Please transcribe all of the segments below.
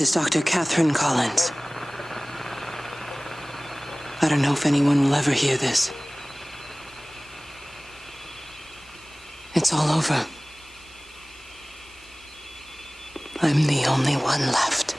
is Dr. Catherine Collins. I don't know if anyone will ever hear this. It's all over. I'm the only one left.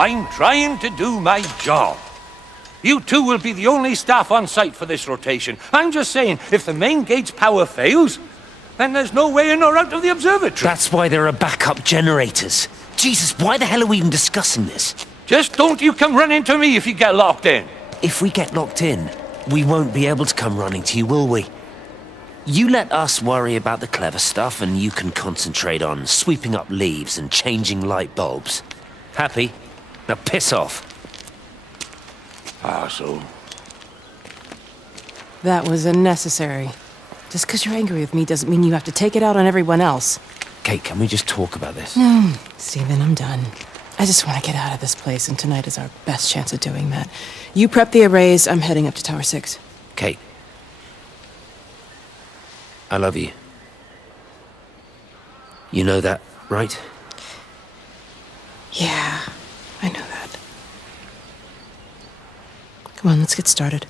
I'm trying to do my job. You two will be the only staff on site for this rotation. I'm just saying, if the main gate's power fails, then there's no way in or out of the observatory. That's why there are backup generators. Jesus, why the hell are we even discussing this? Just don't you come running to me if you get locked in. If we get locked in, we won't be able to come running to you, will we? You let us worry about the clever stuff, and you can concentrate on sweeping up leaves and changing light bulbs. Happy? Now piss off. Arsehole. That was unnecessary. Just because you're angry with me doesn't mean you have to take it out on everyone else. Kate, can we just talk about this? No, Stephen, I'm done. I just want to get out of this place, and tonight is our best chance of doing that. You prep the arrays, I'm heading up to Tower 6. Kate. I love you. You know that, right? Yeah, I know that. Come on, let's get started.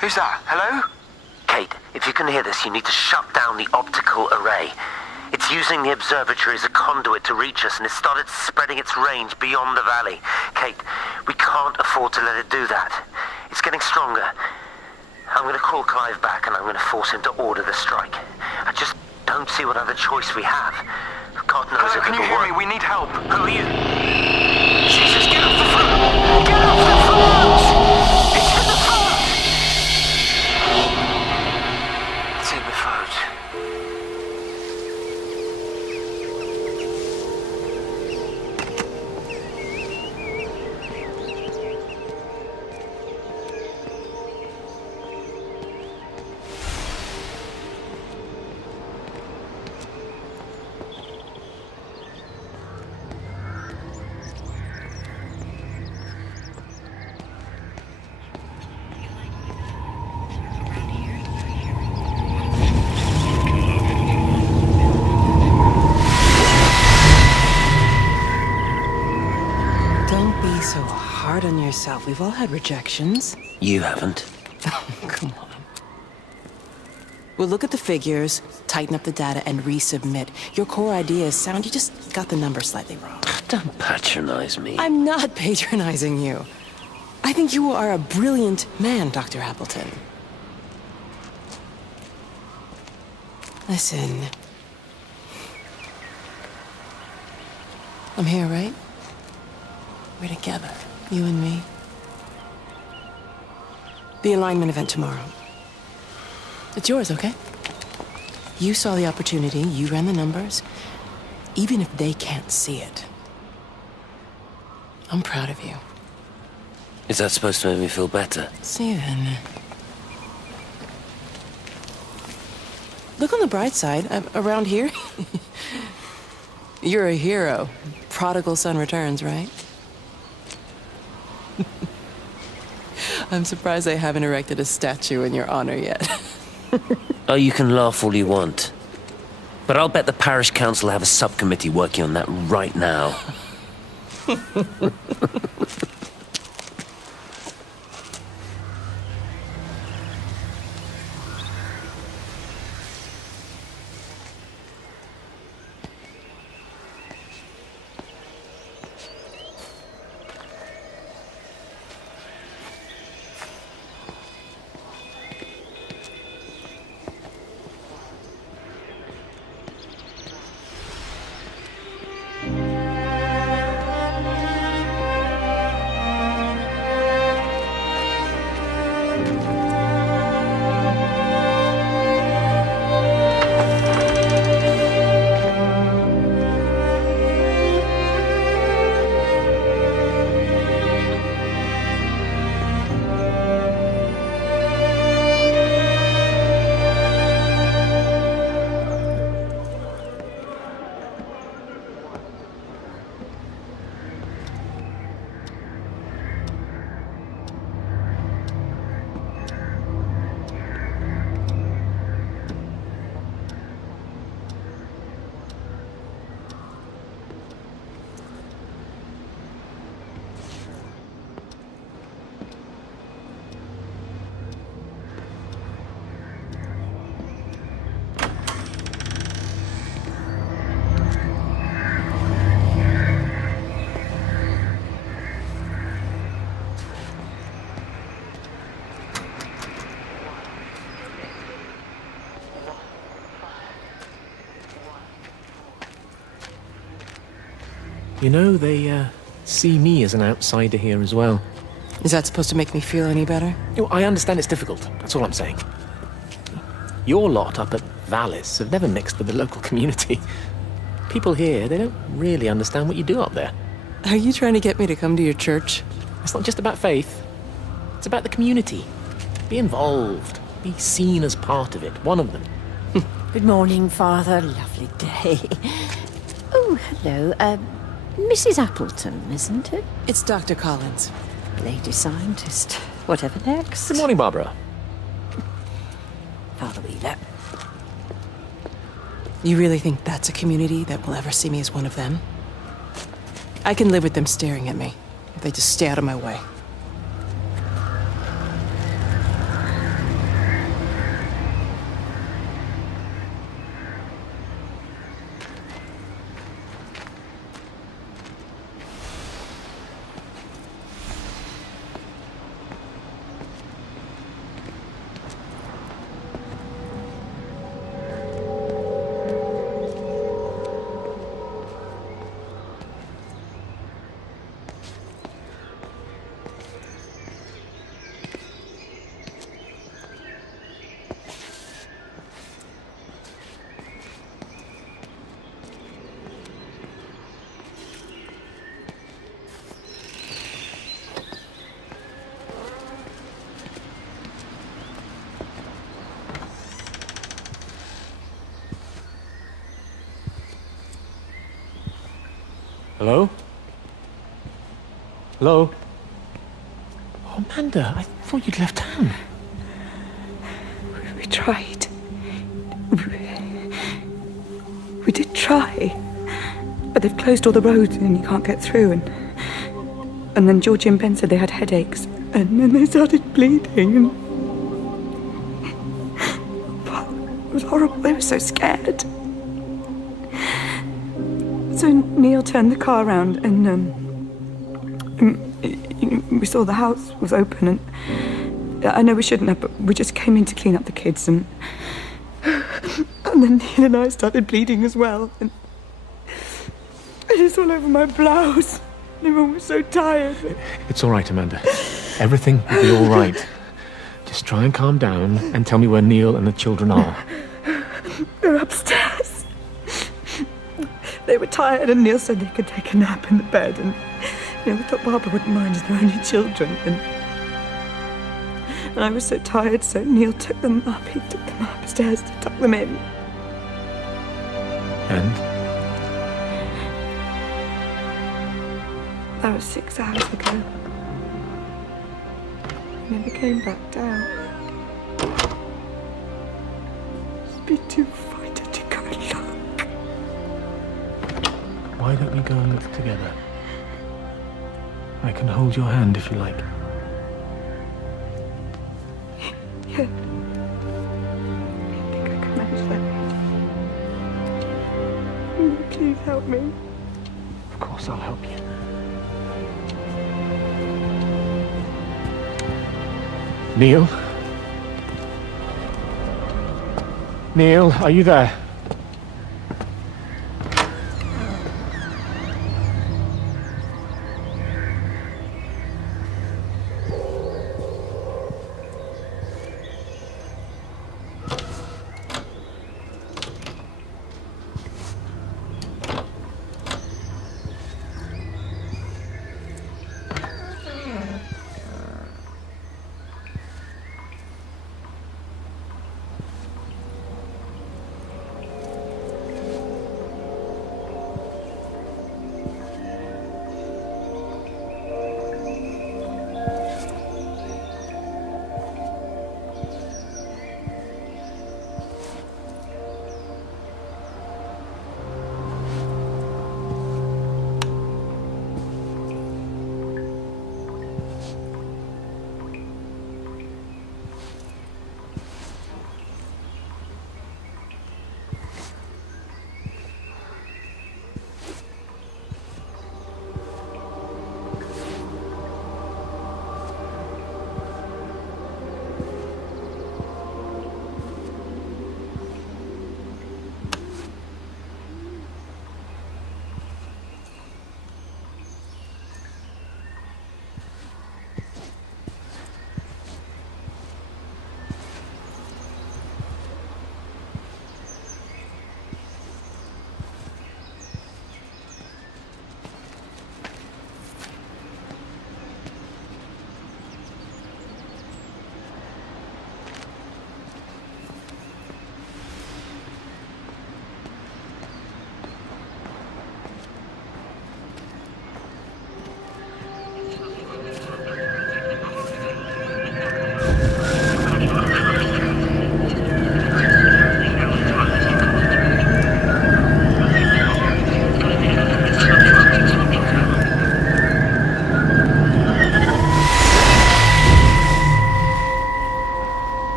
Who's that? Hello? Kate, if you can hear this, you need to shut down the optical array. It's using the observatory as a conduit to reach us, and it's started spreading its range beyond the valley. Kate, we can't afford to let it do that. It's getting stronger. I'm going to call Clive back, and I'm going to force him to order the strike. I just don't see what other choice we have. God knows Hello, if can you it'll hear work. me? We need help. Who are you? Jesus, get off the phone! Get off the phone! It's in the phone! It's in the phone. Don't be so hard on yourself. We've all had rejections. You haven't. Come on. We'll look at the figures, tighten up the data, and resubmit. Your core idea is sound, you just got the number slightly wrong. Don't patronize me. I'm not patronizing you. I think you are a brilliant man, Dr. Appleton. Listen. I'm here, right? We're together, you and me. The alignment event tomorrow. It's yours, okay? You saw the opportunity, you ran the numbers. Even if they can't see it, I'm proud of you. Is that supposed to make me feel better? Steven. Look on the bright side. Around here, you're a hero. Prodigal son returns, right? I'm surprised I haven't erected a statue in your honor yet. Oh, you can laugh all you want. But I'll bet the parish council have a subcommittee working on that right now. You know, they see me as an outsider here as well. Is that supposed to make me feel any better? You know, I understand it's difficult, that's all I'm saying. Your lot up at Vallis have never mixed with the local community. People here, they don't really understand what you do up there. Are you trying to get me to come to your church? It's not just about faith. It's about the community. Be involved. Be seen as part of it. One of them. Good morning, Father. Lovely day. Oh, hello. Mrs. Appleton, isn't it? It's Dr. Collins. Lady scientist. Whatever next? Good morning, Barbara. Father Wheeler. You really think that's a community that will ever see me as one of them? I can live with them staring at me, if they just stay out of my way. Hello? Hello? Oh, Amanda, I thought you'd left town. We tried. We did try. But they've closed all the roads and you can't get through. And then Georgie and Ben said they had headaches. And then they started bleeding. And it was horrible. They were so scared. So Neil turned the car around and we saw the house was open. And I know we shouldn't have, but we just came in to clean up the kids. And then Neil and I started bleeding as well. And it's all over my blouse. Everyone was so tired. It's all right, Amanda. Everything will be all right. Just try and calm down and tell me where Neil and the children are. They're upstairs. They were tired and Neil said they could take a nap in the bed. And we thought Barbara wouldn't mind as they're only children. And I was so tired, so Neil took them up. He took them upstairs to tuck them in. And? That was 6 hours ago. He never came back down. Just be too frightened to go and look. Why don't we go and look together? I can hold your hand if you like. Yeah. I think I can manage that. Please help me. Of course I'll help you. Neil? Neil, are you there?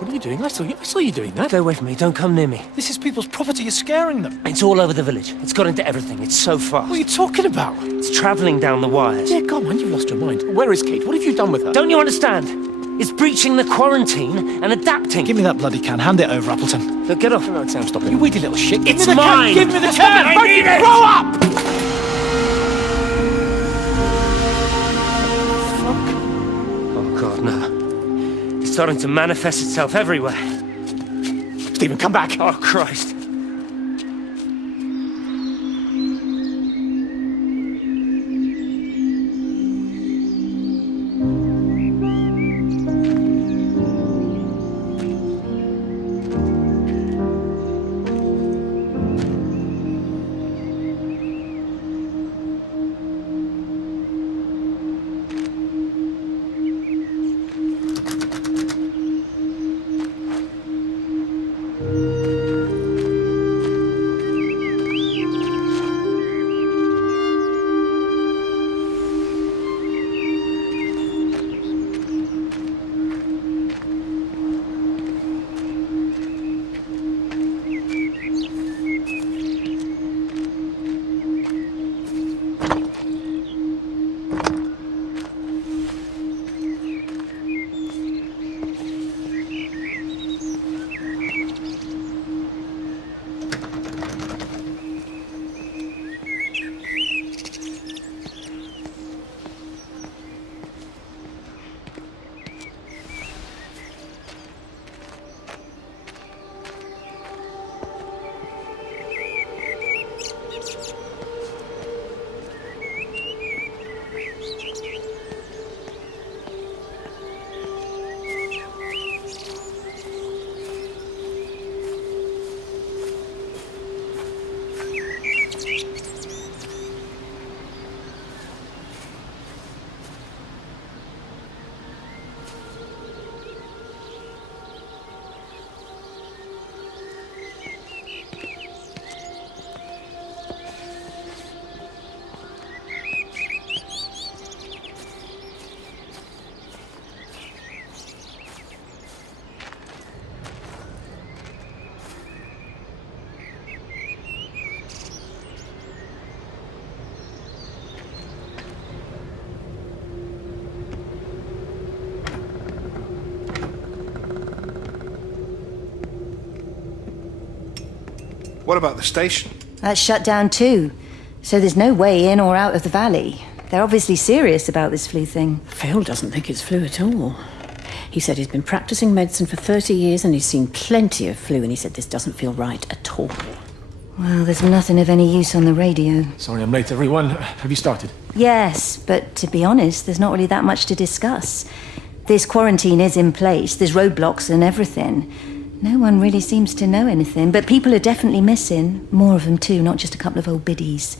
What are you doing? I saw you doing that. Stay away from me. Don't come near me. This is people's property. You're scaring them. It's all over the village. It's got into everything. It's so fast. What are you talking about? It's travelling down the wires. Yeah, come on, you've lost your mind. Where is Kate? What have you done with her? Don't you understand? It's breaching the quarantine and adapting. Give me that bloody can. Hand it over, Appleton. Look, get off. No, Sam, stop it. You weedy little shit. It's mine. Give me the can! I need it! Grow up! Oh, God, no. It's starting to manifest itself everywhere. Stephen, come back. Oh, Christ. What about the station? That's shut down too. So there's no way in or out of the valley. They're obviously serious about this flu thing. Phil doesn't think it's flu at all. He said he's been practicing medicine for 30 years and he's seen plenty of flu, and he said this doesn't feel right at all. Well, there's nothing of any use on the radio. Sorry I'm late, everyone. Have you started? Yes, but to be honest, there's not really that much to discuss. This quarantine is in place, there's roadblocks and everything. No one really seems to know anything, but people are definitely missing. More of them too, not just a couple of old biddies.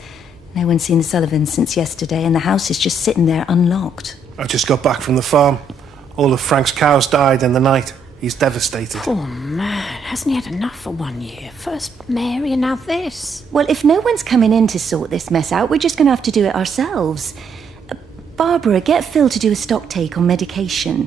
No one's seen the Sullivans since yesterday, and the house is just sitting there unlocked. I just got back from the farm. All of Frank's cows died in the night. He's devastated. Poor man, hasn't he had enough for 1 year? First Mary and now this. Well, if no one's coming in to sort this mess out, we're just going to have to do it ourselves. Barbara, get Phil to do a stock take on medication.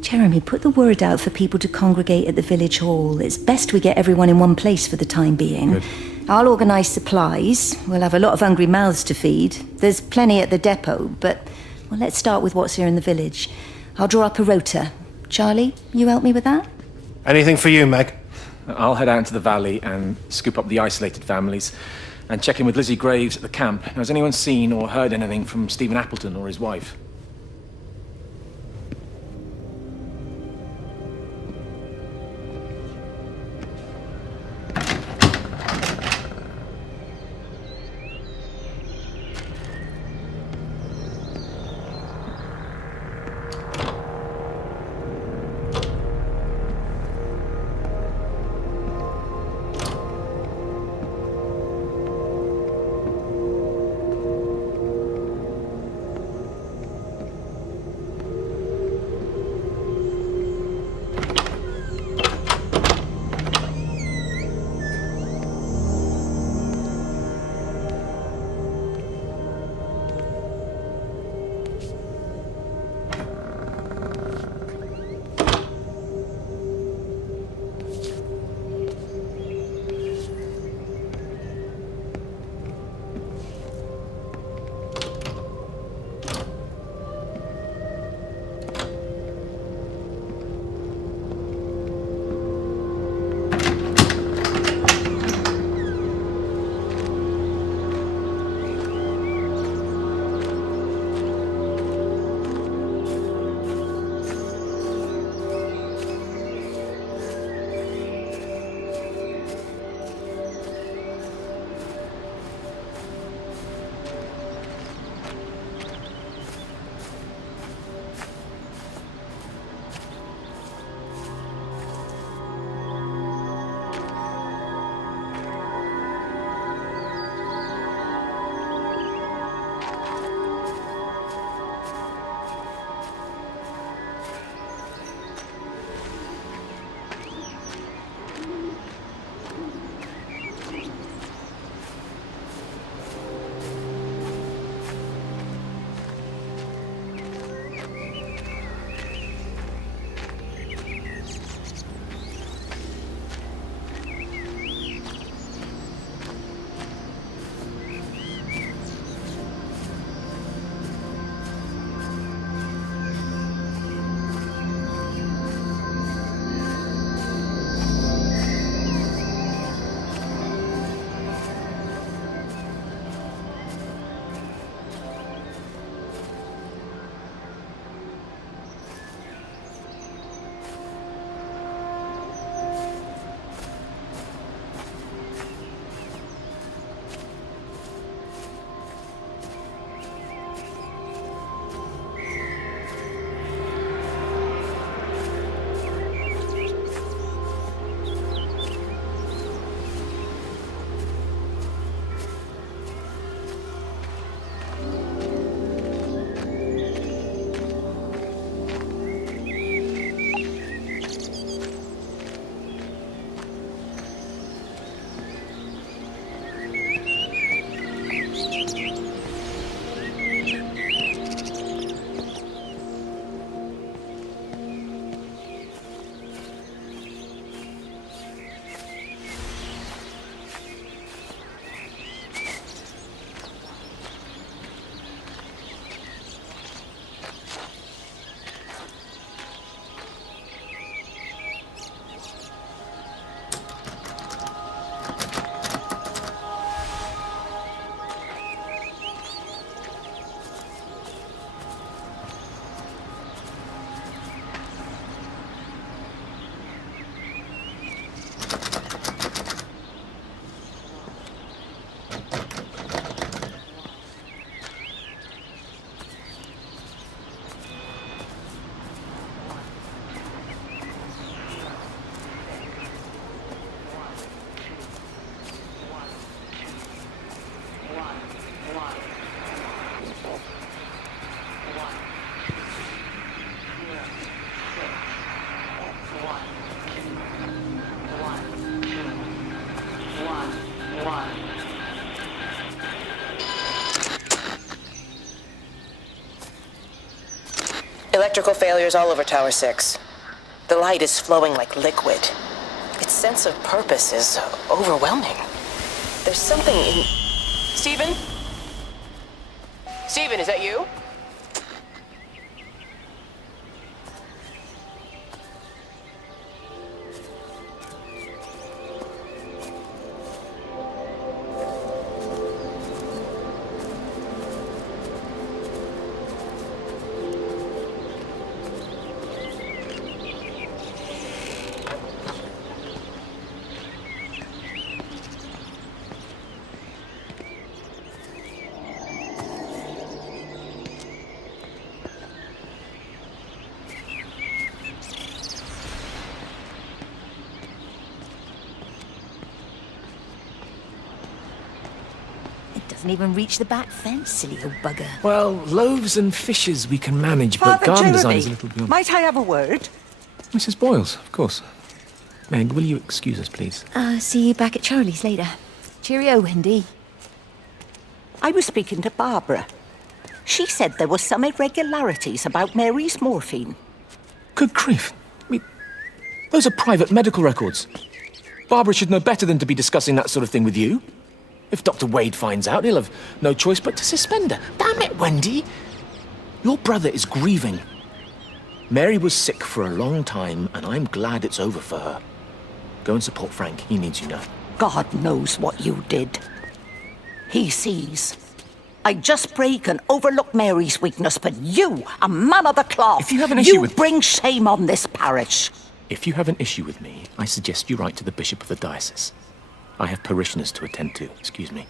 Jeremy, put the word out for people to congregate at the village hall. It's best we get everyone in one place for the time being. Good. I'll organise supplies. We'll have a lot of hungry mouths to feed. There's plenty at the depot, but well, let's start with what's here in the village. I'll draw up a rota. Charlie, you help me with that? Anything for you, Meg? I'll head out into the valley and scoop up the isolated families and check in with Lizzie Graves at the camp. Has anyone seen or heard anything from Stephen Appleton or his wife? Electrical failures all over Tower 6. The light is flowing like liquid. Its sense of purpose is overwhelming. There's something in... Stephen? Stephen, is that you? Doesn't even reach the back fence, silly old bugger. Well, loaves and fishes we can manage, but Father garden design Jeremy, is a little beyond... might I have a word? Mrs. Boyles, of course. Meg, will you excuse us, please? See you back at Charlie's later. Cheerio, Wendy. I was speaking to Barbara. She said there were some irregularities about Mary's morphine. Good grief. I mean, those are private medical records. Barbara should know better than to be discussing that sort of thing with you. If Dr. Wade finds out, he'll have no choice but to suspend her. Damn it, Wendy! Your brother is grieving. Mary was sick for a long time, and I'm glad it's over for her. Go and support Frank. He needs you now. God knows what you did. He sees. I just break and overlook Mary's weakness, but you, a man of the cloth, If you have an issue with... bring shame on this parish. If you have an issue with me, I suggest you write to the Bishop of the Diocese. I have parishioners to attend to. Excuse me.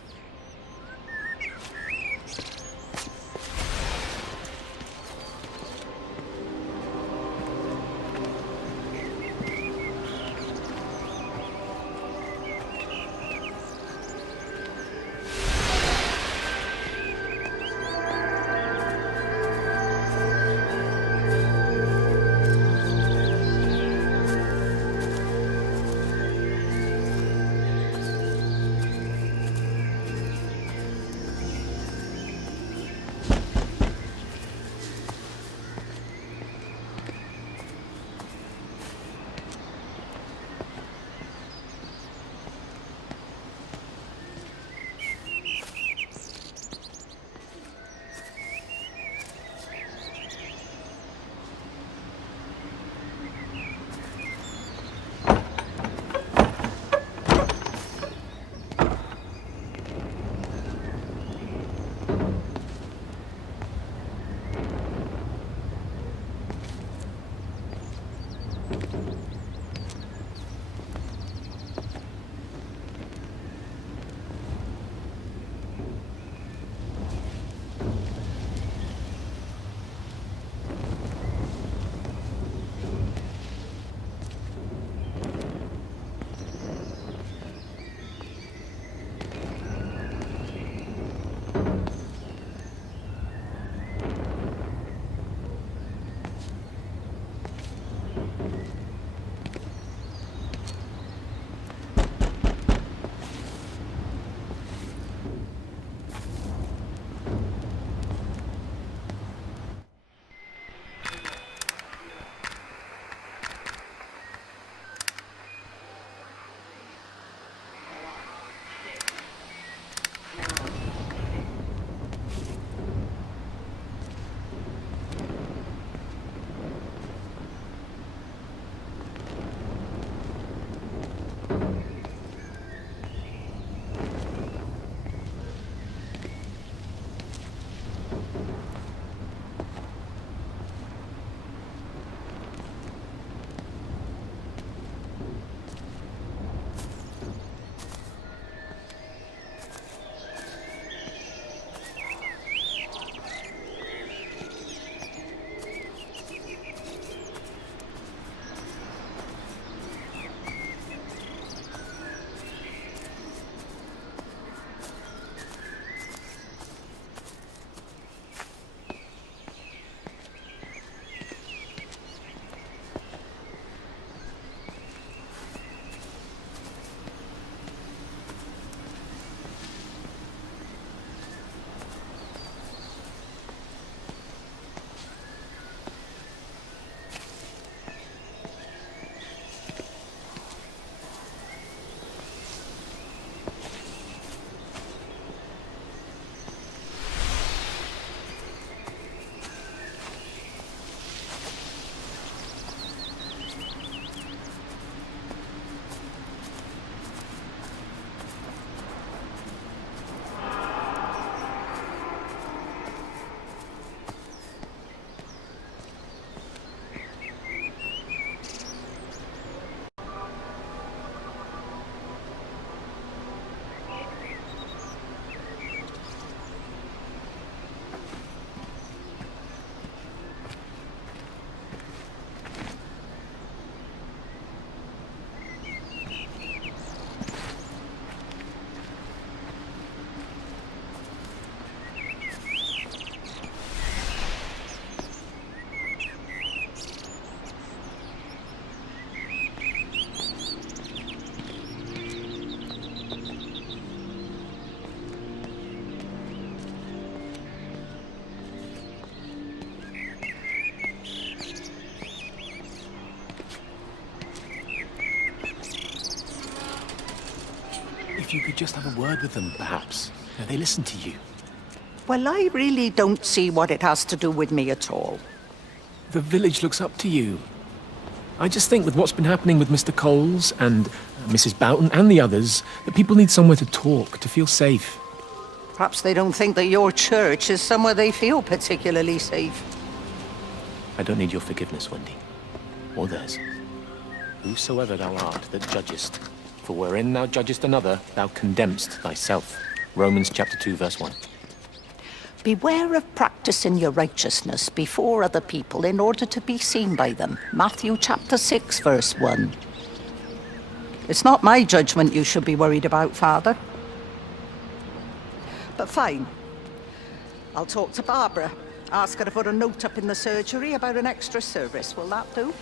just have a word with them, perhaps. They listen to you. Well, I really don't see what it has to do with me at all. The village looks up to you. I just think with what's been happening with Mr. Coles and Mrs. Boughton and the others, that people need somewhere to talk, to feel safe. Perhaps they don't think that your church is somewhere they feel particularly safe. I don't need your forgiveness, Wendy. Or theirs. Whosoever thou art that judgest, for wherein thou judgest another, thou condemnest thyself. Romans chapter 2, verse 1. Beware of practicing your righteousness before other people in order to be seen by them. Matthew chapter 6, verse 1. It's not my judgment you should be worried about, Father. But fine. I'll talk to Barbara. Ask her to put a note up in the surgery about an extra service. Will that do?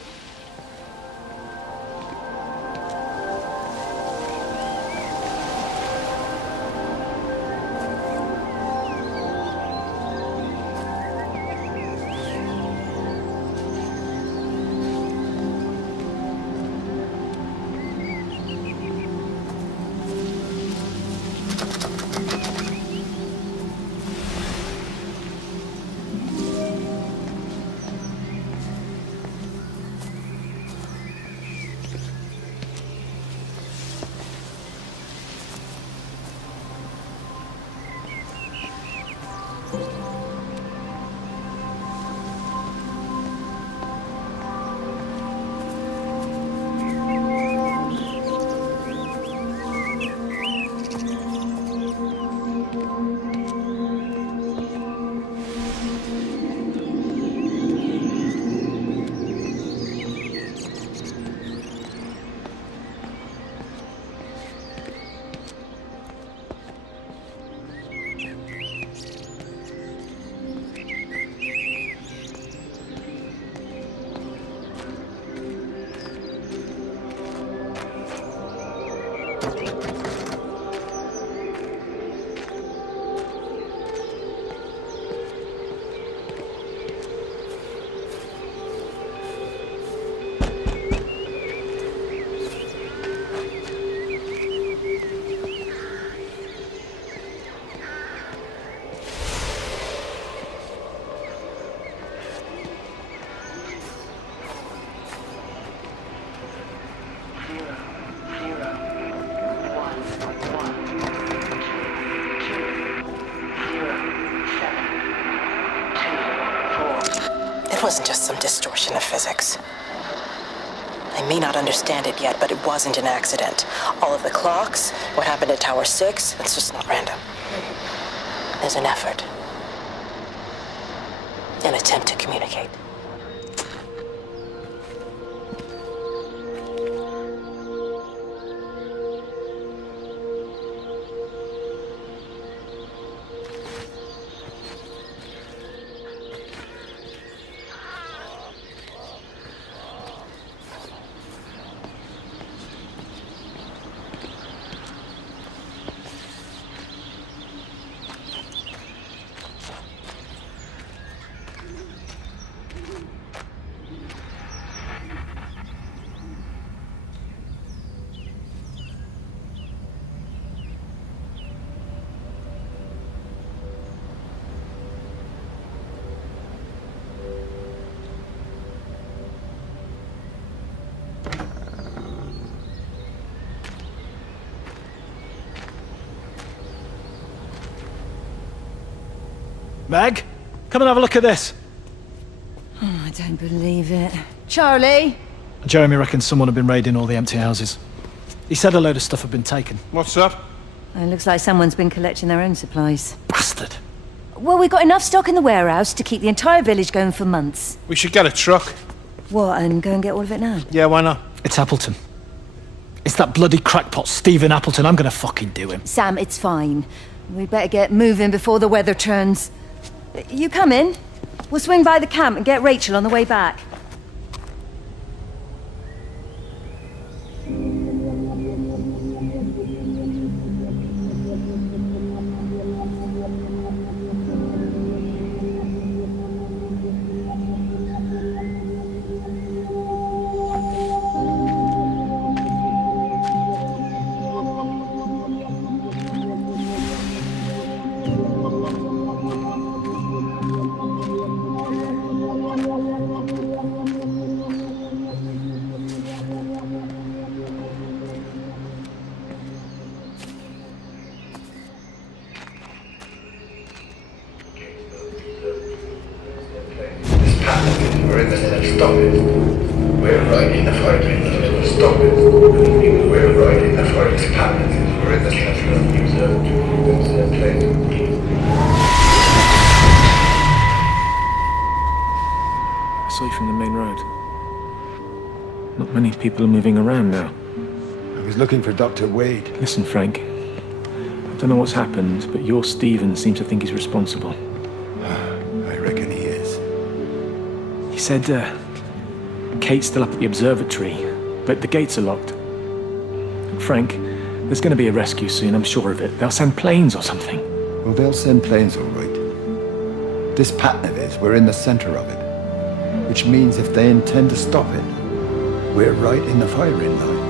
It wasn't just some distortion of physics. I may not understand it yet, but it wasn't an accident. All of the clocks, what happened at Tower 6, it's just not random. There's an effort. An attempt to communicate. Meg, come and have a look at this. Oh, I don't believe it. Charlie? Jeremy reckons someone had been raiding all the empty houses. He said a load of stuff had been taken. What's up? It looks like someone's been collecting their own supplies. Bastard. Well, we've got enough stock in the warehouse to keep the entire village going for months. We should get a truck. What, and go and get all of it now? Yeah, why not? It's Appleton. It's that bloody crackpot Stephen Appleton. I'm gonna fucking do him. Sam, it's fine. We'd better get moving before the weather turns. You come in. We'll swing by the camp and get Rachel on the way back. stop it. We're right in the fight. Stop it. We're right in the fight. It's happening. We're in the center of the observatory. I saw you from the main road. Not many people are moving around now. I was looking for Dr. Wade. Listen, Frank. I don't know what's happened, but your Stephen seems to think he's responsible. I reckon he is. He said, Kate's still up at the observatory, but the gates are locked. Frank, there's going to be a rescue soon, I'm sure of it. They'll send planes or something. Well, they'll send planes, all right. This pattern of his, we're in the center of it. Which means if they intend to stop it, we're right in the firing line.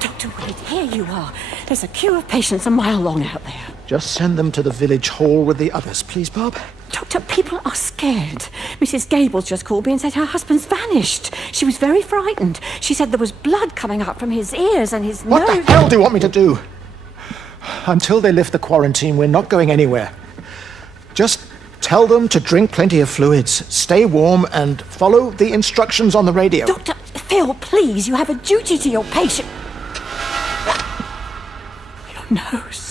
Dr. Wade, here you are. There's a queue of patients a mile long out there. Just send them to the village hall with the others, please, Bob. Doctor, people are scared. Mrs. Gables just called me and said her husband's vanished. She was very frightened. She said there was blood coming up from his ears and his nose. What the hell do you want me to do? Until they lift the quarantine, we're not going anywhere. Just tell them to drink plenty of fluids, stay warm, and follow the instructions on the radio. Dr. Phil, please, you have a duty to your patient. Your nose.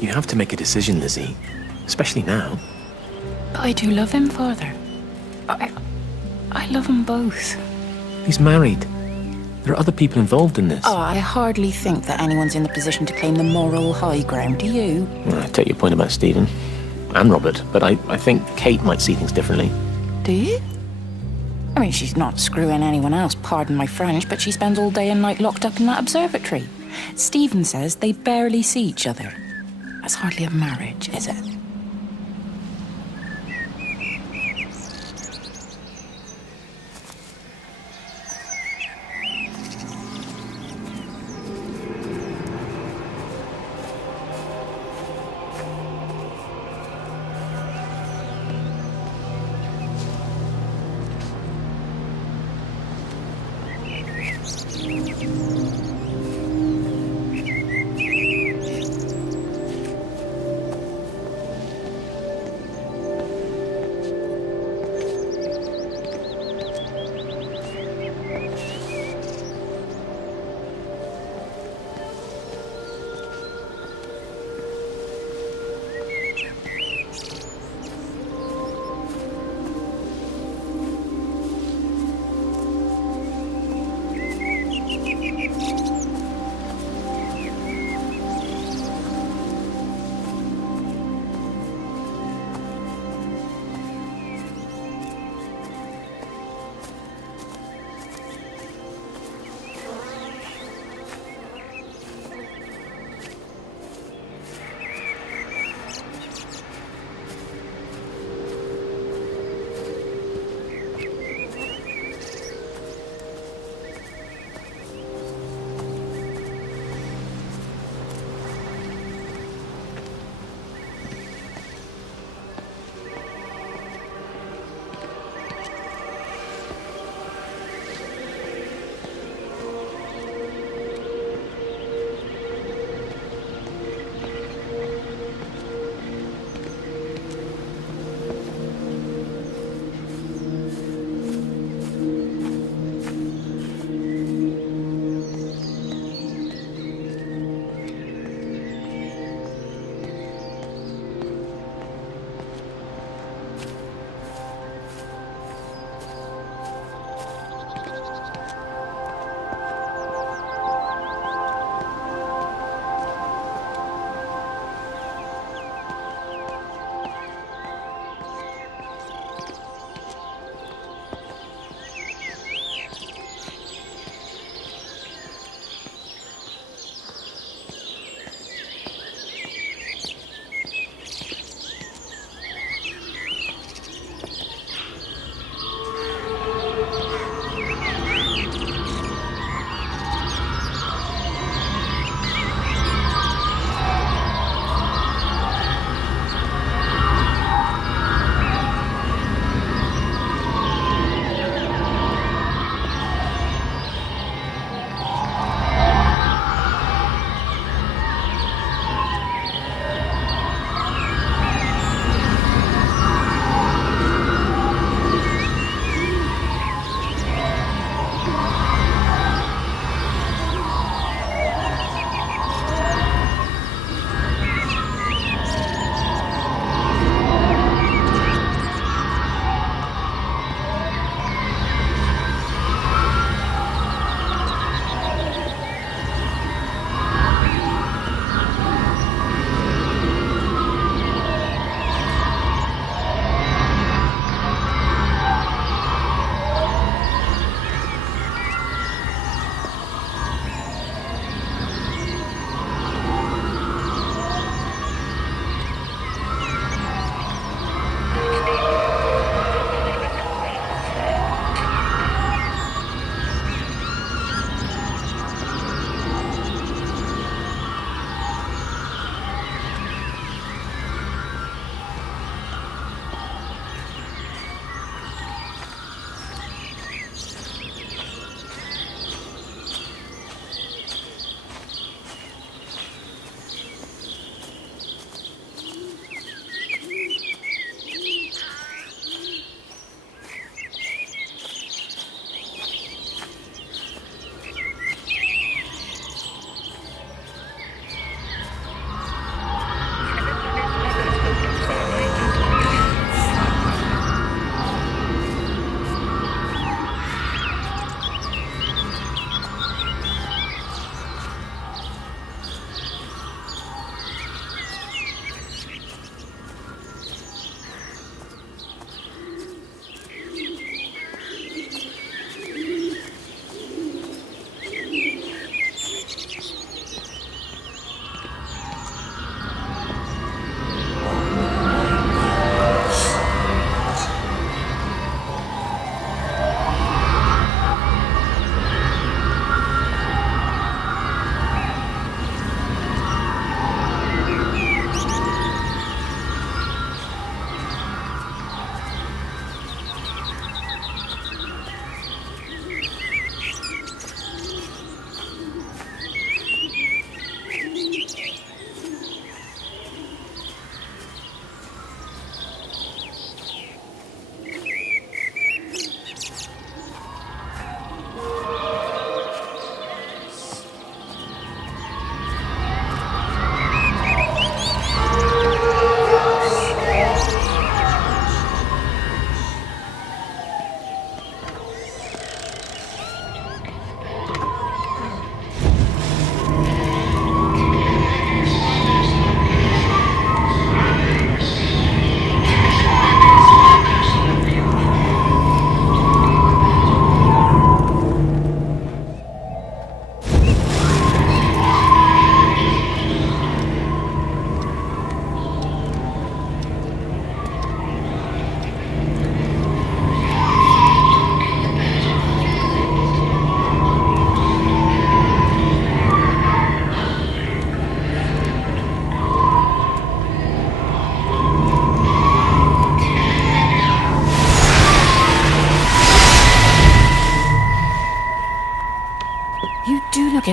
You have to make a decision, Lizzie. Especially now. But I do love him, Father. I love them both. He's married. There are other people involved in this. Oh, I hardly think that anyone's in the position to claim the moral high ground, do you? Well, I take your point about Stephen. And Robert. But I think Kate might see things differently. Do you? I mean, she's not screwing anyone else, pardon my French, but she spends all day and night locked up in that observatory. Stephen says they barely see each other. That's hardly a marriage, is it?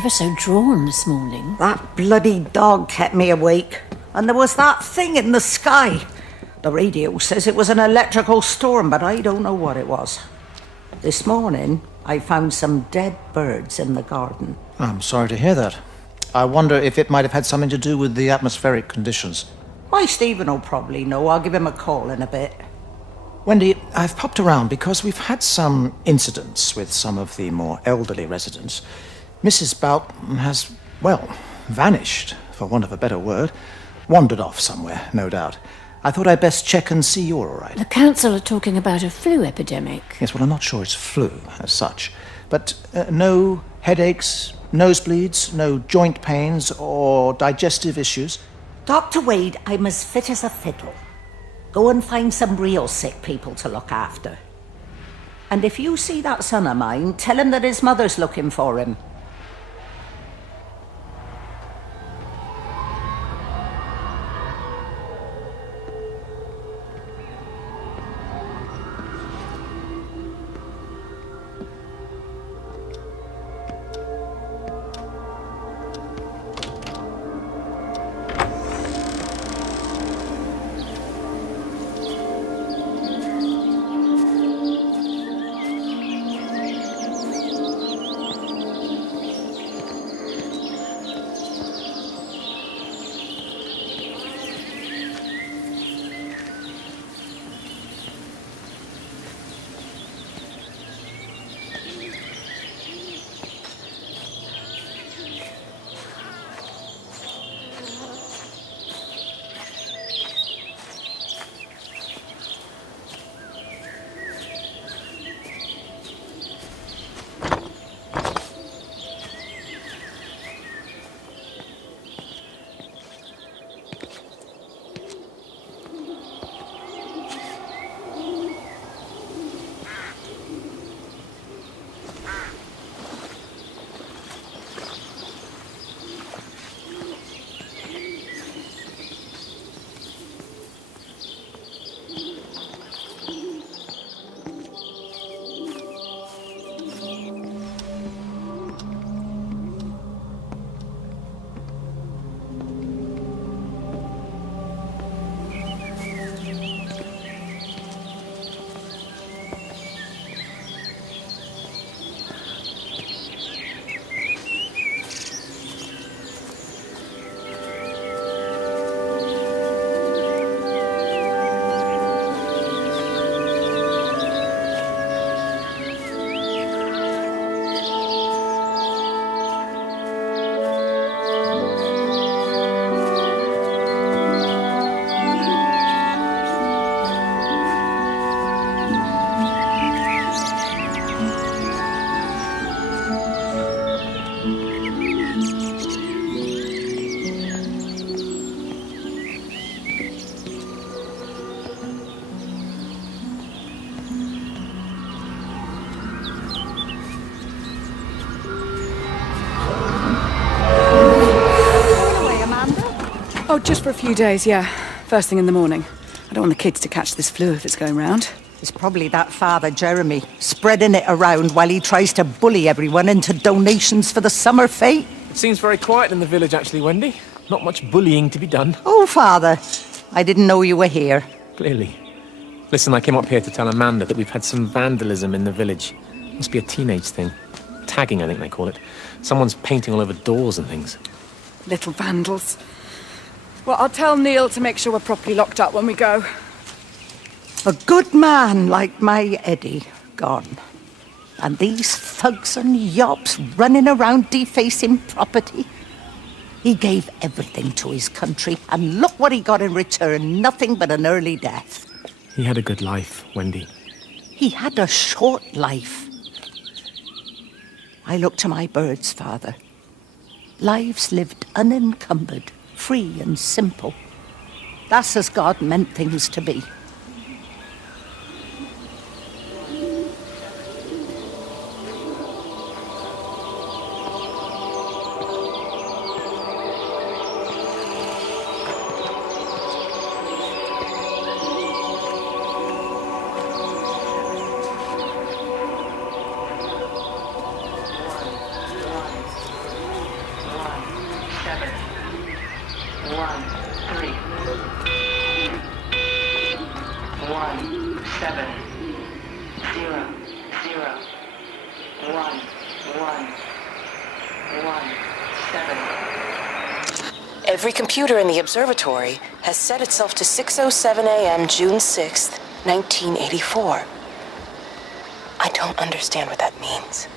ever so drawn this morning. That bloody dog kept me awake. And there was that thing in the sky. The radio says it was an electrical storm, but I don't know what it was. This morning, I found some dead birds in the garden. I'm sorry to hear that. I wonder if it might have had something to do with the atmospheric conditions. Why, Stephen will probably know. I'll give him a call in a bit. Wendy, I've popped around because we've had some incidents with some of the more elderly residents. Mrs. Bout has, well, vanished, for want of a better word. Wandered off somewhere, no doubt. I thought I'd best check and see you're all right. The council are talking about a flu epidemic. Yes, well, I'm not sure it's flu as such. But no headaches, nosebleeds, no joint pains or digestive issues. Dr. Wade, I'm as fit as a fiddle. Go and find some real sick people to look after. And if you see that son of mine, tell him that his mother's looking for him. Oh, just for a few days, yeah. First thing in the morning. I don't want the kids to catch this flu if it's going round. It's probably that Father Jeremy, spreading it around while he tries to bully everyone into donations for the summer fete. It seems very quiet in the village, actually, Wendy. Not much bullying to be done. Oh, Father, I didn't know you were here. Clearly. Listen, I came up here to tell Amanda that we've had some vandalism in the village. Must be a teenage thing. Tagging, I think they call it. Someone's painting all over doors and things. Little vandals. Well, I'll tell Neil to make sure we're properly locked up when we go. A good man like my Eddie gone. And these thugs and yops running around defacing property. He gave everything to his country, and look what he got in return. Nothing but an early death. He had a good life, Wendy. He had a short life. I look to my birds, Father. Lives lived unencumbered, free and simple. That's as God meant things to be. Every computer in the observatory has set itself to 6:07 a.m. June 6th, 1984. I don't understand what that means.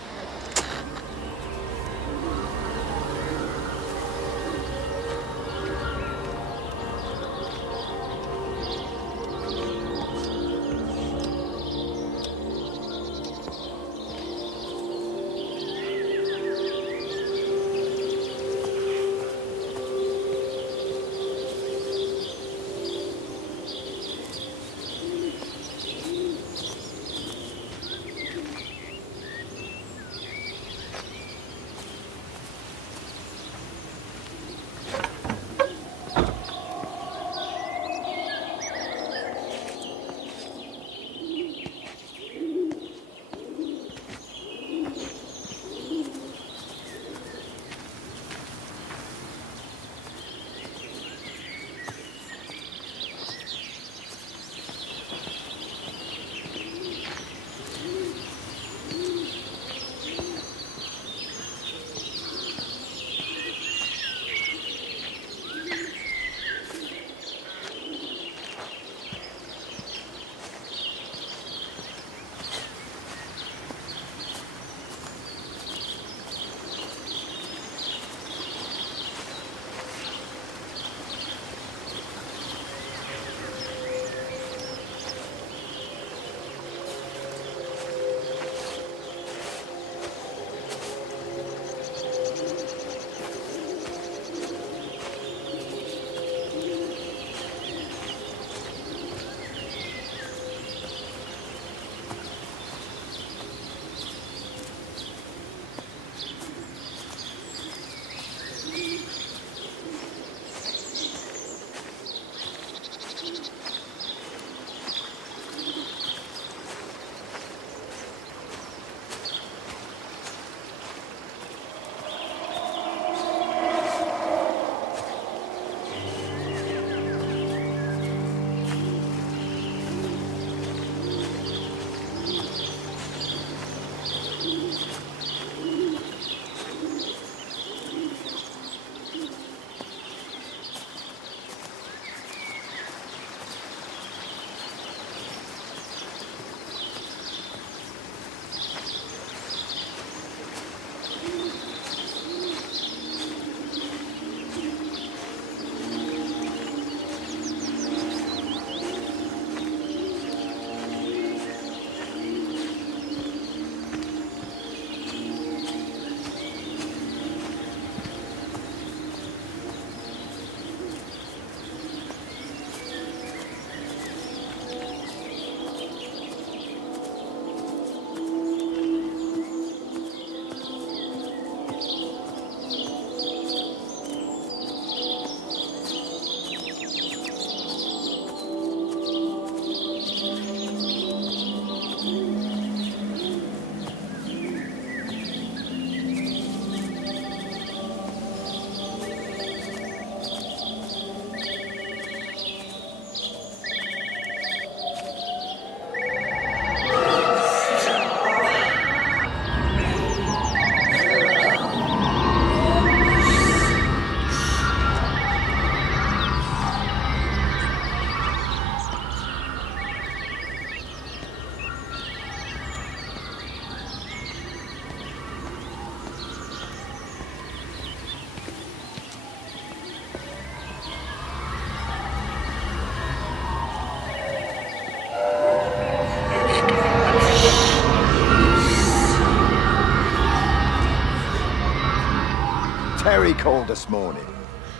Terry called this morning.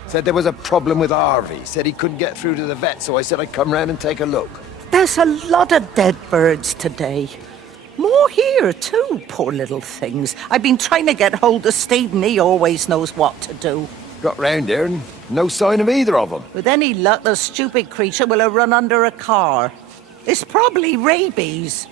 Said there was a problem with Harvey. Said he couldn't get through to the vet, so I said I'd come round and take a look. There's a lot of dead birds today. More here, too, poor little things. I've been trying to get hold of Stephen. He always knows what to do. Got round here and no sign of either of them. With any luck, the stupid creature will have run under a car. It's probably rabies.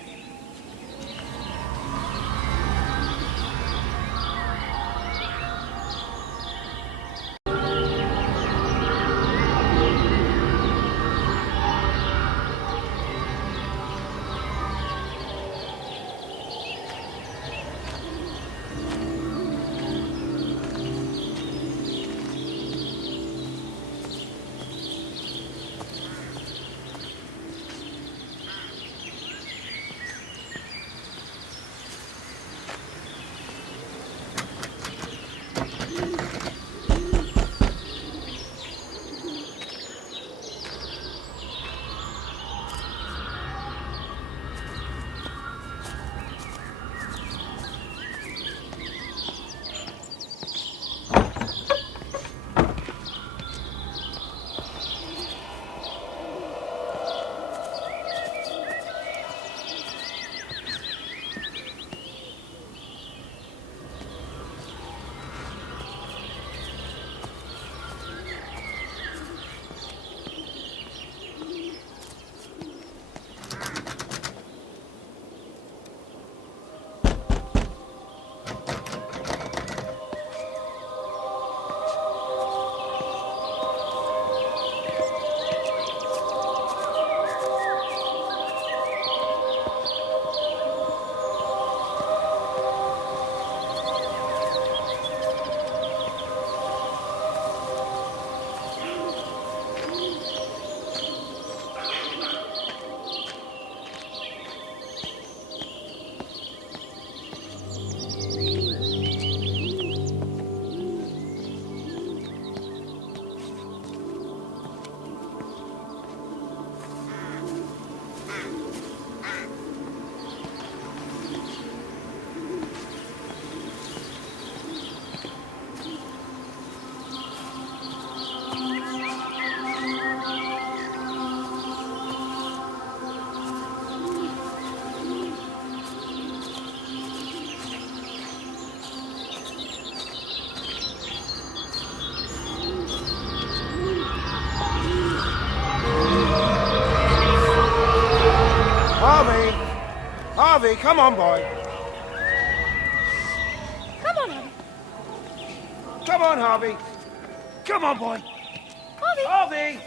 Harvey, come on, boy. Come on, Harvey. Come on, Harvey. Come on, boy. Harvey. Harvey!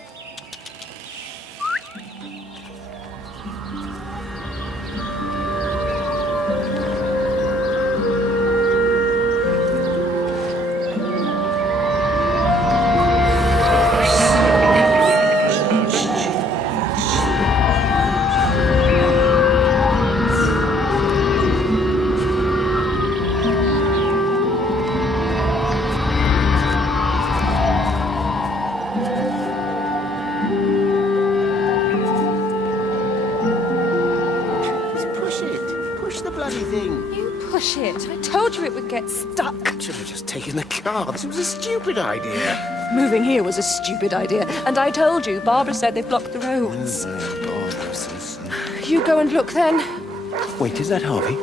Push it. Push the bloody thing. You push it. I told you it would get stuck. Should have just taken the cards. It was a stupid idea. Moving here was a stupid idea. And I told you, Barbara said they blocked the roads. Barbara says. You go and look then. Wait, is that Harvey?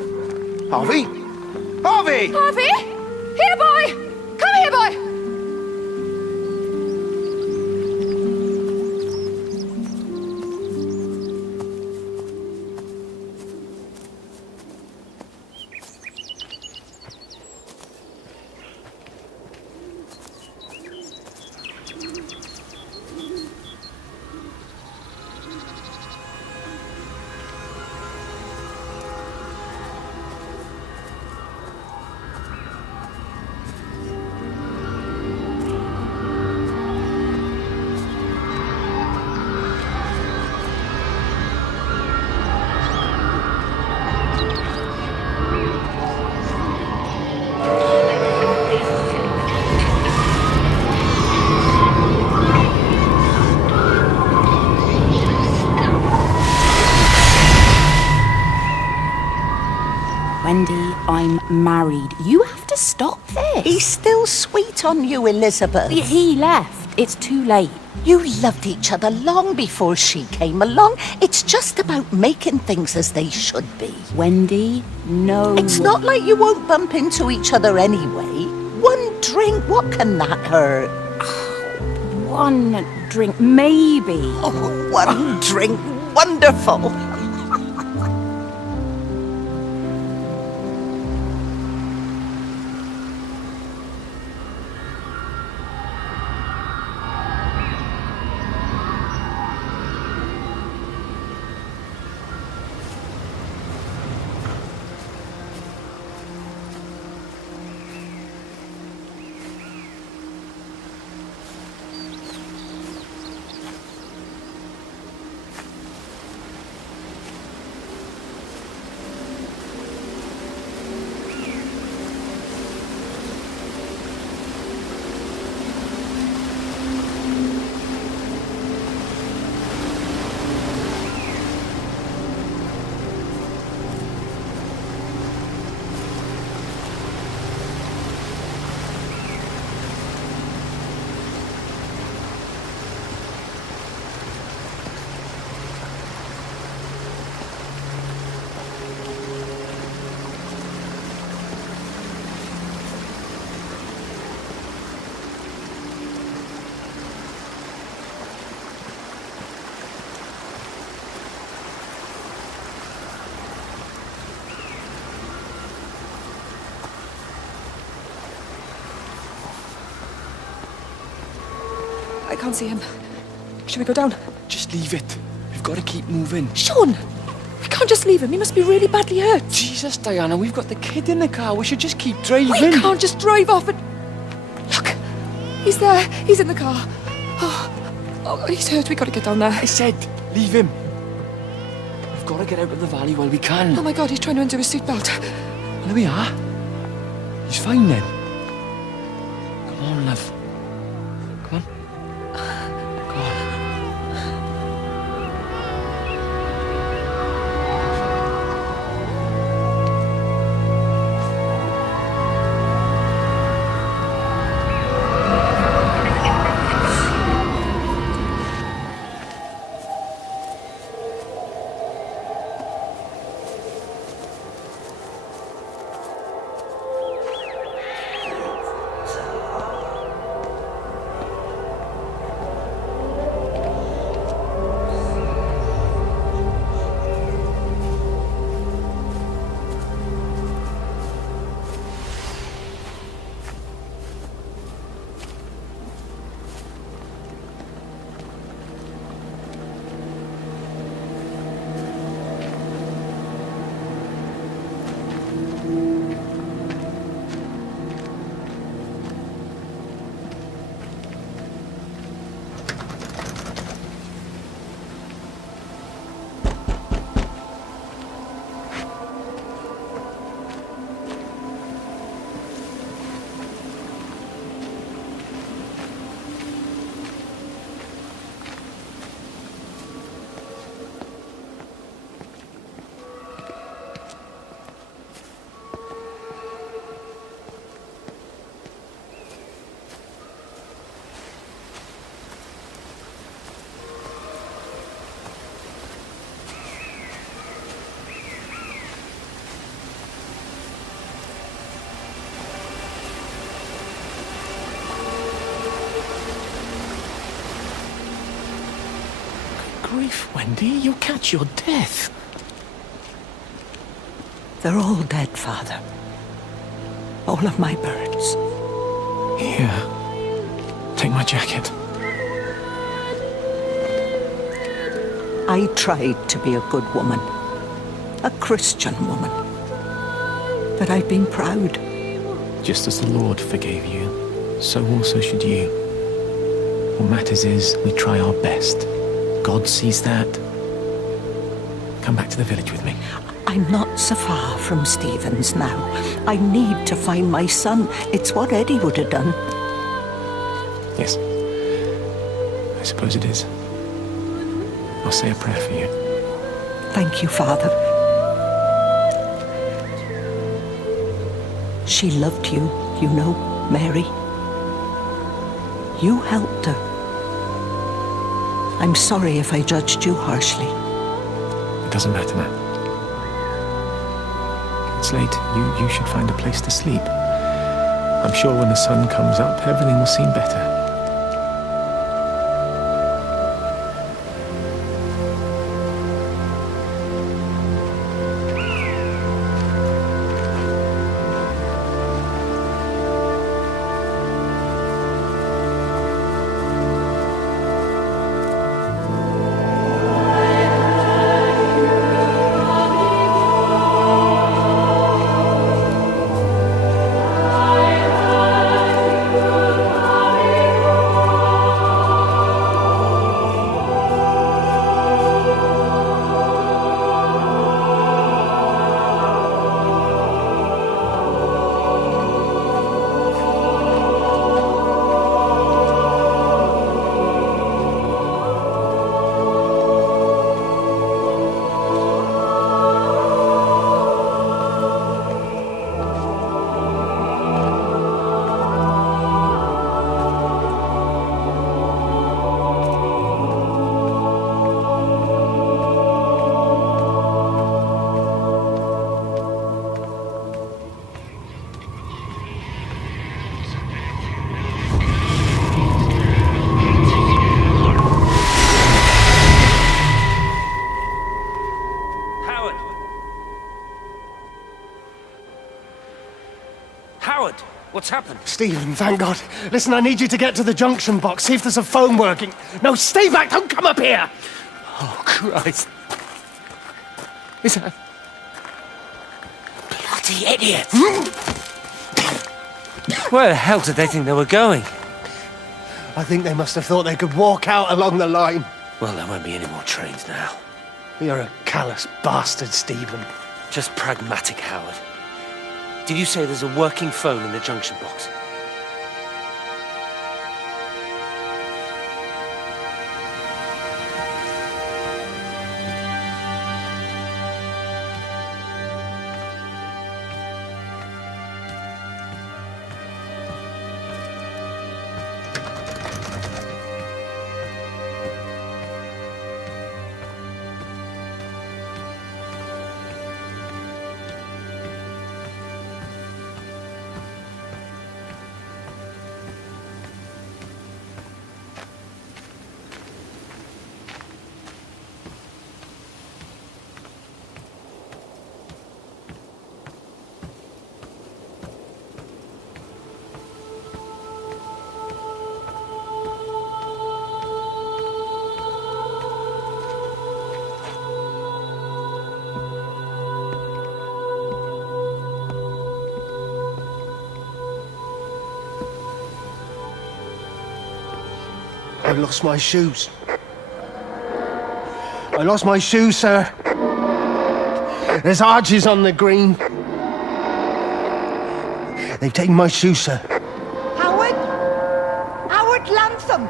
Harvey? Harvey! Harvey! Here, boy! Come here, boy! Wendy, I'm married. You have to stop this. He's still sweet on you, Elizabeth. He left. It's too late. You loved each other long before she came along. It's just about making things as they should be. Wendy, no. It's not like you won't bump into each other anyway. One drink, what can that hurt? One drink, maybe. Oh, one drink, wonderful. I can't see him. Should we go down? Just leave it. We've got to keep moving. Sean! We can't just leave him. He must be really badly hurt. Jesus, Diana, we've got the kid in the car. We should just keep driving. We can't just drive off and... Look! He's there. He's in the car. Oh, he's hurt. We got to get down there. I said, leave him. We've got to get out of the valley while we can. Oh my God, he's trying to undo his seatbelt. Well, there we are. He's fine then. Come on, love. Come on. Come on. grief, Wendy. You'll catch your death. They're all dead, Father. All of my birds. Here. Take my jacket. I tried to be a good woman. A Christian woman. But I've been proud. Just as the Lord forgave you, so also should you. What matters is we try our best. God sees that. Come back to the village with me. I'm not so far from Stephen's now. I need to find my son. It's what Eddie would have done. Yes. I suppose it is. I'll say a prayer for you. Thank you, Father. She loved you, you know, Mary. You helped her. I'm sorry if I judged you harshly. It doesn't matter now. It's late. You should find a place to sleep. I'm sure when the sun comes up, everything will seem better. Howard, what's happened? Stephen, thank God. Listen, I need you to get to the junction box, see if there's a phone working. No, stay back, don't come up here! Oh, Christ. Is that... Bloody idiot! Where the hell did they think they were going? I think they must have thought they could walk out along the line. Well, there won't be any more trains now. You're a callous bastard, Stephen. Just pragmatic, Howard. Did you say there's a working phone in the junction box? I lost my shoes. I lost my shoes, sir. There's arches on the green. They've taken my shoes, sir. Howard! Howard Lantham!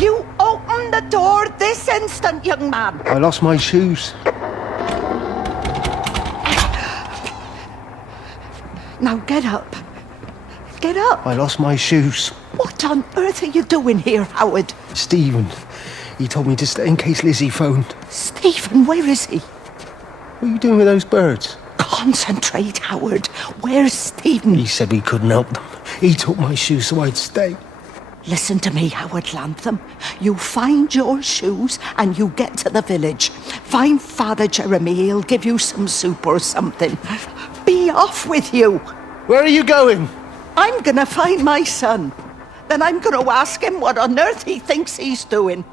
You open the door this instant, young man. I lost my shoes. Now get up. Get up. I lost my shoes. What on earth are you doing here, Howard? Stephen, he told me to stay in case Lizzie phoned. Stephen, where is he? What are you doing with those birds? Concentrate, Howard. Where's Stephen? He said we couldn't help them. He took my shoes so I'd stay. Listen to me, Howard Lantham. You find your shoes and you get to the village. Find Father Jeremy, he'll give you some soup or something. Be off with you. Where are you going? I'm gonna find my son. Then I'm gonna ask him what on earth he thinks he's doing.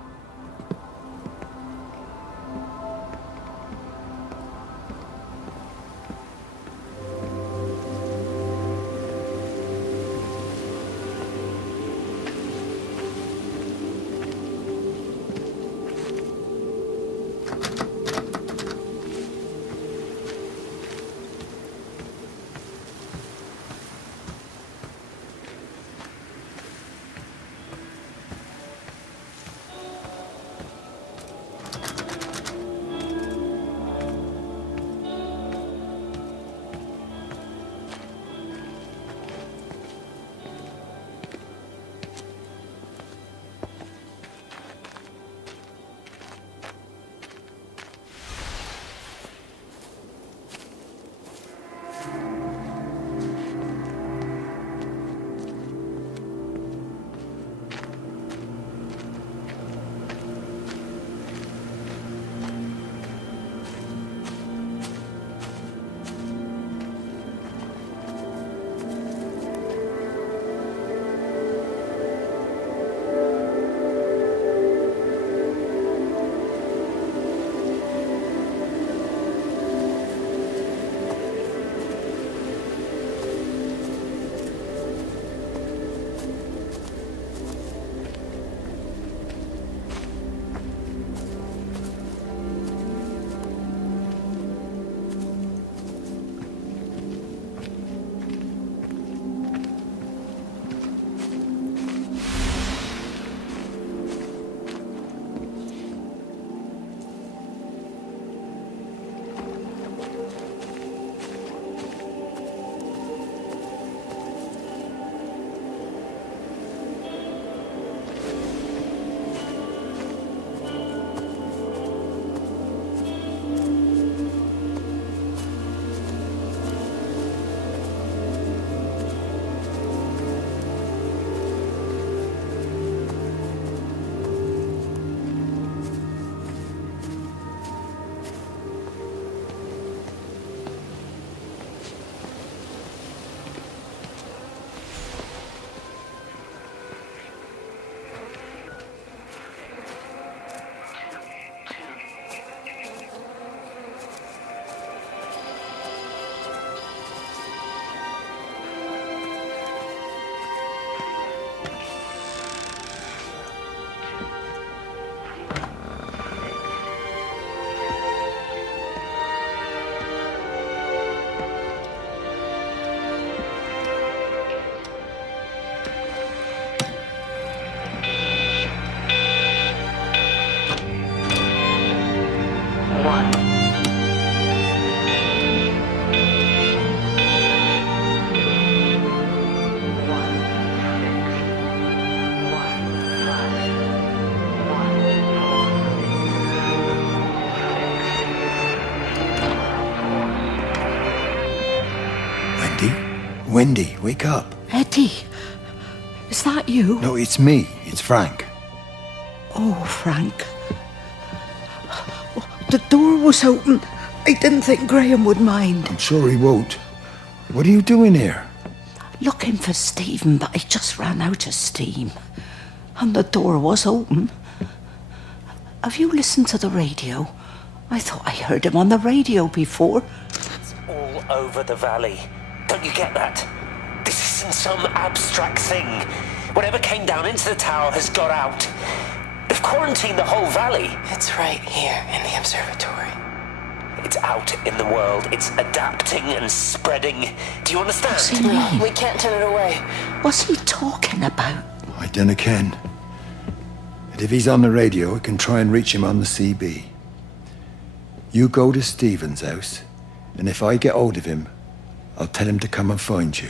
Wendy, wake up. Eddie, is that you? No, it's me. It's Frank. Oh, Frank. The door was open. I didn't think Graham would mind. I'm sure he won't. What are you doing here? Looking for Stephen, but I just ran out of steam. And the door was open. Have you listened to the radio? I thought I heard him on the radio before. It's all over the valley. Don't you get that? This isn't some abstract thing. Whatever came down into the tower has got out. They've quarantined the whole valley. It's right here in the observatory. It's out in the world. It's adapting and spreading. Do you understand? What's he mean? We can't turn it away. What's he talking about? I dunno ken. But if he's on the radio, I can try and reach him on the CB. You go to Stephen's house, and if I get hold of him, I'll tell him to come and find you.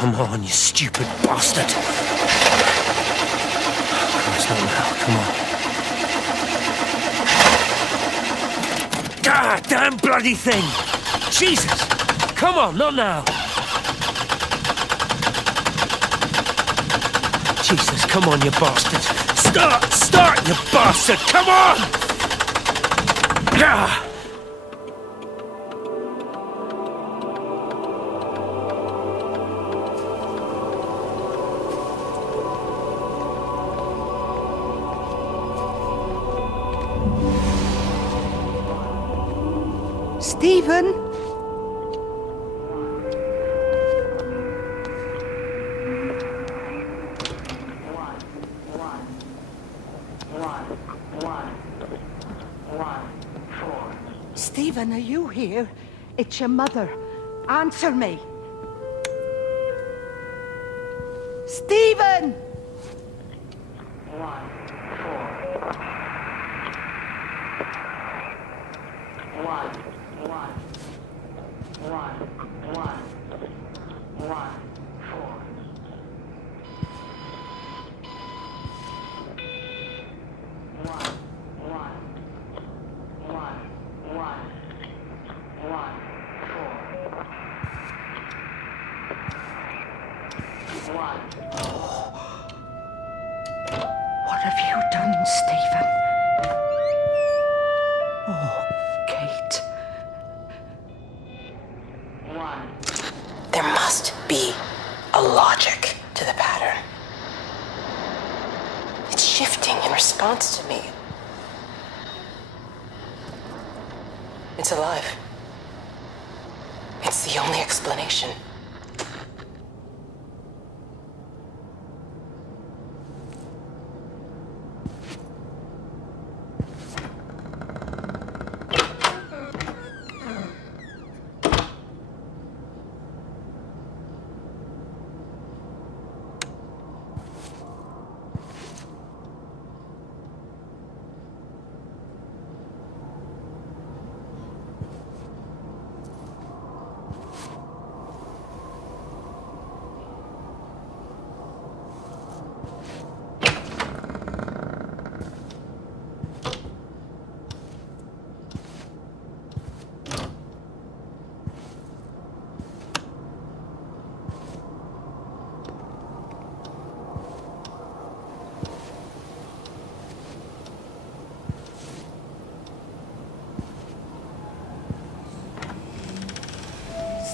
come on, you stupid bastard. Christ, not now, come on. God damn bloody thing! Jesus! Come on, not now! Jesus, come on, you bastard! Start, you bastard! Come on! Ah! Stephen? Stephen, are you here? It's your mother. Answer me. Stephen! What have you done, Stephen? Oh, Kate. There must be a logic to the pattern. It's shifting in response to me. It's alive. It's the only explanation.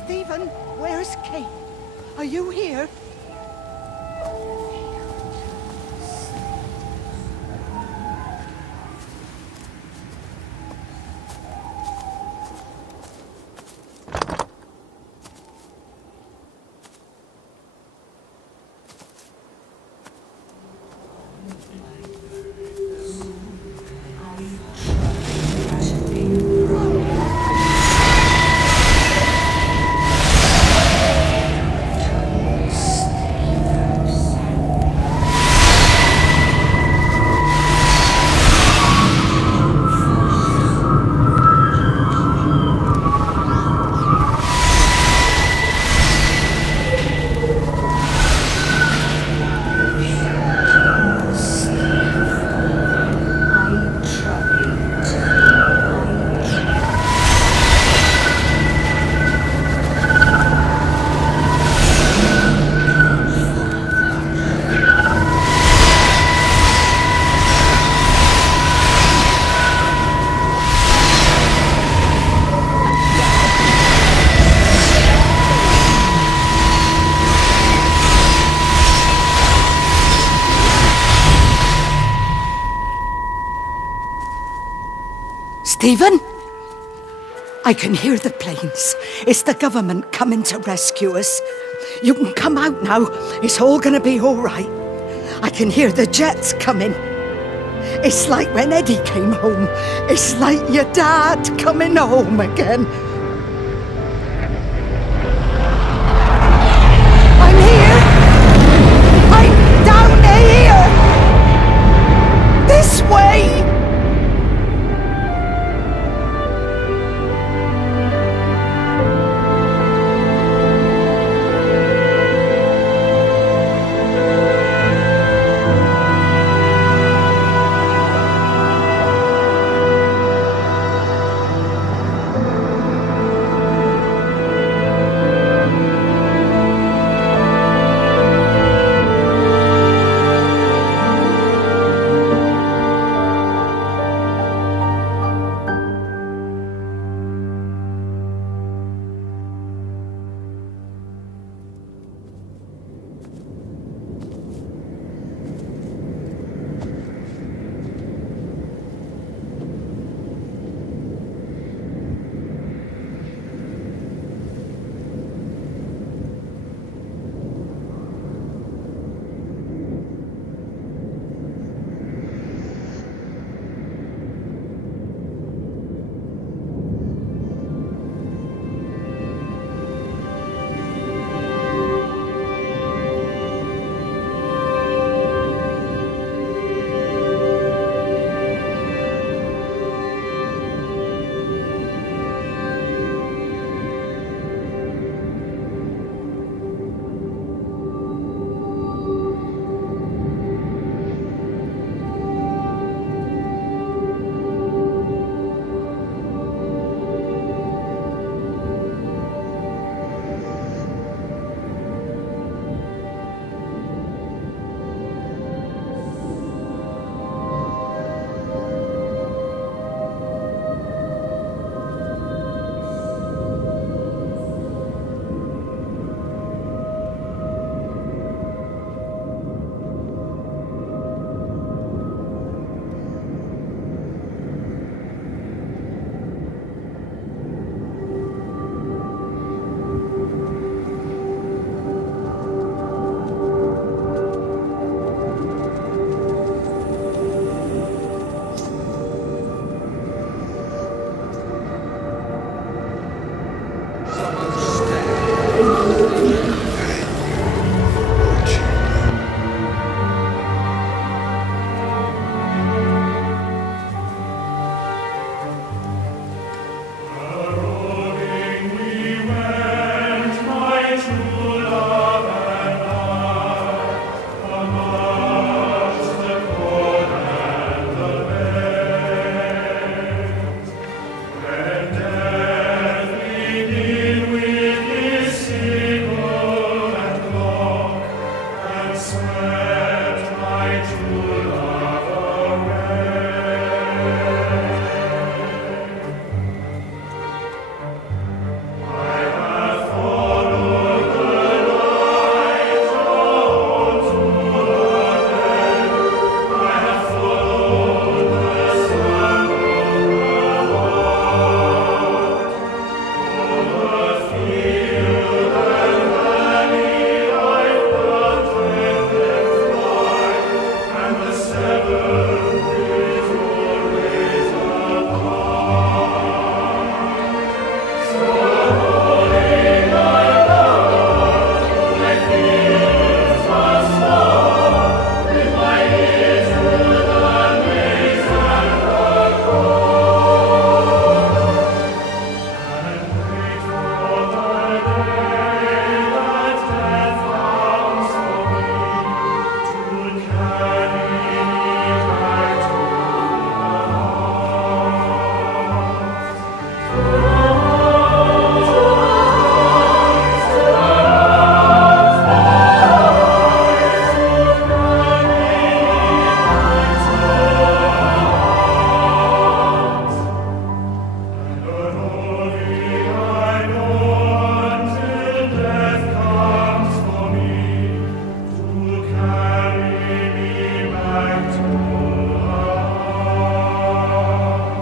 Stephen, where's Kate? Are you here? Stephen? I can hear the planes. It's the government coming to rescue us. You can come out now. It's all gonna be all right. I can hear the jets coming. It's like when Eddie came home. It's like your dad coming home again. I'm here. I'm down here. This way.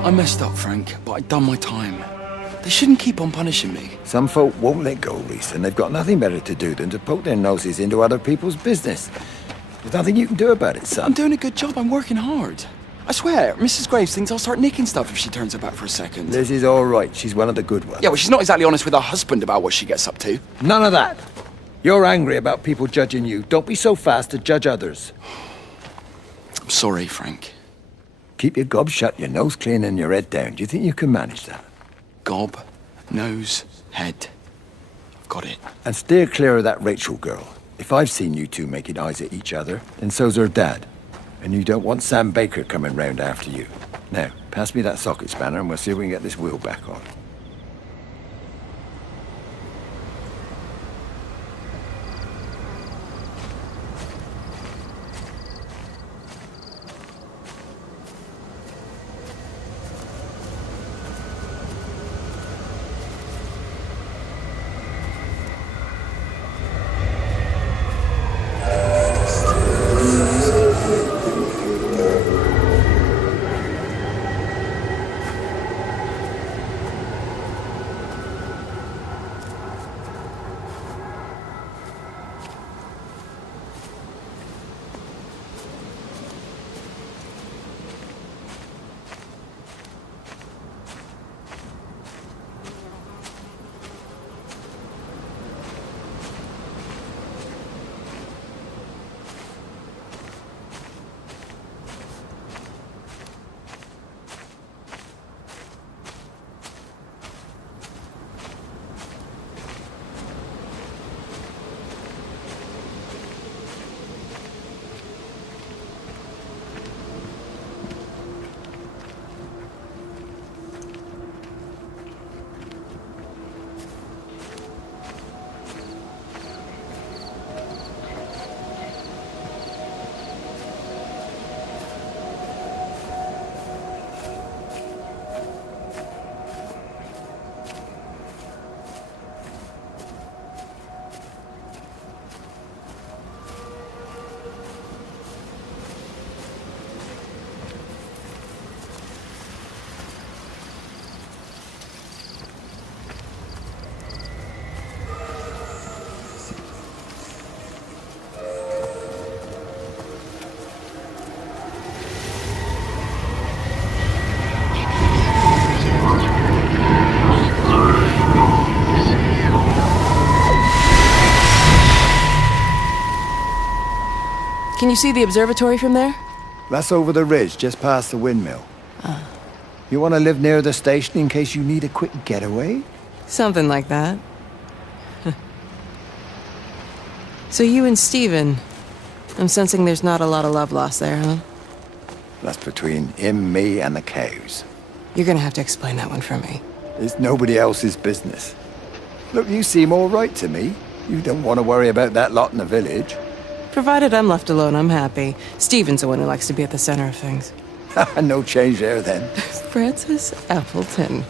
I messed up, Frank, but I'd done my time. They shouldn't keep on punishing me. Some folk won't let go, Reese, and they've got nothing better to do than to poke their noses into other people's business. There's nothing you can do about it, son. I'm doing a good job. I'm working hard. I swear, Mrs. Graves thinks I'll start nicking stuff if she turns her back for a second. Liz is all right. She's one of the good ones. Yeah, well, she's not exactly honest with her husband about what she gets up to. None of that. You're angry about people judging you. Don't be so fast to judge others. I'm sorry, Frank. Keep your gob shut, your nose clean, and your head down. Do you think you can manage that? Gob, nose, head. I've got it. And steer clear of that Rachel girl. If I've seen you two making eyes at each other, then so's her dad. And you don't want Sam Baker coming round after you. Now, pass me that socket spanner and we'll see if we can get this wheel back on. Can you see the observatory from there? That's over the ridge, just past the windmill. You want to live near the station in case you need a quick getaway? Something like that. So you and Stephen, I'm sensing there's not a lot of love lost there, huh? That's between him, me, and the cows. You're gonna have to explain that one for me. It's nobody else's business. Look, you seem all right to me. You don't want to worry about that lot in the village. Provided I'm left alone, I'm happy. Stephen's the one who likes to be at the center of things. No change there, then. Francis Appleton.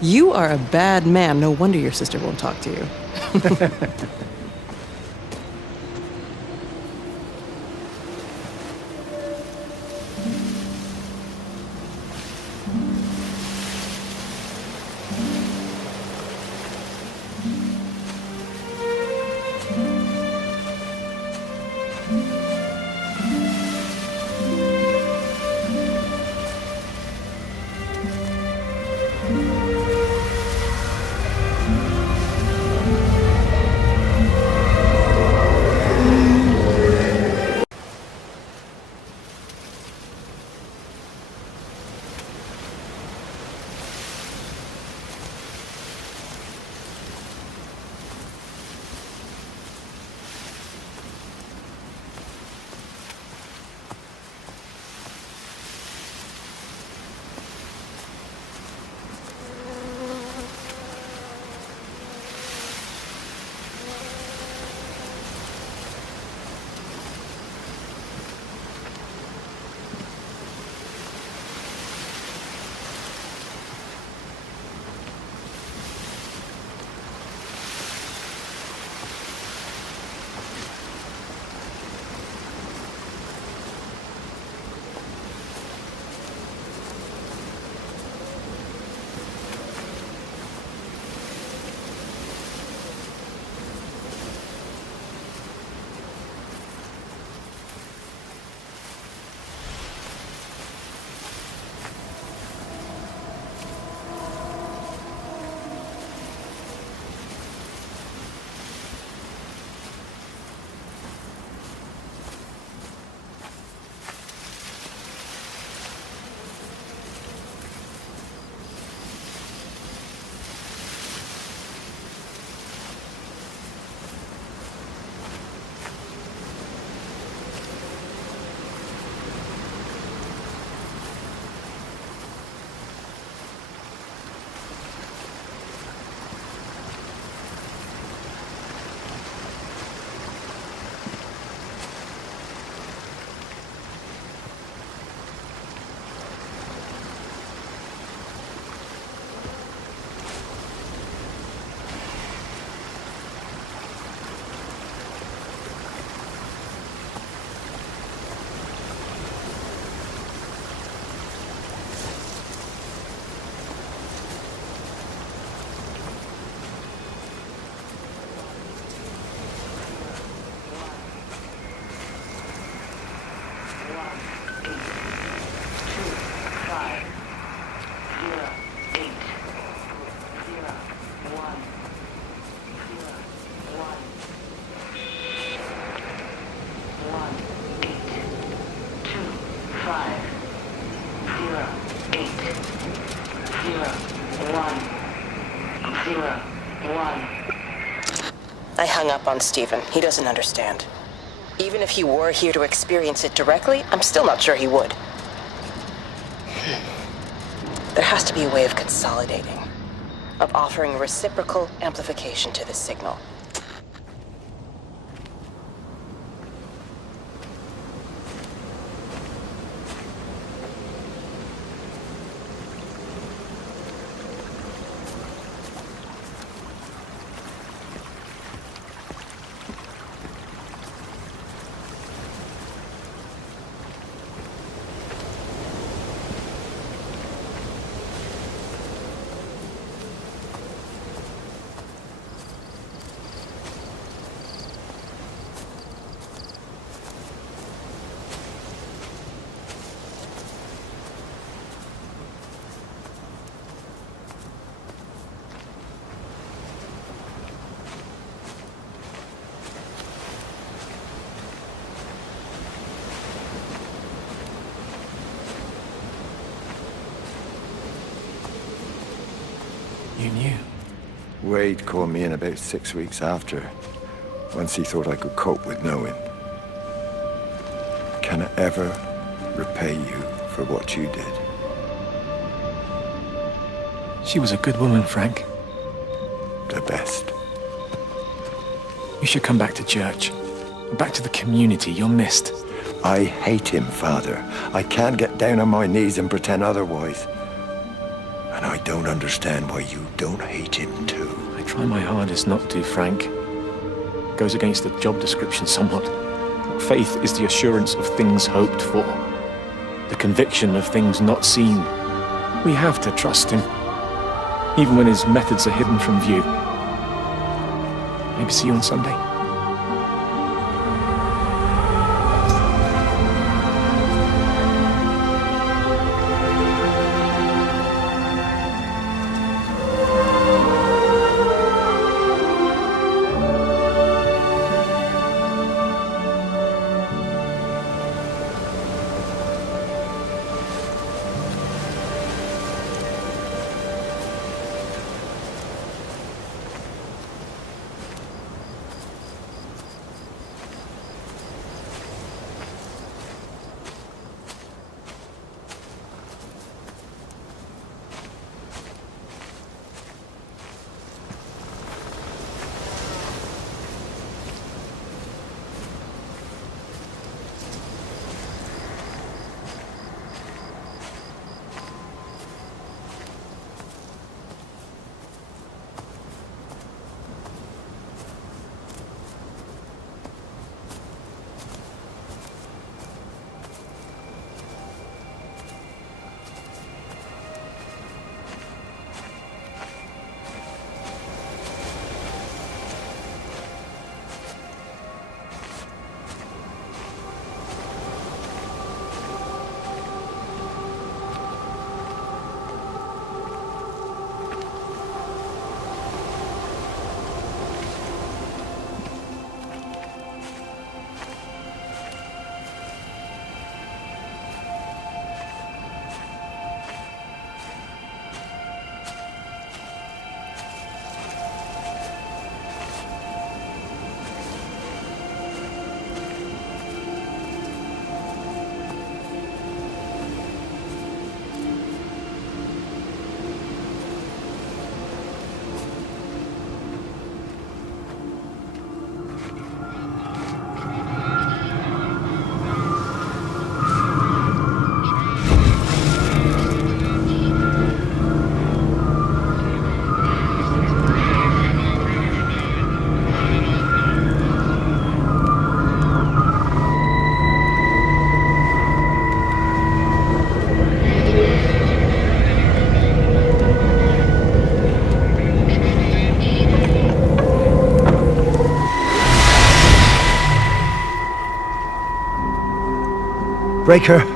You are a bad man. No wonder your sister won't talk to you. I hung up on Stephen. He doesn't understand. Even if he were here to experience it directly, I'm still not sure he would. There has to be a way of consolidating, of offering reciprocal amplification to this signal. You knew? Wade called me in about 6 weeks after, once he thought I could cope with knowing. Can I ever repay you for what you did? She was a good woman, Frank. The best. You should come back to church. Back to the community. You're missed. I hate him, Father. I can't get down on my knees and pretend otherwise. And I don't understand why you don't hate him too. I try my hardest not to, Frank. Goes against the job description somewhat. Faith is the assurance of things hoped for. The conviction of things not seen. We have to trust him, even when his methods are hidden from view. Maybe see you on Sunday.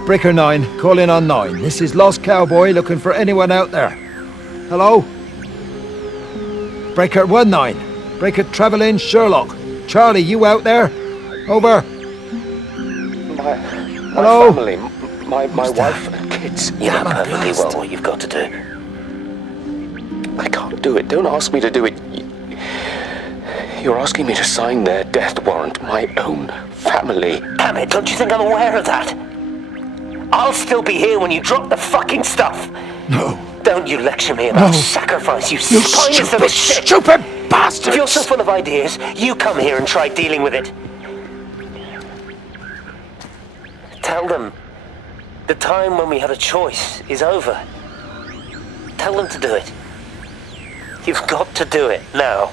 Breaker 9, call in on 9. This is Lost Cowboy looking for anyone out there. Hello? Breaker 19. Breaker Travelin Sherlock. Charlie, you out there? Over. My Hello? family, My wife and kids. You know perfectly well what you've got to do. I can't do it. Don't ask me to do it. You're asking me to sign their death warrant. My own family. Damn it, don't you think I'm aware of that? I'll still be here when you drop the fucking stuff. No. Don't you lecture me about sacrifice, you spineless little shit. Stupid bastard! If you're so full of ideas, you come here and try dealing with it. Tell them the time when we had a choice is over. Tell them to do it. You've got to do it now.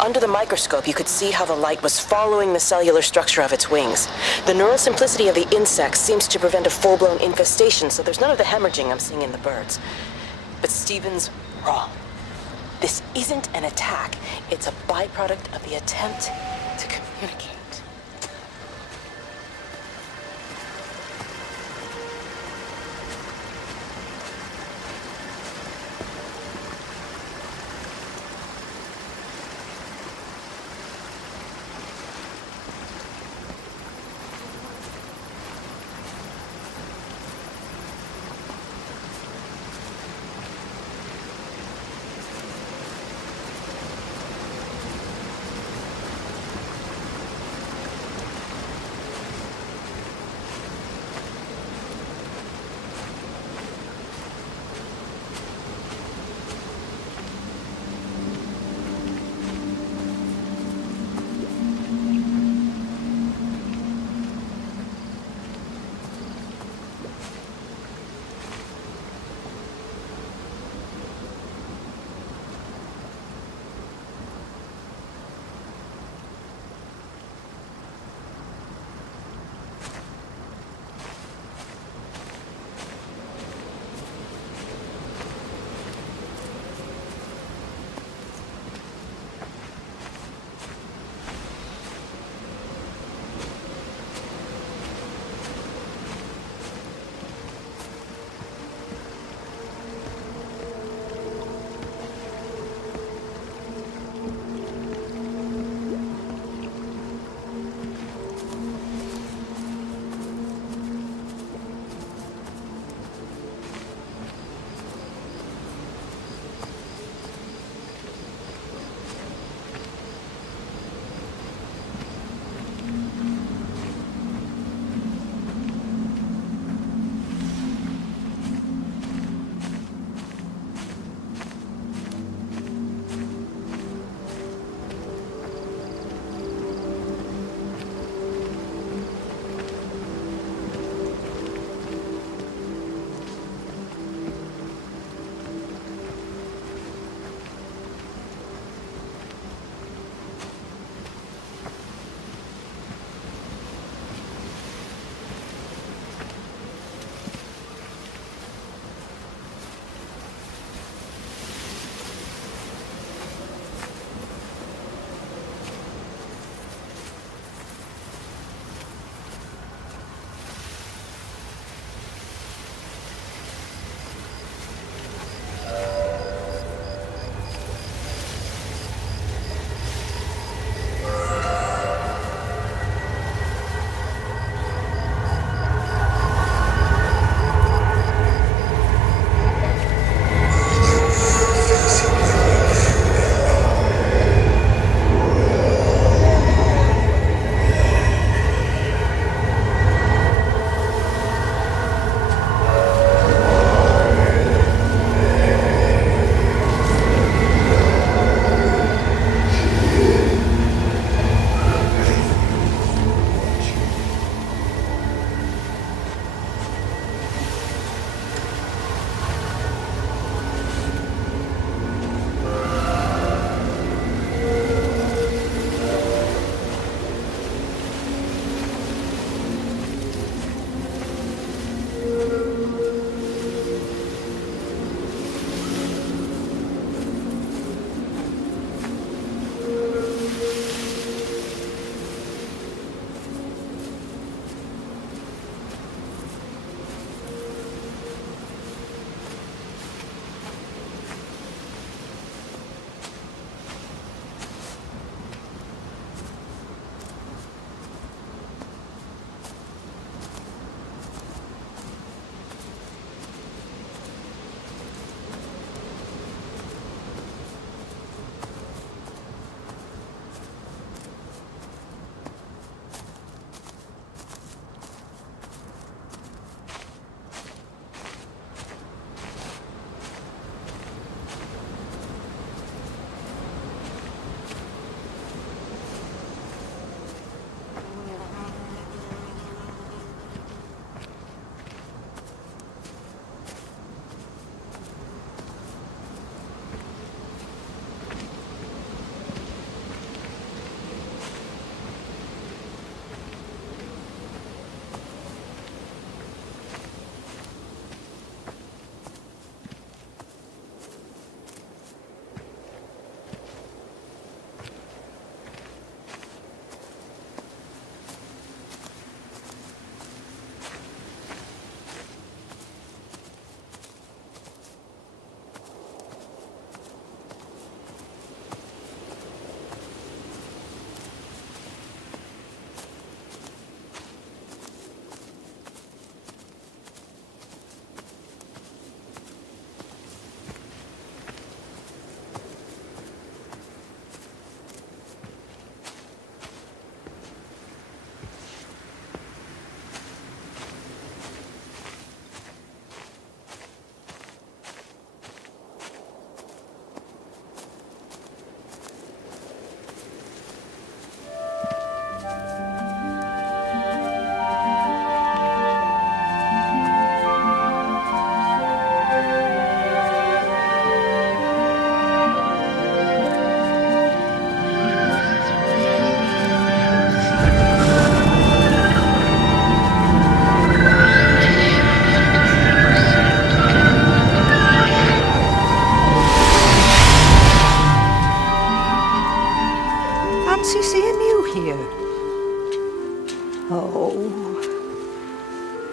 Under the microscope, you could see how the light was following the cellular structure of its wings. The neural simplicity of the insects seems to prevent a full-blown infestation, so there's none of the hemorrhaging I'm seeing in the birds. But Stephen's wrong. This isn't an attack. It's a byproduct of the attempt to communicate.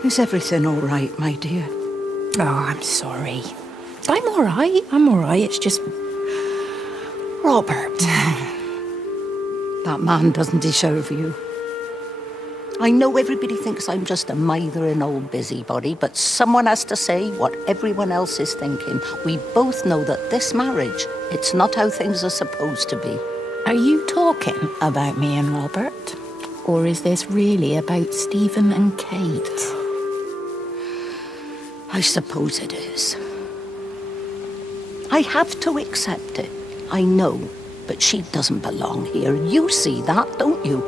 Is everything all right, my dear? Oh, I'm sorry. I'm all right. It's just... Robert. That man doesn't deserve you. I know everybody thinks I'm just a mithering old busybody, but someone has to say what everyone else is thinking. We both know that this marriage, it's not how things are supposed to be. Are you talking about me and Robert? Or is this really about Stephen and Kate? I suppose it is. I have to accept it. I know, but she doesn't belong here. You see that, don't you?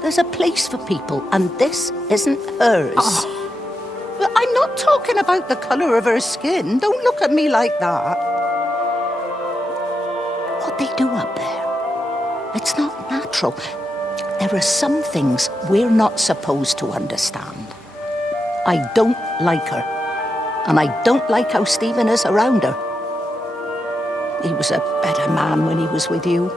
There's a place for people, and this isn't hers. Oh. But I'm not talking about the colour of her skin. Don't look at me like that. What they do up there, it's not natural. There are some things we're not supposed to understand. I don't like her, and I don't like how Stephen is around her. He was a better man when he was with you.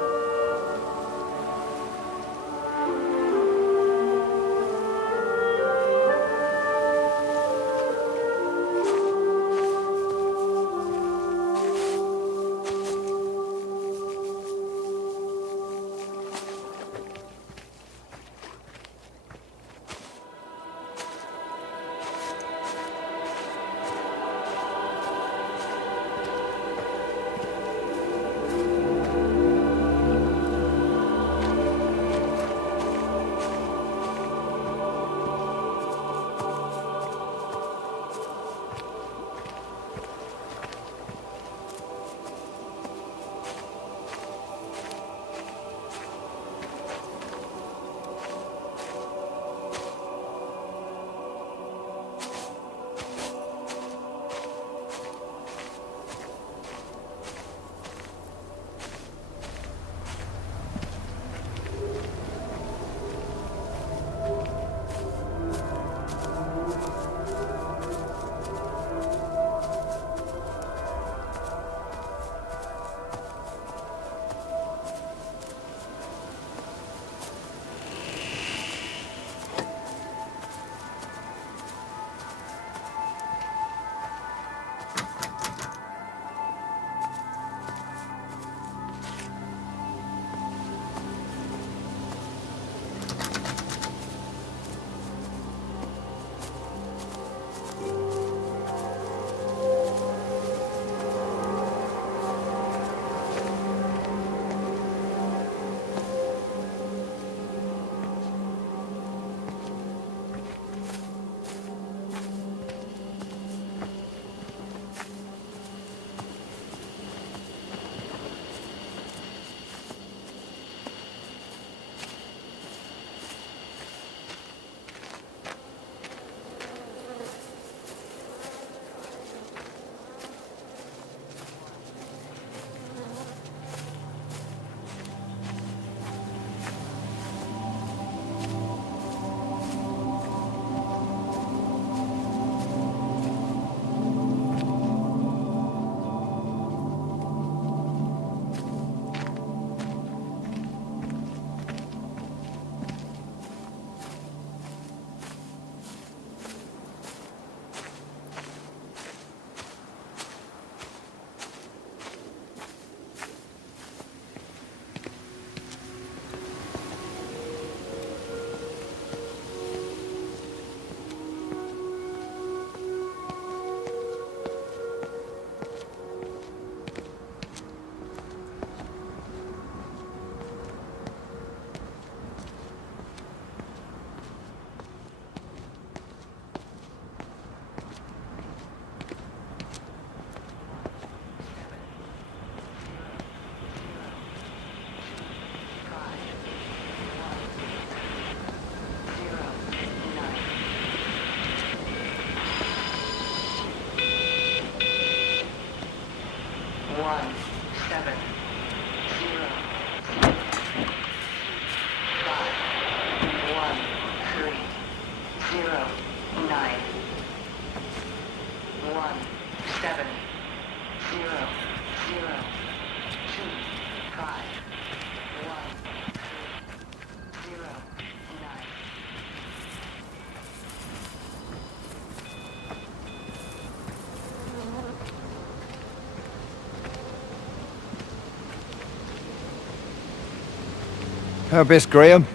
How best, Graham?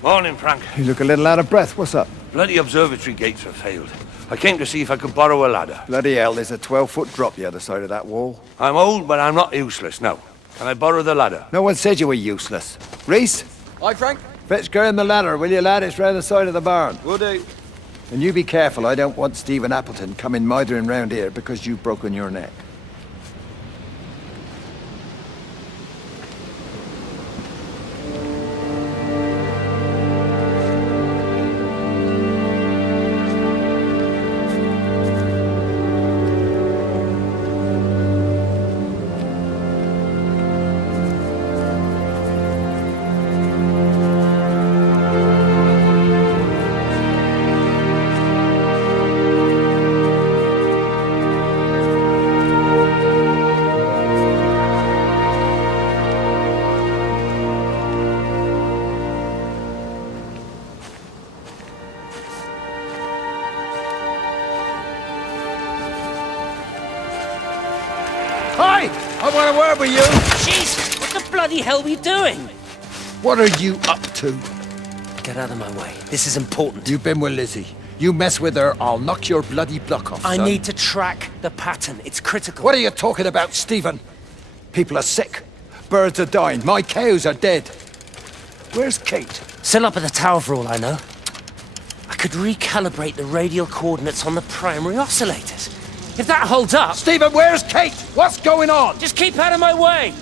Morning, Frank. You look a little out of breath. What's up? Bloody observatory gates have failed. I came to see if I could borrow a ladder. Bloody hell, there's a 12-foot drop the other side of that wall. I'm old, but I'm not useless, no. Can I borrow the ladder? No one said you were useless. Reese? Hi, Frank. Fetch Graham the ladder, will you, lad? It's round the side of the barn. Will do. And you be careful. I don't want Stephen Appleton coming mithering round here because you've broken your neck. Hi! I want a word with you! Jesus! What the bloody hell are you doing? What are you up to? Get out of my way. This is important. You've been with Lizzie. You mess with her, I'll knock your bloody block off, I son. need to track the pattern. It's critical. What are you talking about, Stephen? People are sick. Birds are dying. My cows are dead. Where's Kate? Still up at the tower for all I know. I could recalibrate the radial coordinates on the primary oscillators. If that holds up... Stephen, where's Kate? What's going on? Just keep out of my way!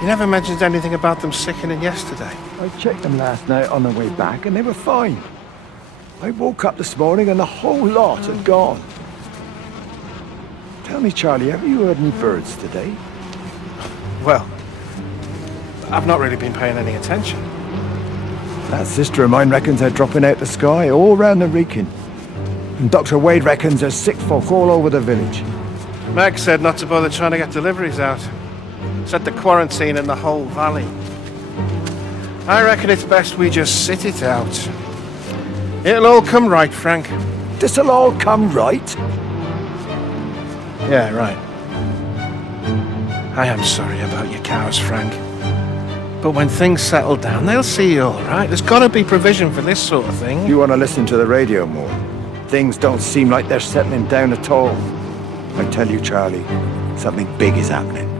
You never mentioned anything about them sickening yesterday. I checked them last night on the way back and they were fine. I woke up this morning and the whole lot had gone. Tell me, Charlie, have you heard any birds today? Well, I've not really been paying any attention. That sister of mine reckons they're dropping out the sky all round the Wrekin. And Dr. Wade reckons there's sick folk all over the village. Meg said not to bother trying to get deliveries out. Said the quarantine in the whole valley. I reckon it's best we just sit it out. It'll all come right, Frank. This'll all come right? Yeah, right. I am sorry about your cows, Frank. But when things settle down, they'll see you all right. There's gotta be provision for this sort of thing. You want to listen to the radio more? Things don't seem like they're settling down at all. I tell you, Charlie, something big is happening.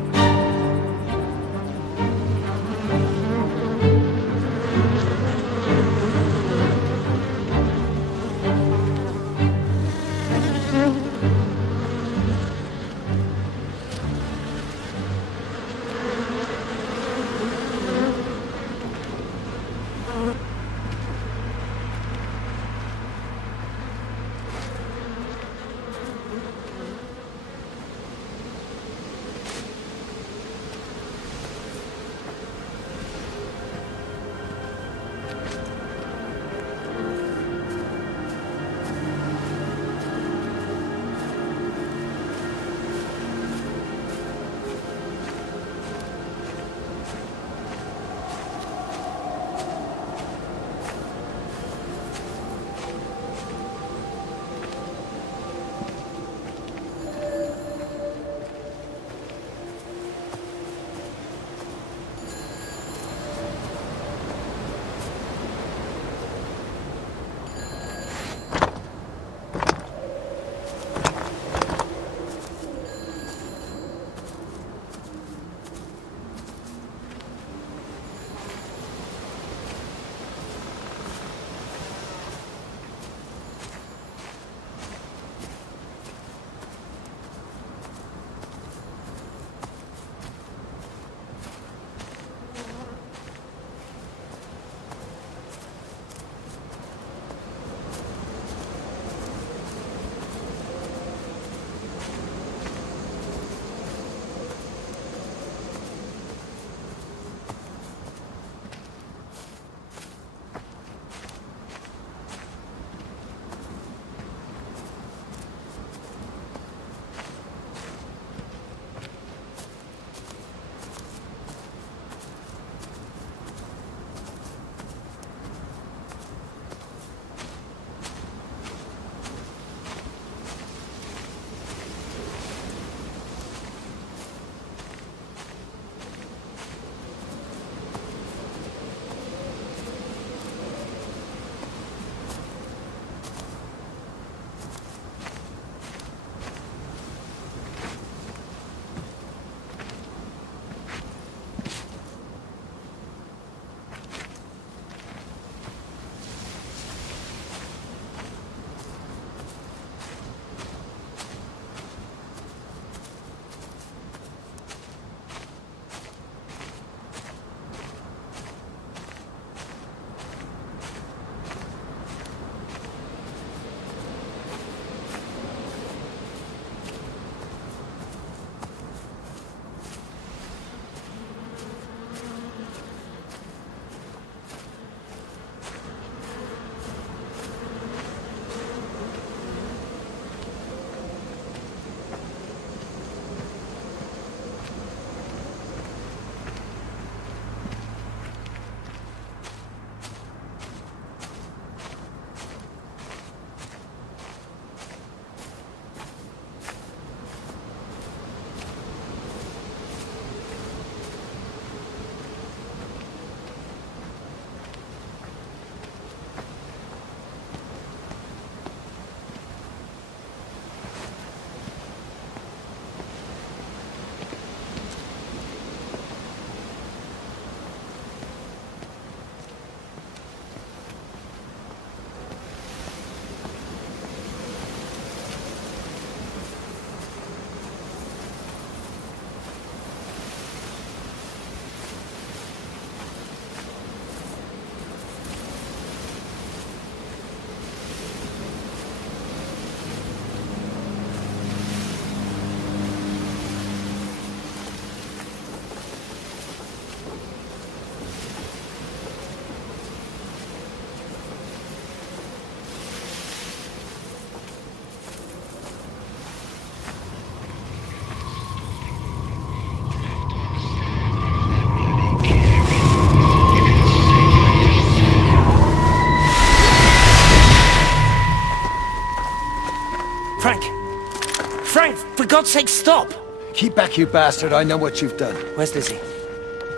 God's sake, stop! Keep back, you bastard. I know what you've done. Where's Lizzie?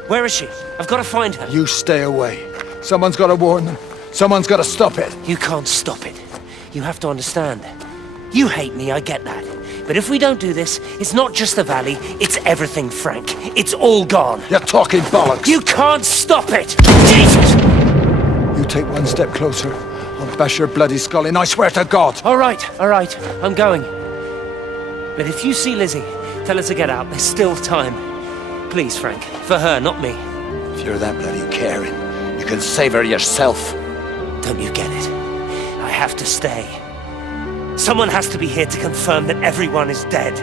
Where is she? I've got to find her. You stay away. Someone's got to warn them. Someone's got to stop it. You can't stop it. You have to understand. You hate me, I get that. But if we don't do this, it's not just the valley, it's everything, Frank. It's all gone. You're talking bollocks. You can't stop it! Jesus! You take one step closer, I'll bash your bloody skull in, I swear to God. All right, I'm going. But if you see Lizzie, tell her to get out. There's still time. Please, Frank. For her, not me. If you're that bloody caring, you can save her yourself. Don't you get it? I have to stay. Someone has to be here to confirm that everyone is dead.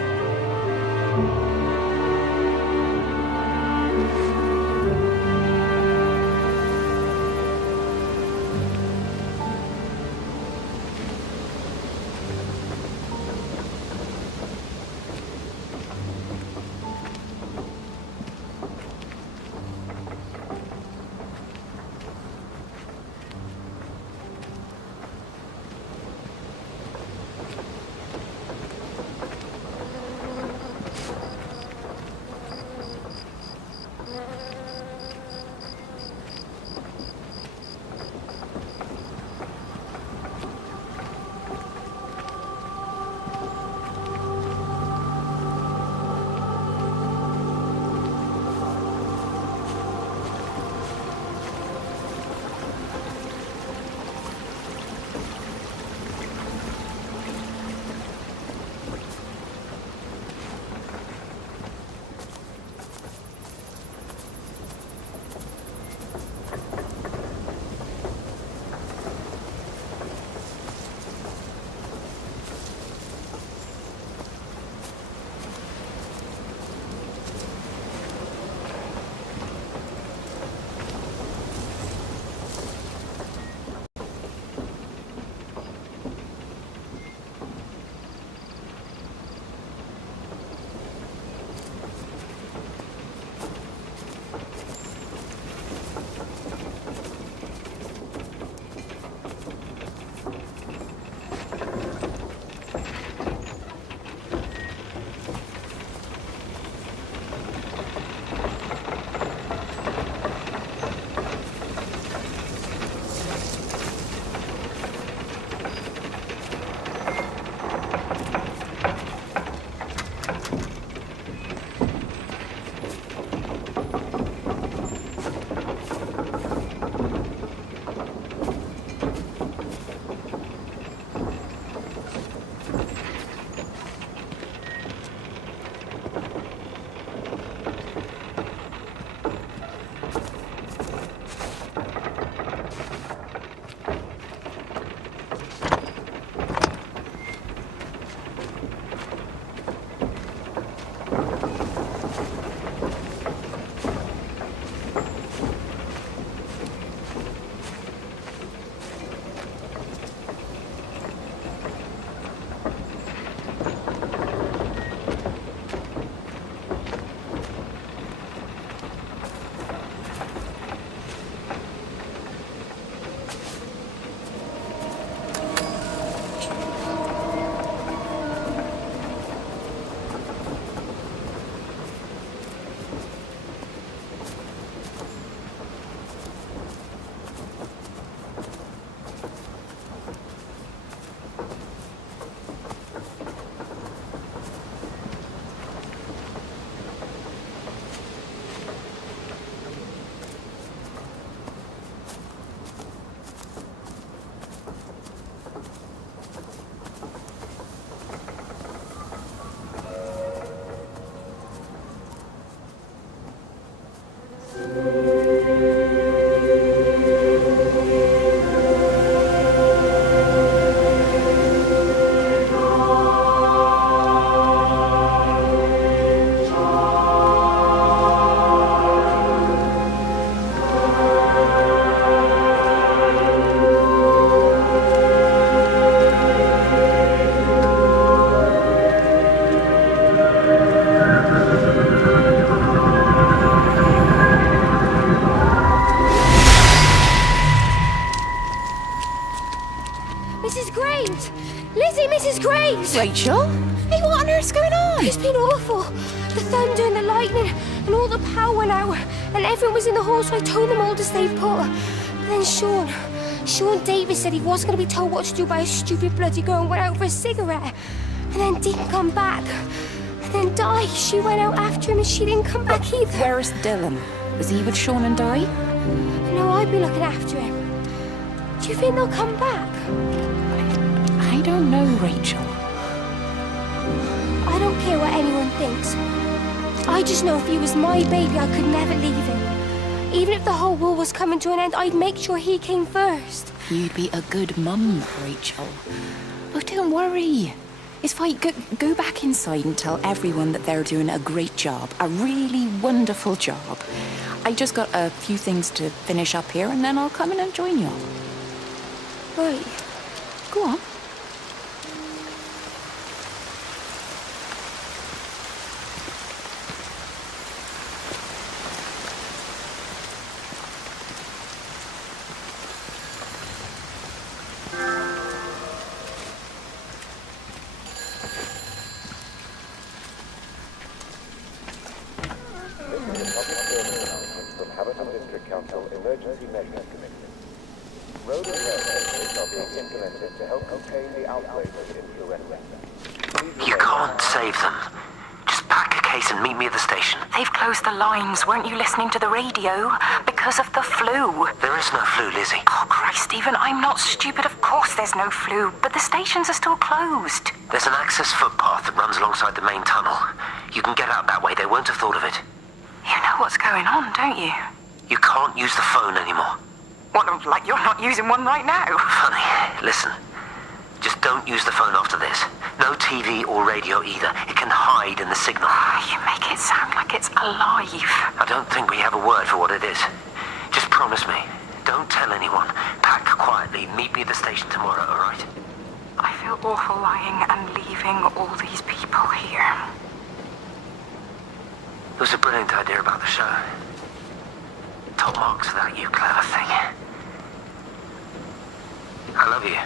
Mrs. Graves! Rachel? Hey, what on earth's going on? It's been awful. The thunder and the lightning and all the power went out and everyone was in the hall, so I told them all to stay put. But then Sean Davis said he wasn't going to be told what to do by a stupid bloody girl and went out for a cigarette. And then didn't come back. And then Di, she went out after him and she didn't come back either. Where's Dylan? Was he with Sean and Di? No, I'd be looking after him. Do you think they'll come back? I don't know, Rachel. I don't care what anyone thinks. I just know if he was my baby, I could never leave him. Even if the whole world was coming to an end, I'd make sure he came first. You'd be a good mum, Rachel. Oh, don't worry. It's fine. Go back inside and tell everyone that they're doing a great job. A really wonderful job. I just got a few things to finish up here, and then I'll come in and join you. Right. Go on. Emergency Measures Committee. Road and rail measures are being implemented to help contain the outbreak of influenza. You can't save them. Just pack a case and meet me at the station. They've closed the lines. Weren't you listening to the radio? Because of the flu. There is no flu, Lizzie. Oh, Christ, Stephen, I'm not stupid. Of course there's no flu, but the stations are still closed. There's an access footpath that runs alongside the main tunnel. You can get out that way. They won't have thought of it. You know what's going on, don't you? You can't use the phone anymore. What, like you're not using one right now? Funny. Listen. Just don't use the phone after this. No TV or radio either. It can hide in the signal. You make it sound like it's alive. I don't think we have a word for what it is. Just promise me. Don't tell anyone. Pack quietly. Meet me at the station tomorrow, all right? I feel awful lying and leaving all these people here. It was a brilliant idea about the show. Top marks for that, you clever thing. I love you.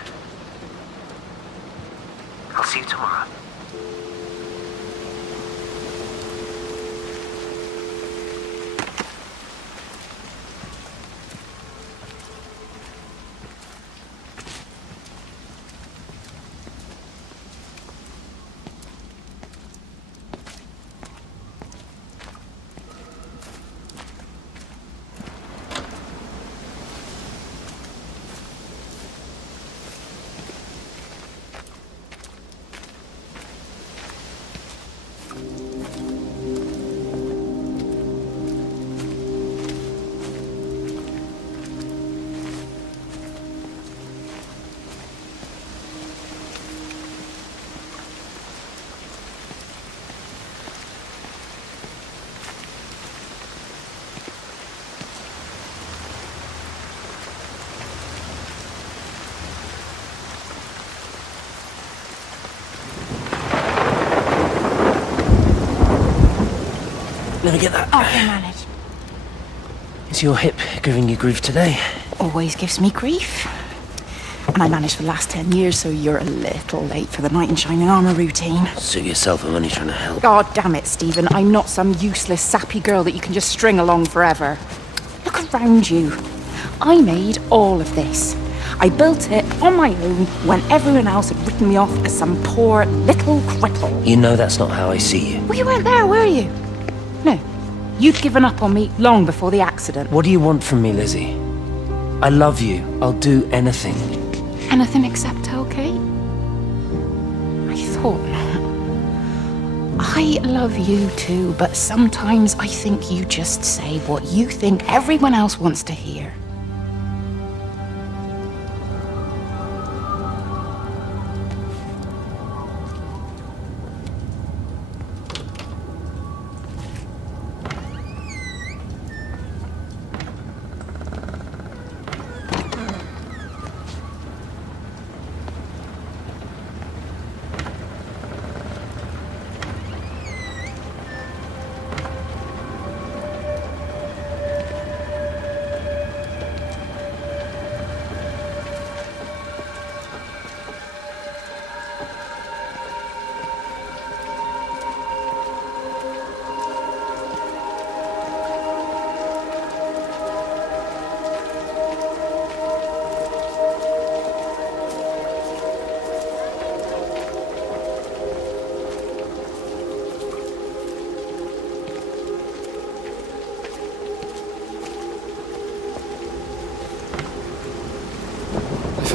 I'll see you tomorrow. Let me get that. I can manage. Is your hip giving you grief today? Always gives me grief. And I managed for the last 10 years, so you're a little late for the knight in shining armour routine. Suit yourself, I'm only trying to help. God damn it, Stephen. I'm not some useless, sappy girl that you can just string along forever. Look around you. I made all of this. I built it on my own when everyone else had written me off as some poor little cripple. You know that's not how I see you. Well, you weren't there, were you? No. You'd given up on me long before the accident. What do you want from me, Lizzie? I love you. I'll do anything. Anything except okay? I thought not. I love you too, but sometimes I think you just say what you think everyone else wants to hear.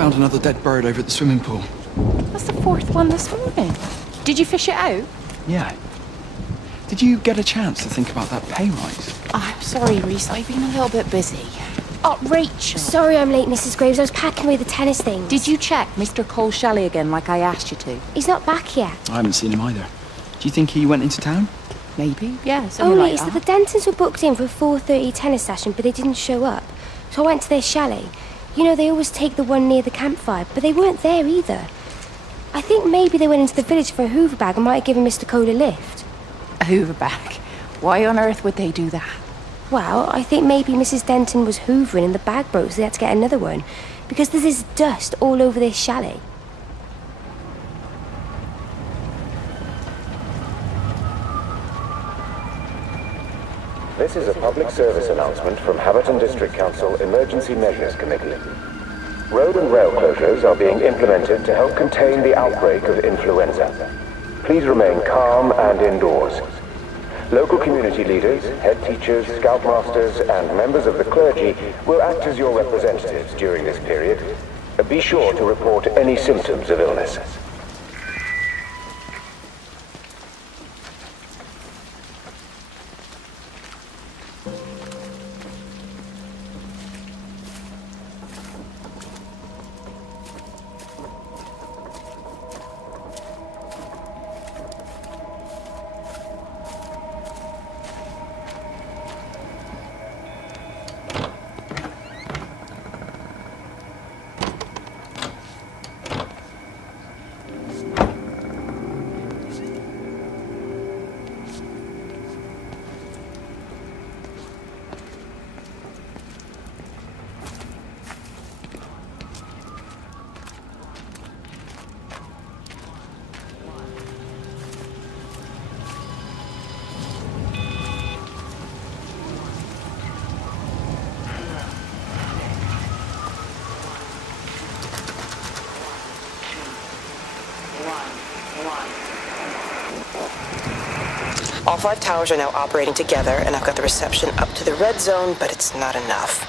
found another dead bird over at the swimming pool. That's the fourth one this morning. Did you fish it out? Yeah. Did you get a chance to think about that pay rise? I'm sorry, Reese. I've been a little bit busy. Oh, Rachel. Sorry I'm late, Mrs. Graves. I was packing away the tennis things. Did you check Mr. Cole Shelley again like I asked you to? He's not back yet. I haven't seen him either. Do you think he went into town? Maybe, yeah, something Only like it's that. that the Dentons were booked in for a 4:30 tennis session, but they didn't show up. So I went to their chalet. You know, they always take the one near the campfire, but they weren't there either. I think maybe they went into the village for a hoover bag and might have given Mr. Cole a lift. A hoover bag? Why on earth would they do that? Well, I think maybe Mrs. Denton was hoovering and the bag broke, so they had to get another one. Because there's this dust all over this chalet. This is a public service announcement from Haverton District Council Emergency Measures Committee. Road and rail closures are being implemented to help contain the outbreak of influenza. Please remain calm and indoors. Local community leaders, head teachers, scoutmasters, and members of the clergy will act as your representatives during this period. Be sure to report any symptoms of illness. All 5 towers are now operating together, and I've got the reception up to the red zone, but it's not enough.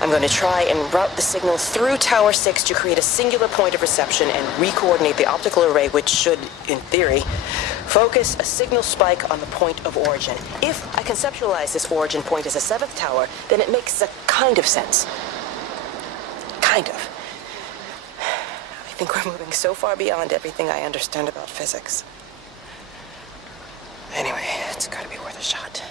I'm going to try and route the signal through Tower 6 to create a singular point of reception and re-coordinate the optical array, which should, in theory, focus a signal spike on the point of origin. If I conceptualize this origin point as a 7th tower, then it makes a kind of sense. Kind of. I think we're moving so far beyond everything I understand about physics. Anyway, it's gotta be worth a shot.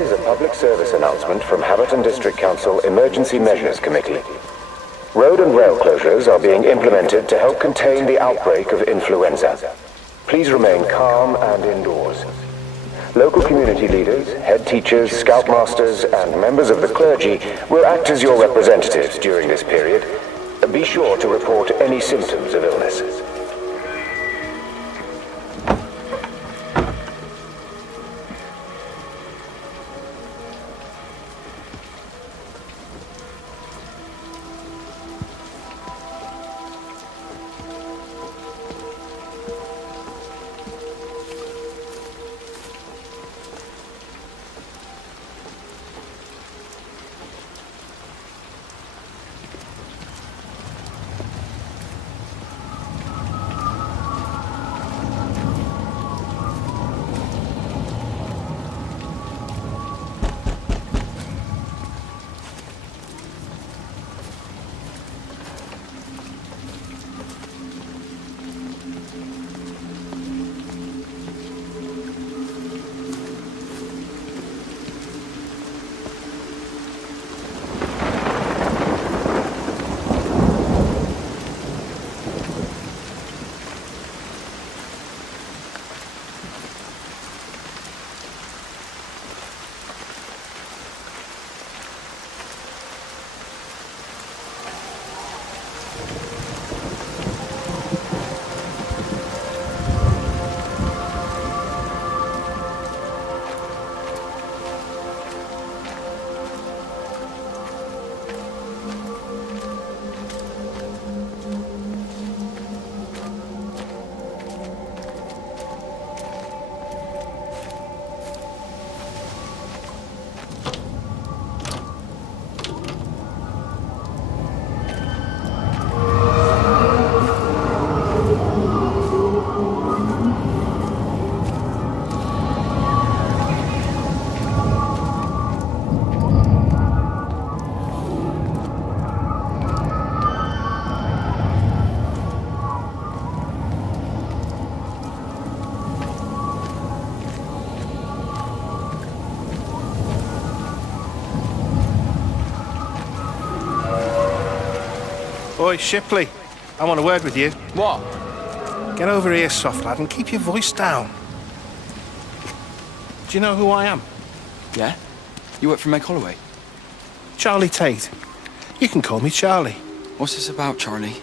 This is a public service announcement from Haverton District Council Emergency Measures Committee. Road and rail closures are being implemented to help contain the outbreak of influenza. Please remain calm and indoors. Local community leaders, head teachers, scoutmasters, and members of the clergy will act as your representatives during this period. Be sure to report any symptoms of illness. Boy, Shipley, I want a word with you. What? Get over here, soft lad, and keep your voice down. Do you know who I am? Yeah? You work for Meg Holloway? Charlie Tate. You can call me Charlie. What's this about, Charlie?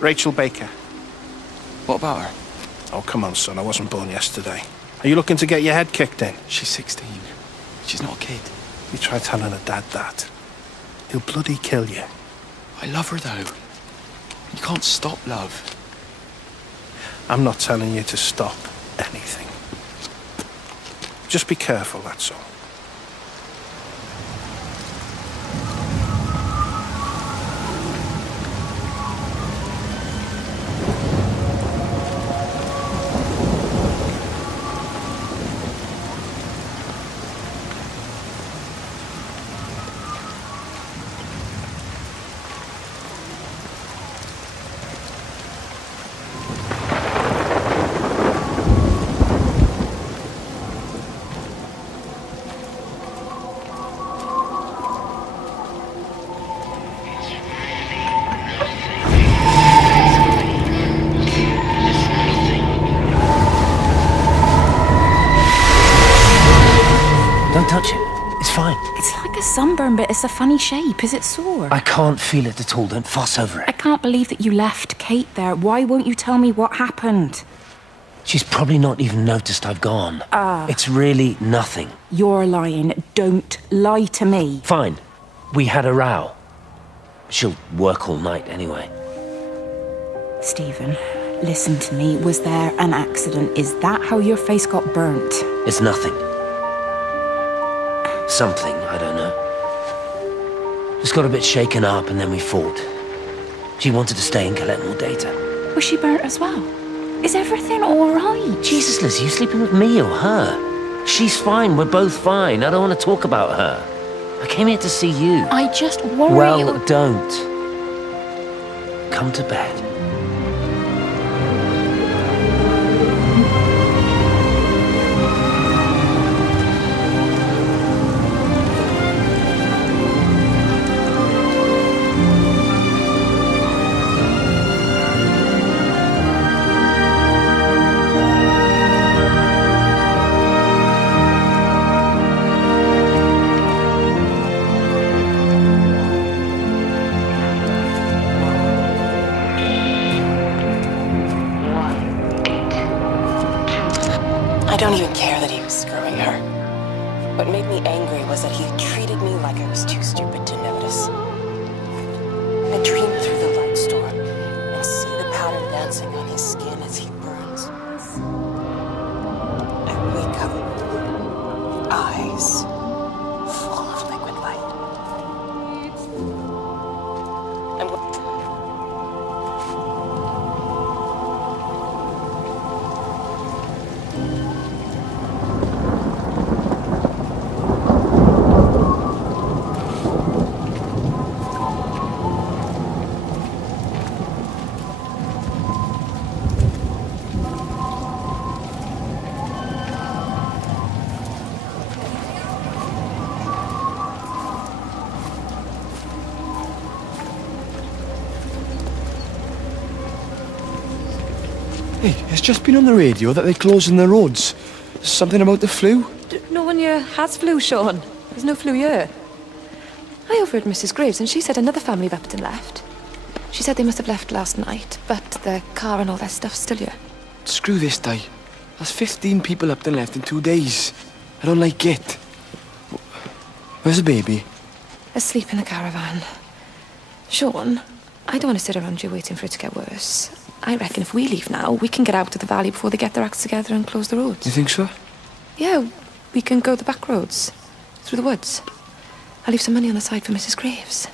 Rachel Baker. What about her? Oh, come on, son, I wasn't born yesterday. Are you looking to get your head kicked in? She's 16. She's not a kid. You try telling her dad that. He'll bloody kill you. I love her, though. You can't stop love. I'm not telling you to stop anything. Just be careful, that's all. Don't touch it. It's fine. It's like a sunburn, but it's a funny shape. Is it sore? I can't feel it at all. Don't fuss over it. I can't believe that you left Kate there. Why won't you tell me what happened? She's probably not even noticed I've gone. It's really nothing. You're lying. Don't lie to me. Fine. We had a row. She'll work all night anyway. Stephen, listen to me. Was there an accident? Is that how your face got burnt? It's nothing. Something, I don't know. Just got a bit shaken up and then we fought. She wanted to stay and collect more data. Was she burnt as well? Is everything all right? Jesus, Liz, are you sleeping with me or her? She's fine, we're both fine. I don't want to talk about her. I came here to see you. I just worry... Well, don't. Come to bed. I was too stupid to notice. I dream through the light storm and see the pattern dancing on his skin as he burns. I wake up, eyes full of liquid light. Hey, it's just been on the radio that they're closing the roads. Something about the flu? No one here has flu, Sean. There's no flu here. I overheard Mrs. Graves, and she said another family of Upton left. She said they must have left last night, but their car and all their stuff's still here. Screw this, Di. There's 15 people Upton left in 2 days. I don't like it. Where's the baby? Asleep in the caravan. Sean, I don't want to sit around here waiting for it to get worse. I reckon if we leave now, we can get out of the valley before they get their acts together and close the roads. You think so? Yeah, we can go the back roads, through the woods. I'll leave some money on the side for Mrs. Graves.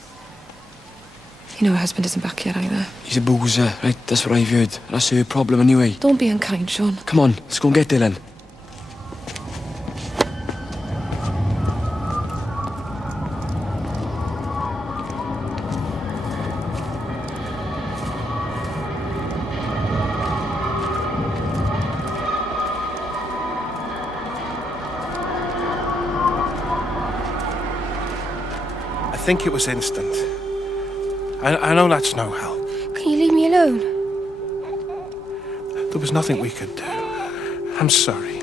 You know her husband isn't back yet either. He's a boozer, right? That's what I've heard. That's her problem anyway. Don't be unkind, Sean. Come on, let's go and get Dylan. I think it was instant. I know that's no help. Can you leave me alone? There was nothing we could do. I'm sorry.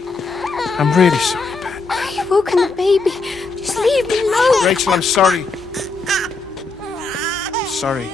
I'm really sorry, Pat. You've woken the baby. Just leave me alone. Rachel, I'm sorry. Sorry.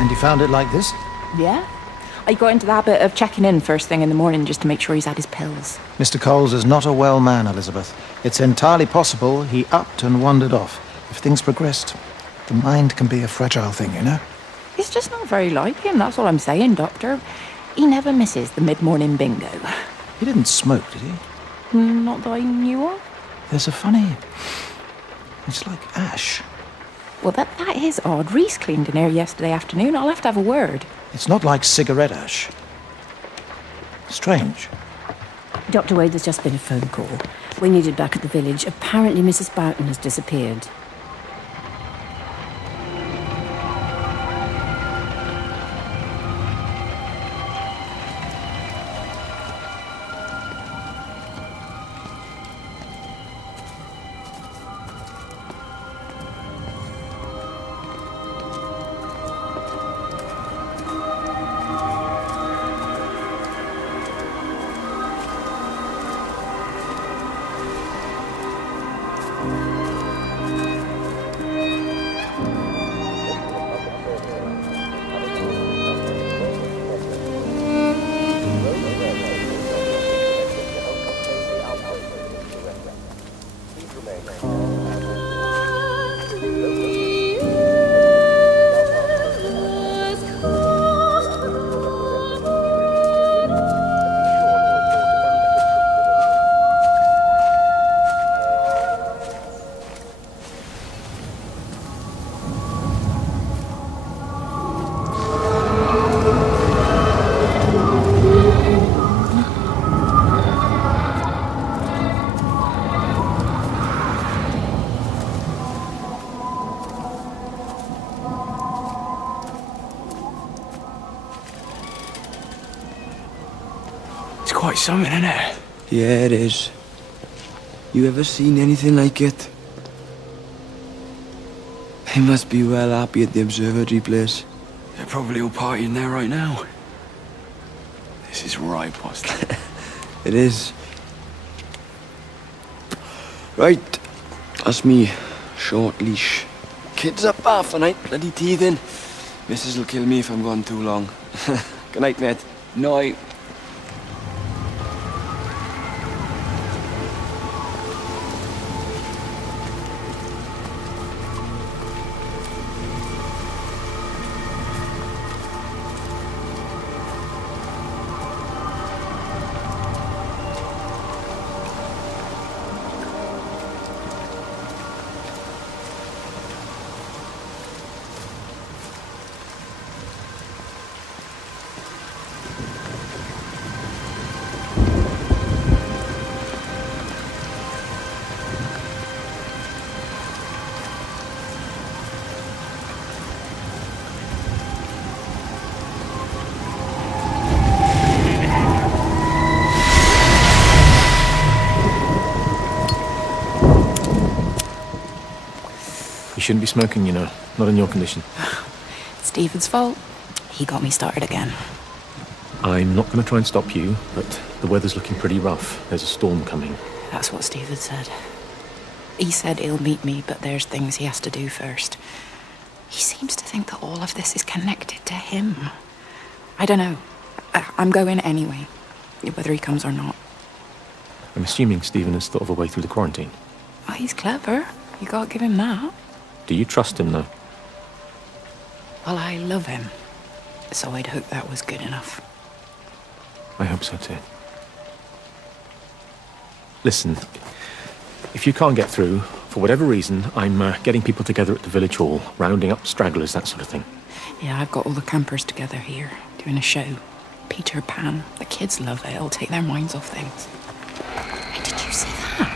And you found it like this? Yeah. I got into the habit of checking in first thing in the morning just to make sure he's had his pills. Mr. Coles is not a well man, Elizabeth. It's entirely possible he upped and wandered off. If things progressed, the mind can be a fragile thing, you know? It's just not very like him, that's all I'm saying, Doctor. He never misses the mid-morning bingo. He didn't smoke, did he? Not that I knew of. There's a funny... It's like ash. Well, that is odd. Reese cleaned in here yesterday afternoon. I'll have to have a word. It's not like cigarette ash. Strange. Dr. Wade, there's just been a phone call. We needed back at the village. Apparently Mrs. Boughton has disappeared. quite something, isn't it? Yeah, it is. You ever seen anything like it? They must be well happy at the observatory place. They're probably all partying there right now. This is right, boss. It is. Right, that's me. Short leash. Kids up half a night, bloody teething. Missus will kill me if I'm gone too long. Good night, mate. Night. You shouldn't be smoking, you know. Not in your condition. It's Stephen's fault. He got me started again. I'm not going to try and stop you, but the weather's looking pretty rough. There's a storm coming. That's what Stephen said. He said he'll meet me, but there's things he has to do first. He seems to think that all of this is connected to him. I don't know. I'm going anyway, whether he comes or not. I'm assuming Stephen has thought of a way through the quarantine. Well, he's clever. You can't give him that. Do you trust him, though? Well, I love him. So I'd hope that was good enough. I hope so, too. Listen, if you can't get through, for whatever reason, I'm getting people together at the village hall, rounding up stragglers, that sort of thing. Yeah, I've got all the campers together here, doing a show. Peter Pan. The kids love it. It'll take their minds off things. Hey, did you see that?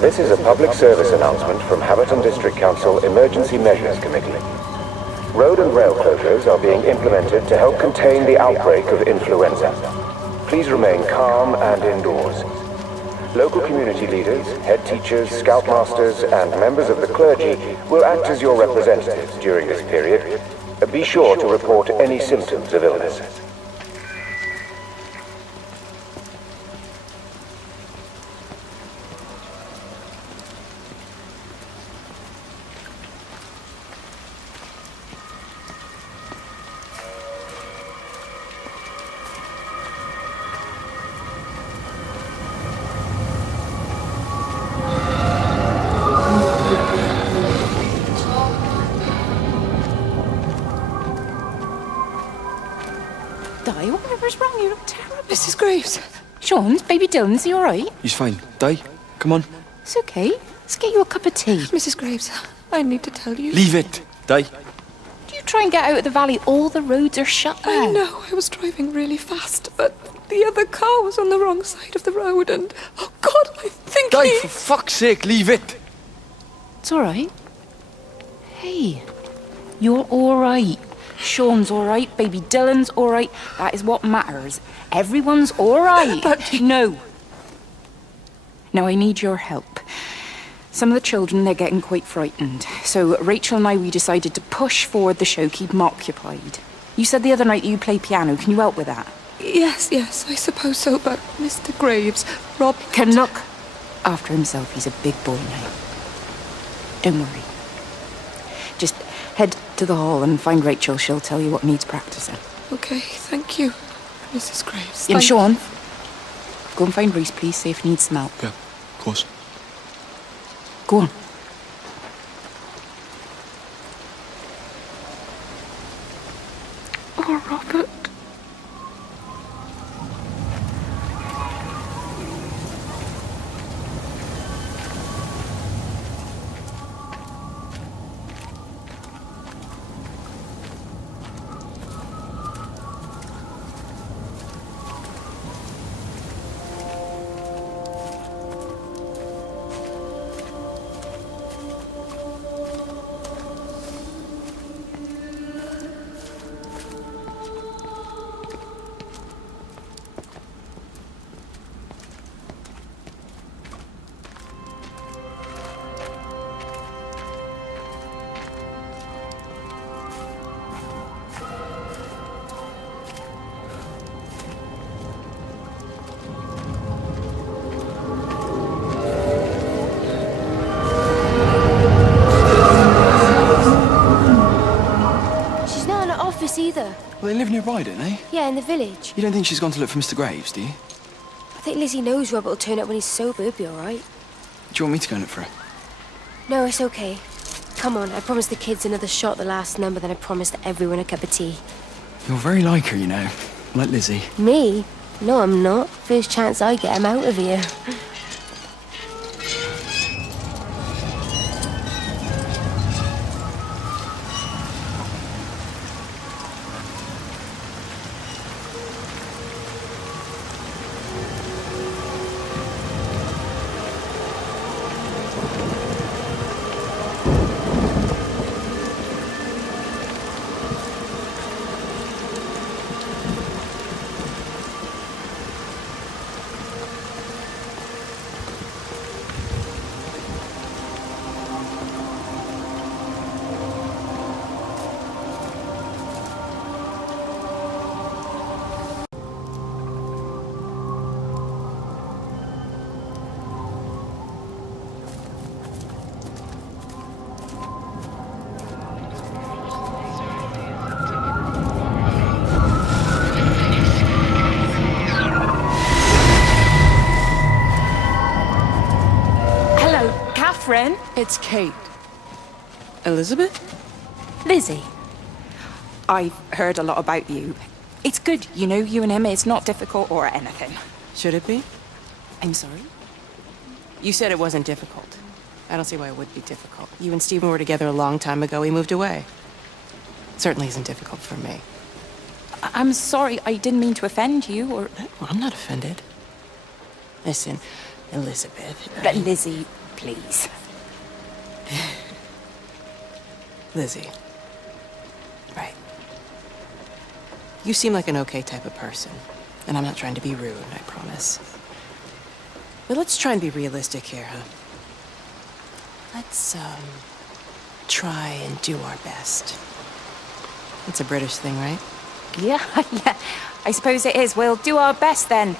This is a public service announcement from Haverton District Council Emergency Measures Committee. Road and rail closures are being implemented to help contain the outbreak of influenza. Please remain calm and indoors. Local community leaders, head teachers, scoutmasters, and members of the clergy will act as your representatives during this period. Be sure to report any symptoms of illness. You look terrible. Mrs. Graves. Sean's baby Dylan, is he all right? He's fine. Di, come on. It's okay. Let's get you a cup of tea. Mrs. Graves, I need to tell you. Leave it. Di. Do you try and get out of the valley? All the roads are shut now. I know. I was driving really fast, but the other car was on the wrong side of the road, and oh God, I think Di, for fuck's sake, leave it. It's all right. Hey, you're all right. Sean's all right. Baby Dylan's all right. That is what matters. Everyone's all right. But no. Now I need your help. Some of the children, they're getting quite frightened. So Rachel and I, we decided to push forward the show, keep them occupied. You said the other night you play piano. Can you help with that? Yes, I suppose so, but Mr. Graves, Rob... Can look after himself. He's a big boy now. Don't worry. Just head to the hall and find Rachel. She'll tell you what needs practicing. Okay, thank you, Mrs. Graves. And Sean, go and find Reese, please. See if he needs some help. Yeah, of course. Go on. Oh, Robert. Either. Well, they live nearby, don't they? Yeah, in the village. You don't think she's gone to look for Mr. Graves, do you? I think Lizzie knows Robert will turn up when he's sober. He'll be all right. Do you want me to go and look for her? No, it's okay. Come on, I promised the kids another shot the last number, then I promised everyone a cup of tea. You're very like her, you know. Like Lizzie. Me? No, I'm not. First chance I get, I'm out of here. Catherine. It's Kate. Elizabeth? Lizzie. I've heard a lot about you. It's good, you know, you and him. It's not difficult or anything. Should it be? I'm sorry? You said it wasn't difficult. I don't see why it would be difficult. You and Stephen were together a long time ago. He moved away. Certainly isn't difficult for me. I'm sorry. I didn't mean to offend you, or... Well, I'm not offended. Listen, Elizabeth... Lizzie, please. Lizzie. Right. You seem like an okay type of person. And I'm not trying to be rude, I promise. But let's try and be realistic here, huh? Let's, try and do our best. It's a British thing, right? Yeah, yeah. I suppose it is. We'll do our best then.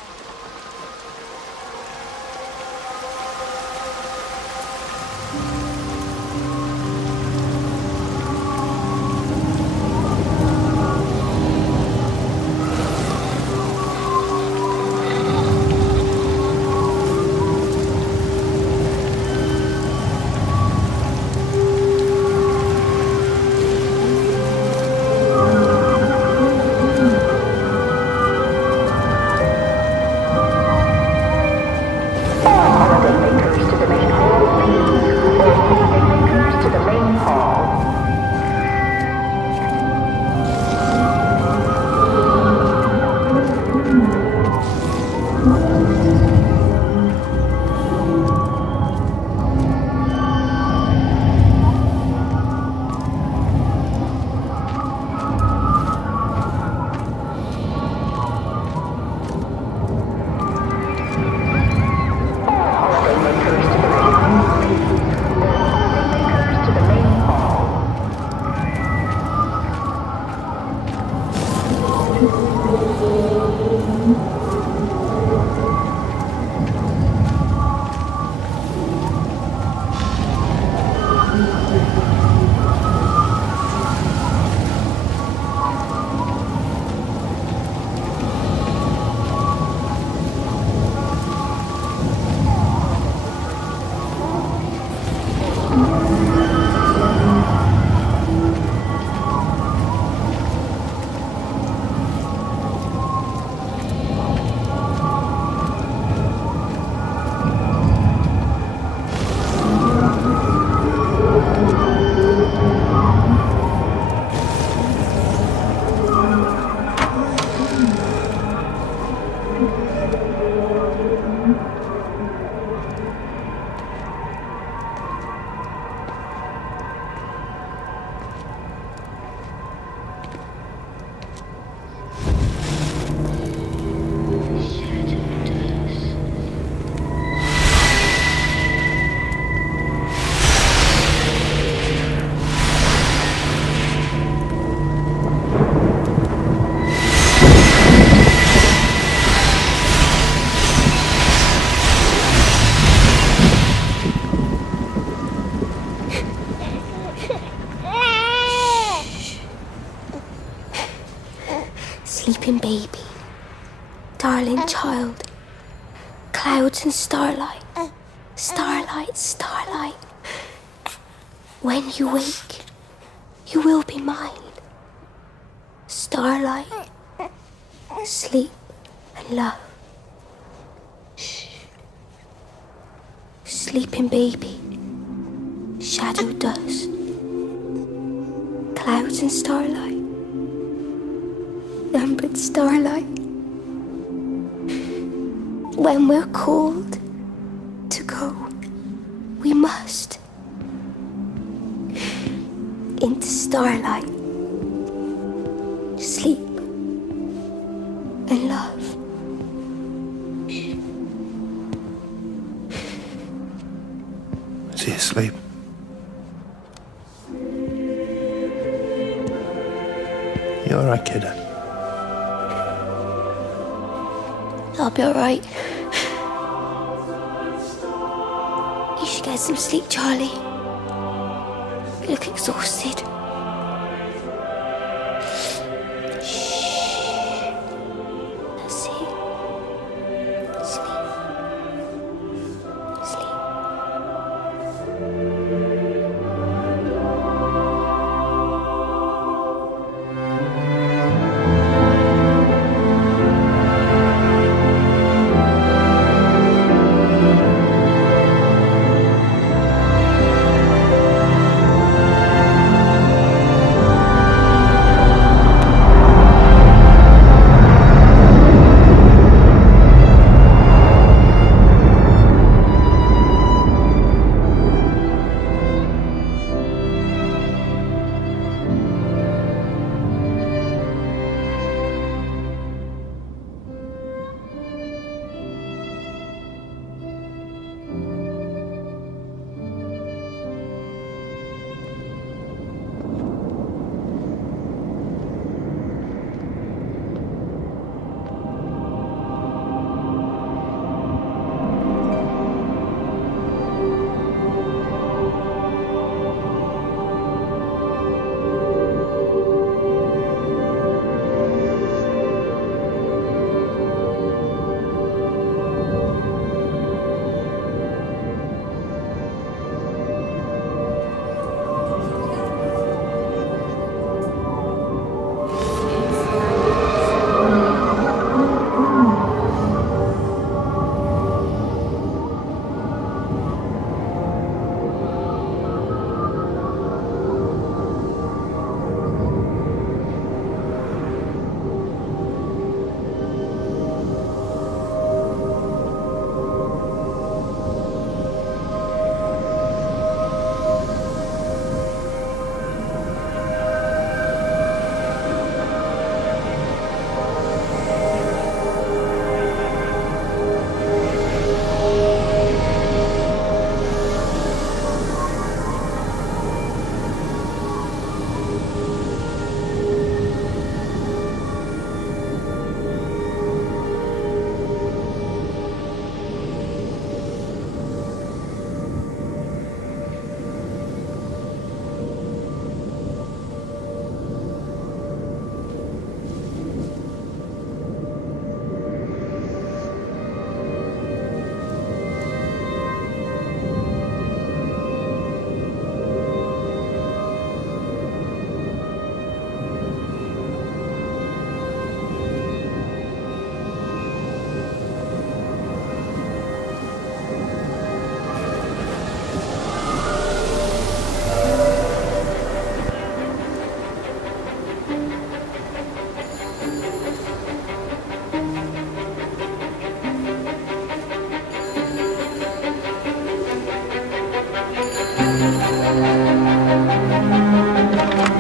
sleeping baby, darling child, clouds and starlight, starlight, starlight. When you wake, you will be mine. Starlight, sleep and love. Shh. Sleeping baby, shadow dust, clouds and starlight, numbered starlight. When we're called to go, we must into starlight, sleep and love. Is he asleep? You all right, kiddo? I'll be all right. You should get some sleep, Charlie. You look exhausted.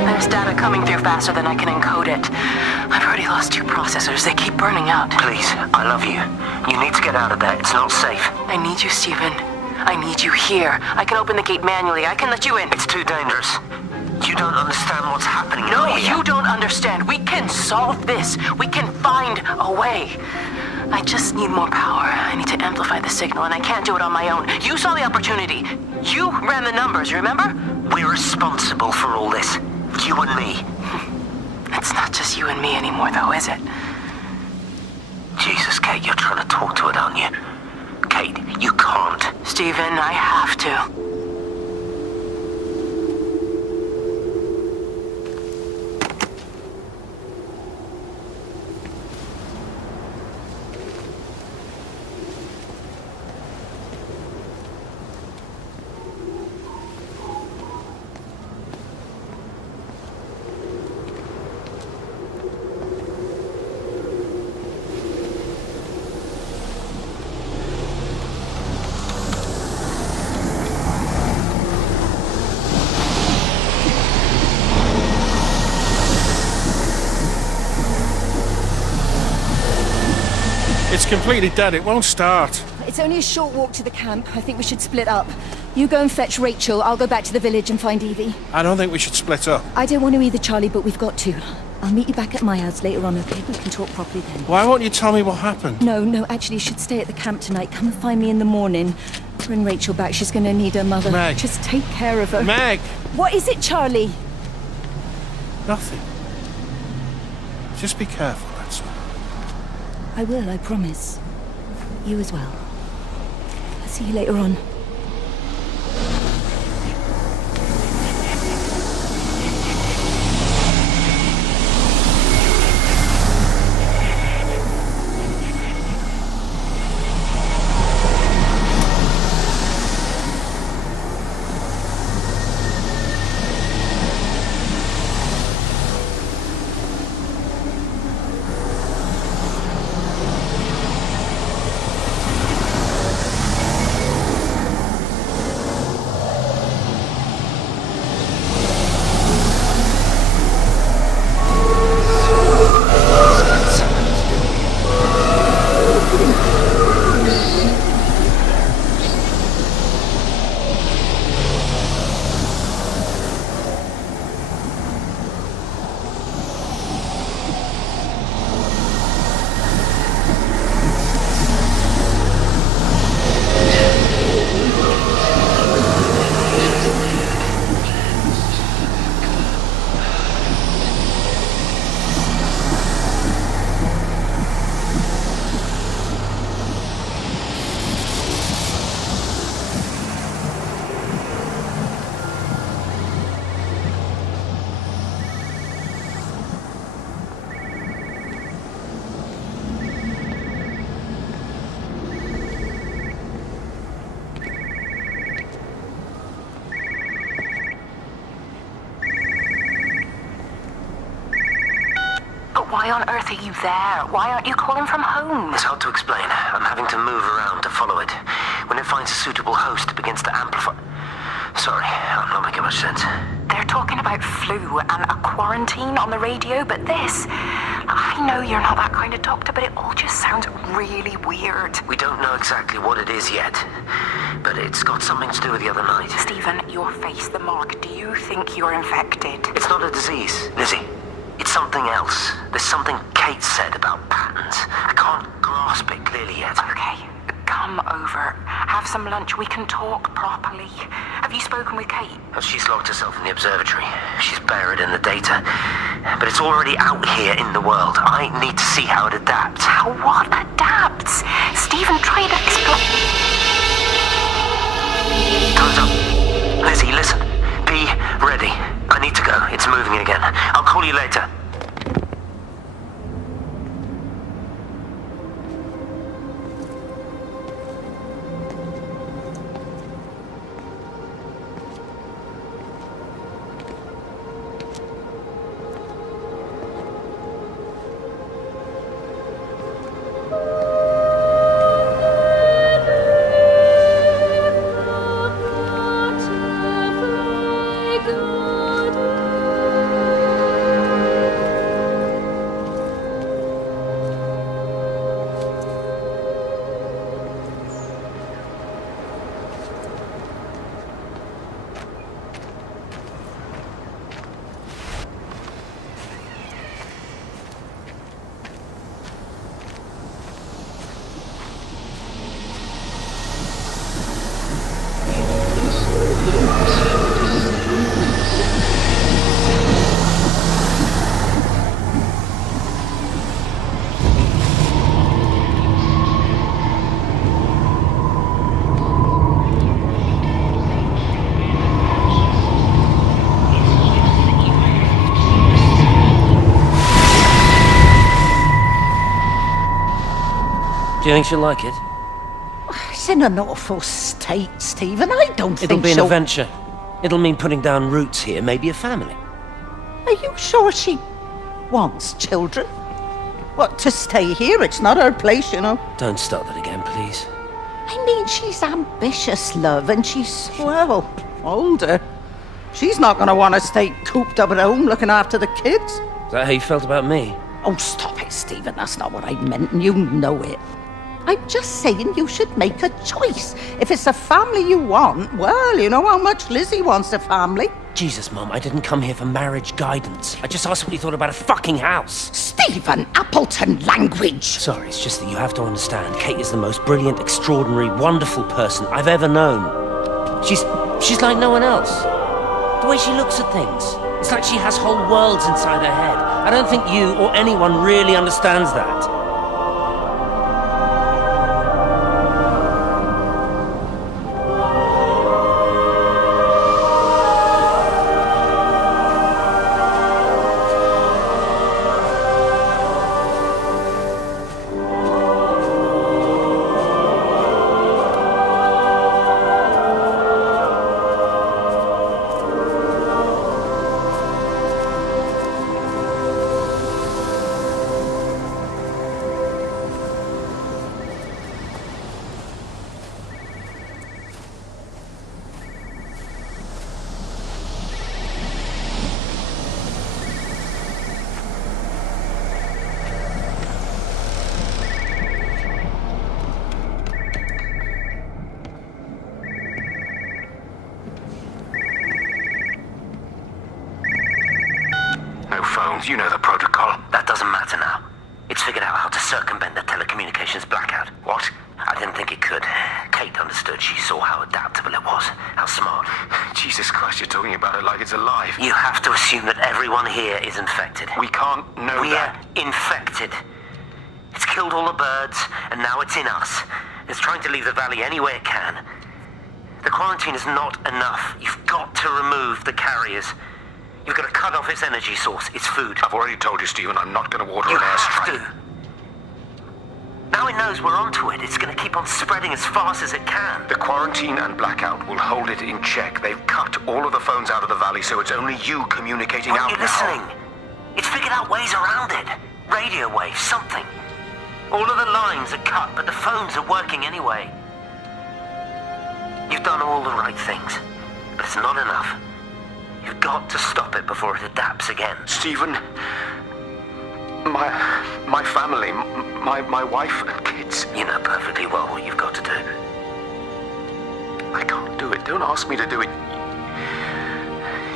There's data coming through faster than I can encode it. I've already lost 2 processors. They keep burning out. Please, I love you. You need to get out of there. It's not safe. I need you, Stephen. I need you here. I can open the gate manually. I can let you in. It's too dangerous. You don't understand what's happening No, out here. you don't understand. We can solve this. We can find a way. I just need more power. I need to amplify the signal, and I can't do it on my own. You saw the opportunity. You ran the numbers, remember? We're responsible for all this. You and me. It's not just you and me anymore, though, is it? Jesus, Kate, you're trying to talk to it, aren't you? Kate, you can't. Stephen, I have to. It's completely dead. It won't start. It's only a short walk to the camp. I think we should split up. You go and fetch Rachel. I'll go back to the village and find Evie. I don't think we should split up. I don't want to either, Charlie, but we've got to. I'll meet you back at my house later on, okay? We can talk properly then. Why won't you tell me what happened? No, actually, you should stay at the camp tonight. Come and find me in the morning. Bring Rachel back. She's going to need her mother. Meg. Just take care of her. Meg! What is it, Charlie? Nothing. Just be careful, that's all. I will, I promise. You as well. I'll see you later on. Why on earth are you there? Why aren't you calling from home? It's hard to explain. I'm having to move around to follow it. When it finds a suitable host, it begins to amplify. Sorry, I'm not making much sense. They're talking about flu and a quarantine on the radio, but this... I know you're not that kind of doctor, but it all just sounds really weird. We don't know exactly what it is yet, but it's got something to do with the other night. Stephen, your face, the mark. Do you think you're infected? It's not a disease, Lizzie. It's something else. There's something Kate said about patterns. I can't grasp it clearly yet. Okay, come over. Have some lunch. We can talk properly. Have you spoken with Kate? She's locked herself in the observatory. She's buried in the data. But it's already out here in the world. I need to see how it adapts. How what adapts? Stephen, try to explain. Time's up. Lizzie, listen. Be ready. I need to go. It's moving again. I'll call you later. Do you think she'll like it? It's in an awful state, Stephen. I don't think It'll be an she'll... adventure. It'll mean putting down roots here, maybe a family. Are you sure she wants children? What, to stay here? It's not her place, you know. Don't start that again, please. I mean, she's ambitious, love, and she's, well, older. She's not going to want to stay cooped up at home looking after the kids. Is that how you felt about me? Oh, stop it, Stephen. That's not what I meant, and you know it. I'm just saying you should make a choice. If it's a family you want, well, you know how much Lizzie wants a family. Jesus, Mum, I didn't come here for marriage guidance. I just asked what you thought about a fucking house. Stephen Appleton language! Sorry, it's just that you have to understand. Kate is the most brilliant, extraordinary, wonderful person I've ever known. She's like no one else. The way she looks at things. It's like she has whole worlds inside her head. I don't think you or anyone really understands that. You know the protocol. That doesn't matter now. It's figured out how to circumvent the telecommunications blackout. What? I didn't think it could. Kate understood. She saw how adaptable it was. How smart. Jesus Christ, you're talking about it like it's alive. You have to assume that everyone here is infected. We can't know that. We're infected. It's killed all the birds, and now it's in us. It's trying to leave the valley any way it can. The quarantine is not enough. You've got to remove the carriers. You've got to cut off its energy source, its food. I've already told you, Stephen, I'm not going to water an airstrike. You have to. Now it knows we're onto it. It's going to keep on spreading as fast as it can. The quarantine and blackout will hold it in check. They've cut all of the phones out of the valley, so it's only you communicating out now. Are you listening? It's figured out ways around it. Radio waves, something. All of the lines are cut, but the phones are working anyway. You've done all the right things, but it's not enough. You've got to stop it before it adapts again. Stephen, my family, my wife and kids. You know perfectly well what you've got to do. I can't do it. Don't ask me to do it.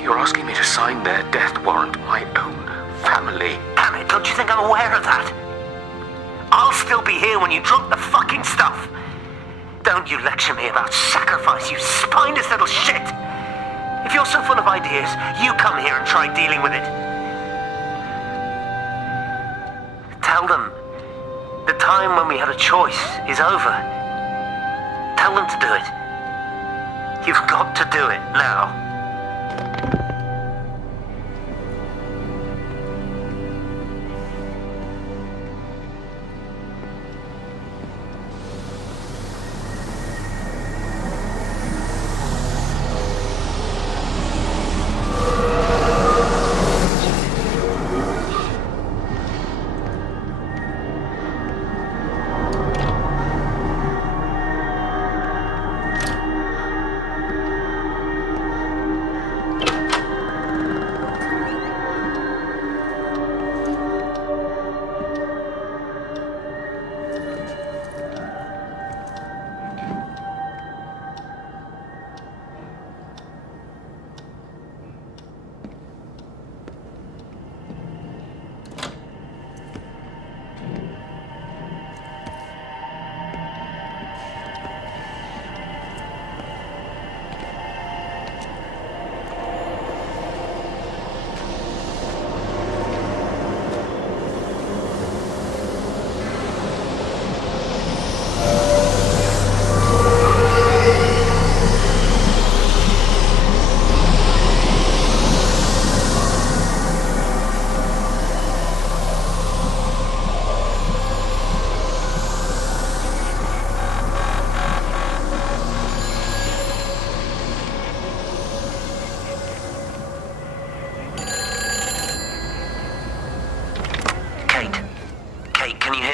You're asking me to sign their death warrant, my own family. Damn it, don't you think I'm aware of that? I'll still be here when you drop the fucking stuff. Don't you lecture me about sacrifice, you spineless little shit. If you're so full of ideas, you come here and try dealing with it. Tell them the time when we had a choice is over. Tell them to do it. You've got to do it now.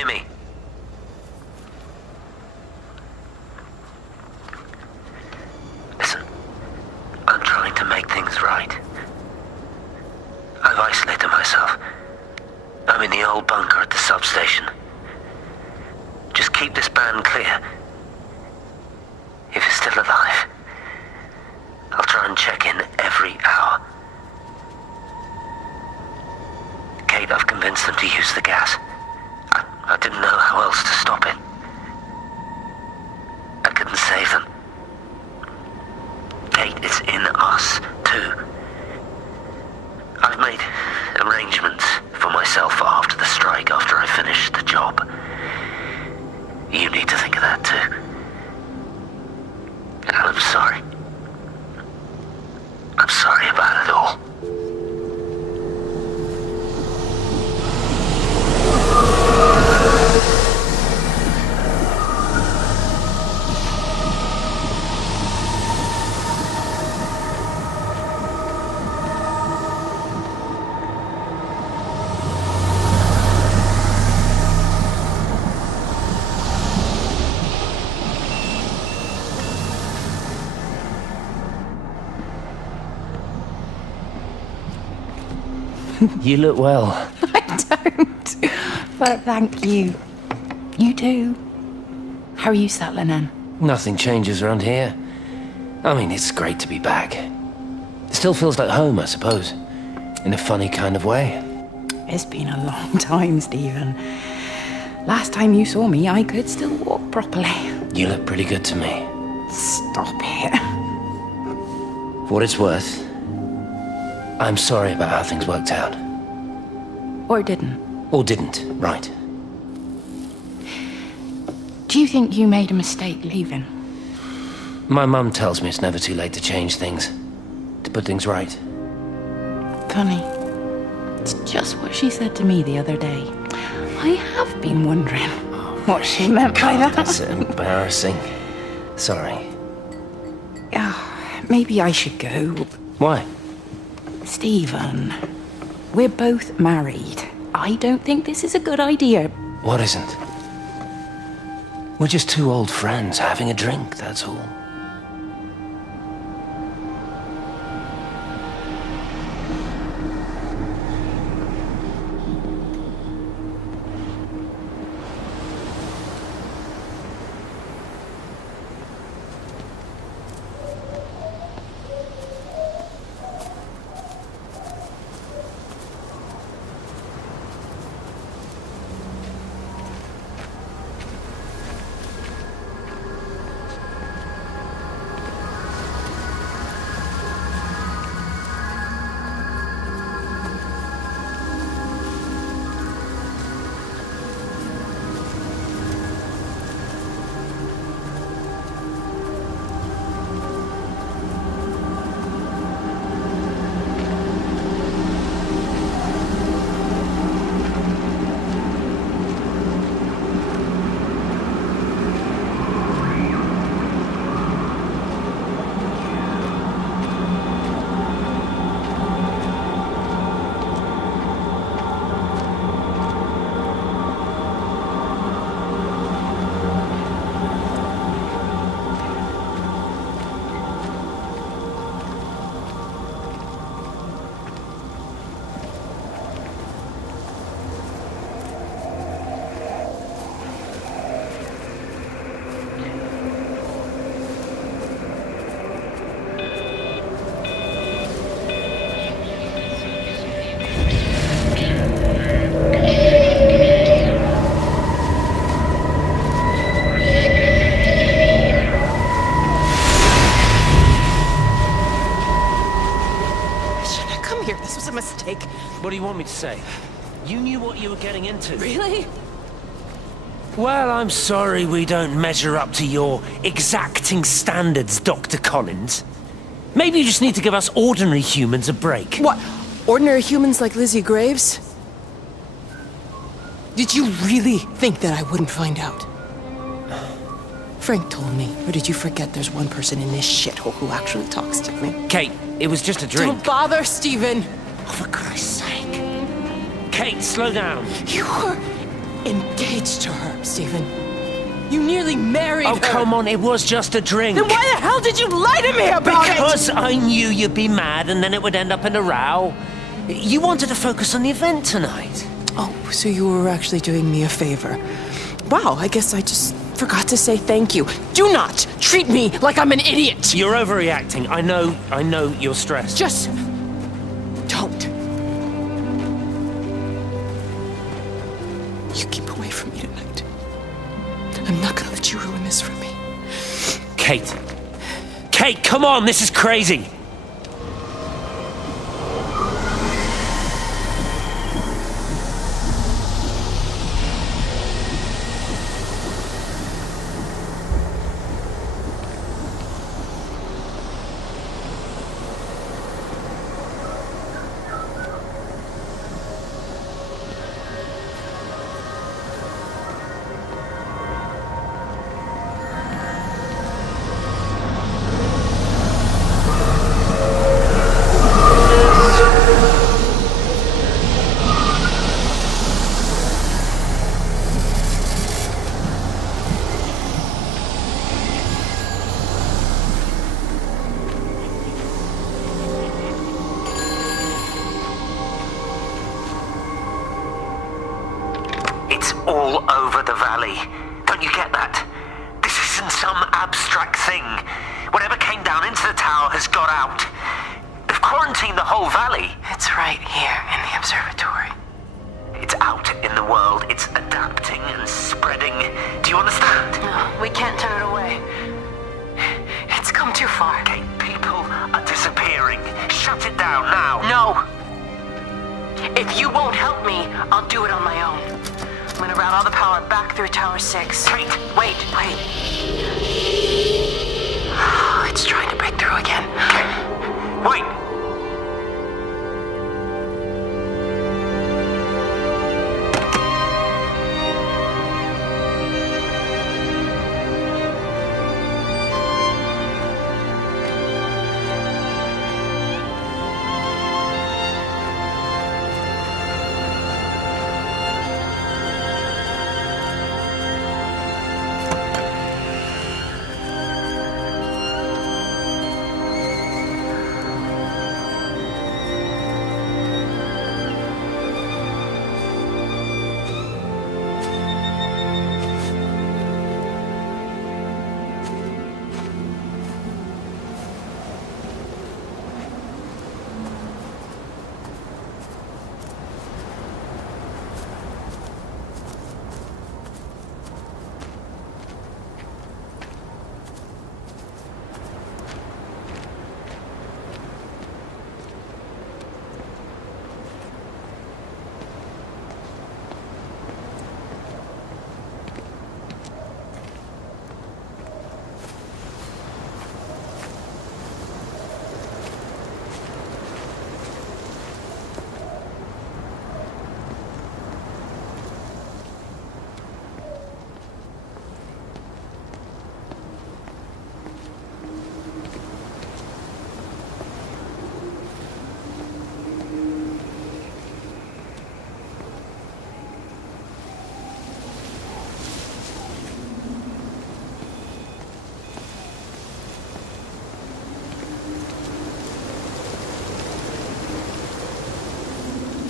hear me? Listen, I'm trying to make things right. I've isolated myself. I'm in the old bunker at the substation. Just keep this band clear. If it's still alive, I'll try and check in every hour. Kate, I've convinced them to use the gas. I didn't know how else to stop it. I couldn't save them. Kate, it's in us, too. I've made arrangements for myself after the strike, after I finish the job. You need to think of that, too. And I'm sorry. I'm sorry about it all. You look well. I don't. But thank you. You too. How are you settling in? Nothing changes around here. I mean, it's great to be back. It still feels like home, I suppose. In a funny kind of way. It's been a long time, Stephen. Last time you saw me, I could still walk properly. You look pretty good to me. Stop it. For what it's worth, I'm sorry about how things worked out. Or didn't. Or didn't, right. Do you think you made a mistake leaving? My mum tells me it's never too late to change things. To put things right. Funny. It's just what she said to me the other day. I have been wondering what she meant by that. That's embarrassing. Sorry. Maybe I should go. Why? Stephen, we're both married. I don't think this is a good idea. What isn't? We're just two old friends having a drink, that's all. What do you want me to say? You knew what you were getting into. Really? Well, I'm sorry we don't measure up to your exacting standards, Dr. Collins. Maybe you just need to give us ordinary humans a break. What? Ordinary humans like Lizzie Graves? Did you really think that I wouldn't find out? Frank told me, or did you forget there's one person in this shithole who actually talks to me? Kate, it was just a drink. Don't bother, Stephen! Oh, for Christ's sake. Kate, slow down. You're engaged to her, Stephen. You nearly married her. Oh, come on, it was just a drink. Then why the hell did you lie to me about it? Because I knew you'd be mad and then it would end up in a row. You wanted to focus on the event tonight. Oh, so you were actually doing me a favor. Wow, I guess I just forgot to say thank you. Do not treat me like I'm an idiot. You're overreacting. I know you're stressed. Just don't. You keep away from me tonight. I'm not gonna let you ruin this for me. Kate. Kate, come on, this is crazy. It's all over the valley. Don't you get that? This isn't some abstract thing. Whatever came down into the tower has got out. They've quarantined the whole valley. It's right here in the observatory. It's out in the world. It's adapting and spreading. Do you understand? No, we can't turn it away. It's come too far. Okay, people are disappearing. Shut it down now. No. If you won't help me, I'll do it on my own. I'm gonna route all the power back through Tower 6. Kate! Wait. It's trying to break through again. Wait!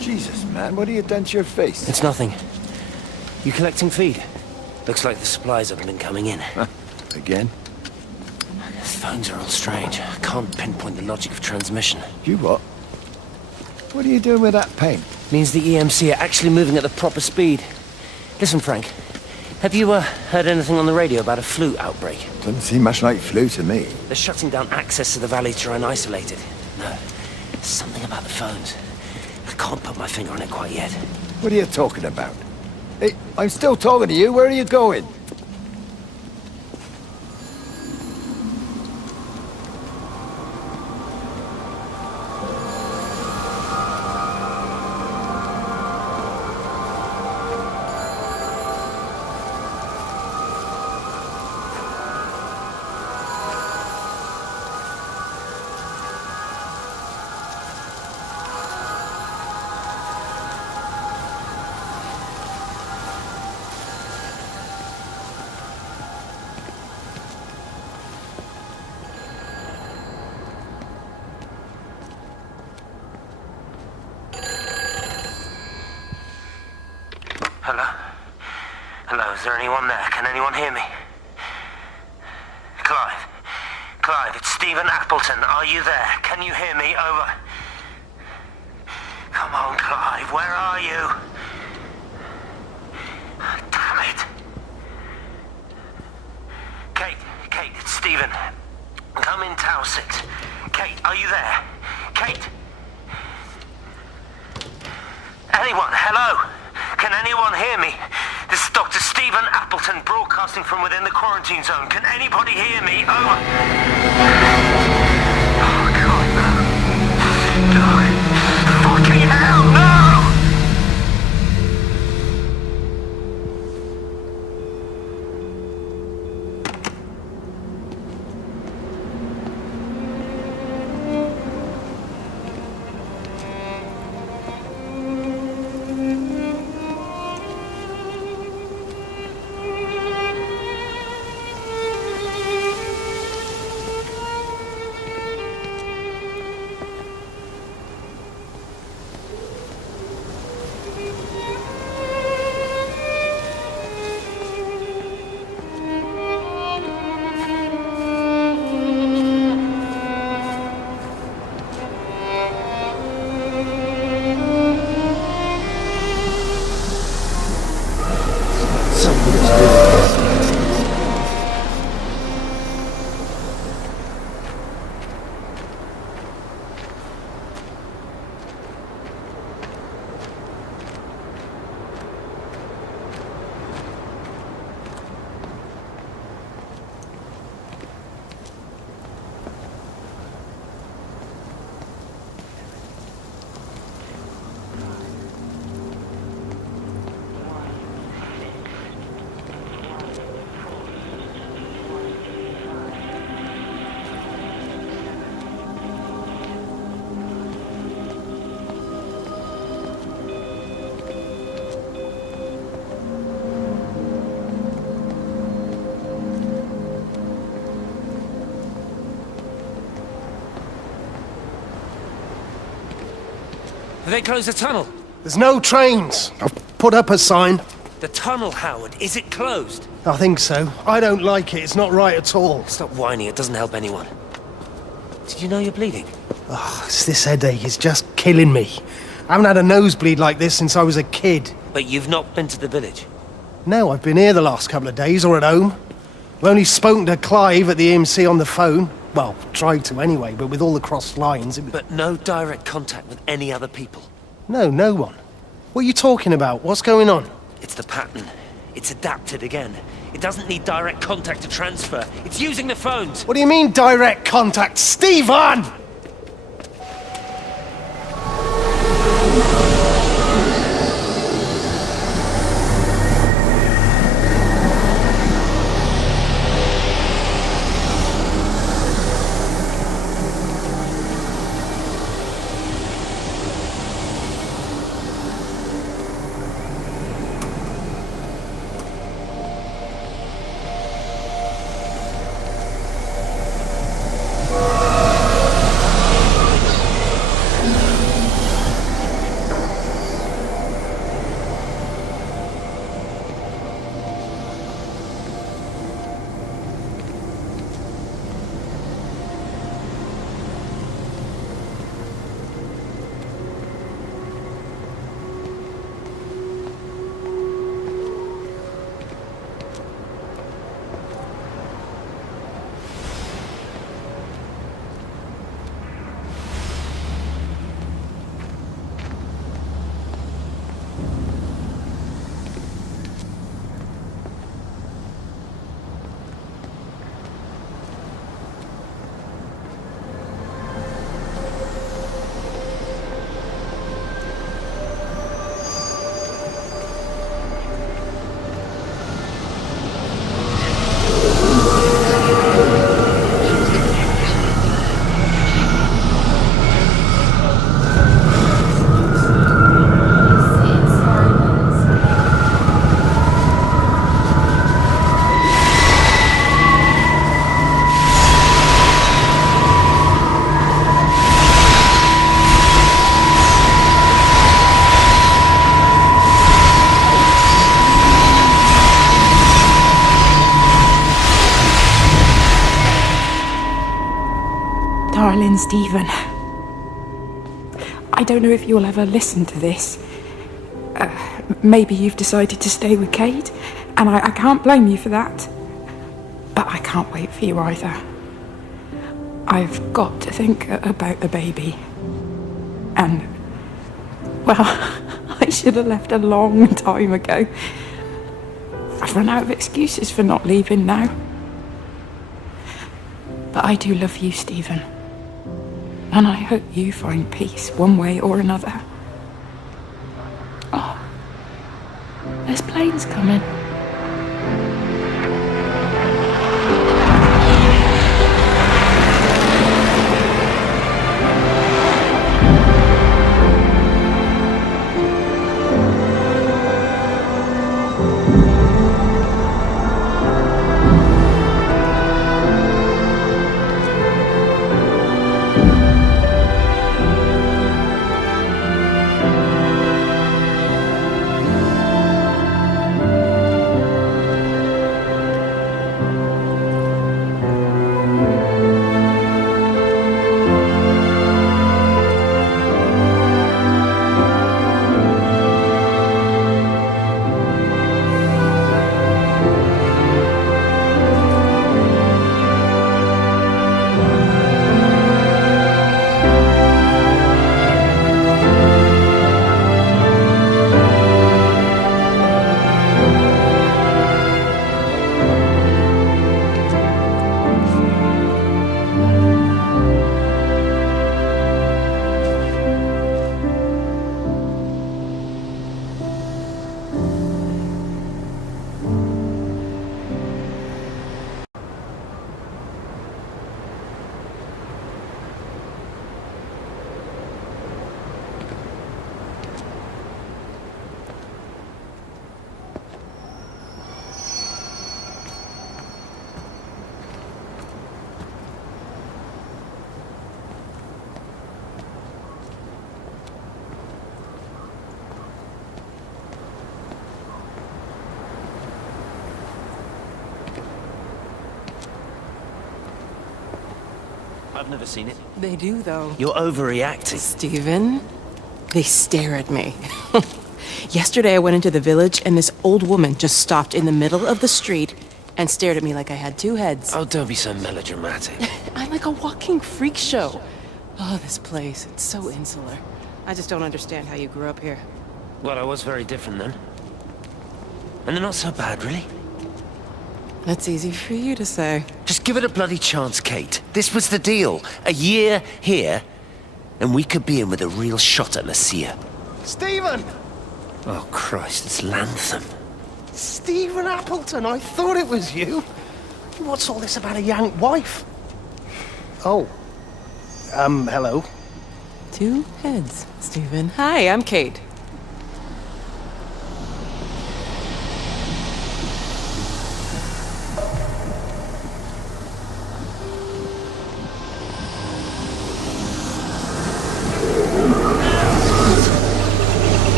Jesus, man, what have you done to your face? It's nothing. You collecting feed? Looks like the supplies haven't been coming in. Again? The phones are all strange. I can't pinpoint the logic of transmission. You what? What are you doing with that paint? Means the EMC are actually moving at the proper speed. Listen, Frank. Have you heard anything on the radio about a flu outbreak? Doesn't seem much like flu to me. They're shutting down access to the valley to try and isolate it. No, something about the phones. I can't put my finger on it quite yet. What are you talking about? Hey, I'm still talking to you. Where are you going? there anyone there? Can anyone hear me? Clive? Clive, it's Stephen Appleton. Are you there? Can you hear me? Over. Come on, Clive, where are you? Damn it. Kate, it's Stephen. Come in Tower 6. Kate, are you there? Kate? Anyone? Hello? Can anyone hear me? This is Dr. Stephen Appleton broadcasting from within the quarantine zone. Can anybody hear me? Over. Oh, God, no. No. Fucking hell, no! Have they closed the tunnel? There's no trains. I've put up a sign. The tunnel, Howard, is it closed? I think so. I don't like it. It's not right at all. Stop whining, it doesn't help anyone. Did you know you're bleeding? Oh, it's this headache. It's just killing me. I haven't had a nosebleed like this since I was a kid. But you've not been to the village? No, I've been here the last couple of days, or at home. I've only spoken to Clive at the EMC on the phone. Well, tried to anyway, but with all the crossed lines... But no direct contact with any other people? No, no one. What are you talking about? What's going on? It's the pattern. It's adapted again. It doesn't need direct contact to transfer. It's using the phones. What do you mean, direct contact? Stephen! darling Stephen. I don't know if you'll ever listen to this. Maybe you've decided to stay with Kate, and I can't blame you for that. But I can't wait for you either. I've got to think about the baby. And, well, I should have left a long time ago. I've run out of excuses for not leaving now. But I do love you, Stephen. And I hope you find peace one way or another. Oh, there's planes coming. I've never seen it. They do, though. You're overreacting. Stephen, they stare at me. Yesterday I went into the village and this old woman just stopped in the middle of the street and stared at me like I had two heads. Oh, don't be so melodramatic. I'm like a walking freak show. Oh, this place, it's so insular. I just don't understand how you grew up here. Well, I was very different then. And they're not so bad, really. That's easy for you to say. Just give it a bloody chance, Kate. This was the deal. A year here, and we could be in with a real shot at Lucia. Stephen! Oh, Christ, it's Lantham. Stephen Appleton, I thought it was you. What's all this about a yank wife? Oh. Hello. Two heads, Stephen. Hi, I'm Kate.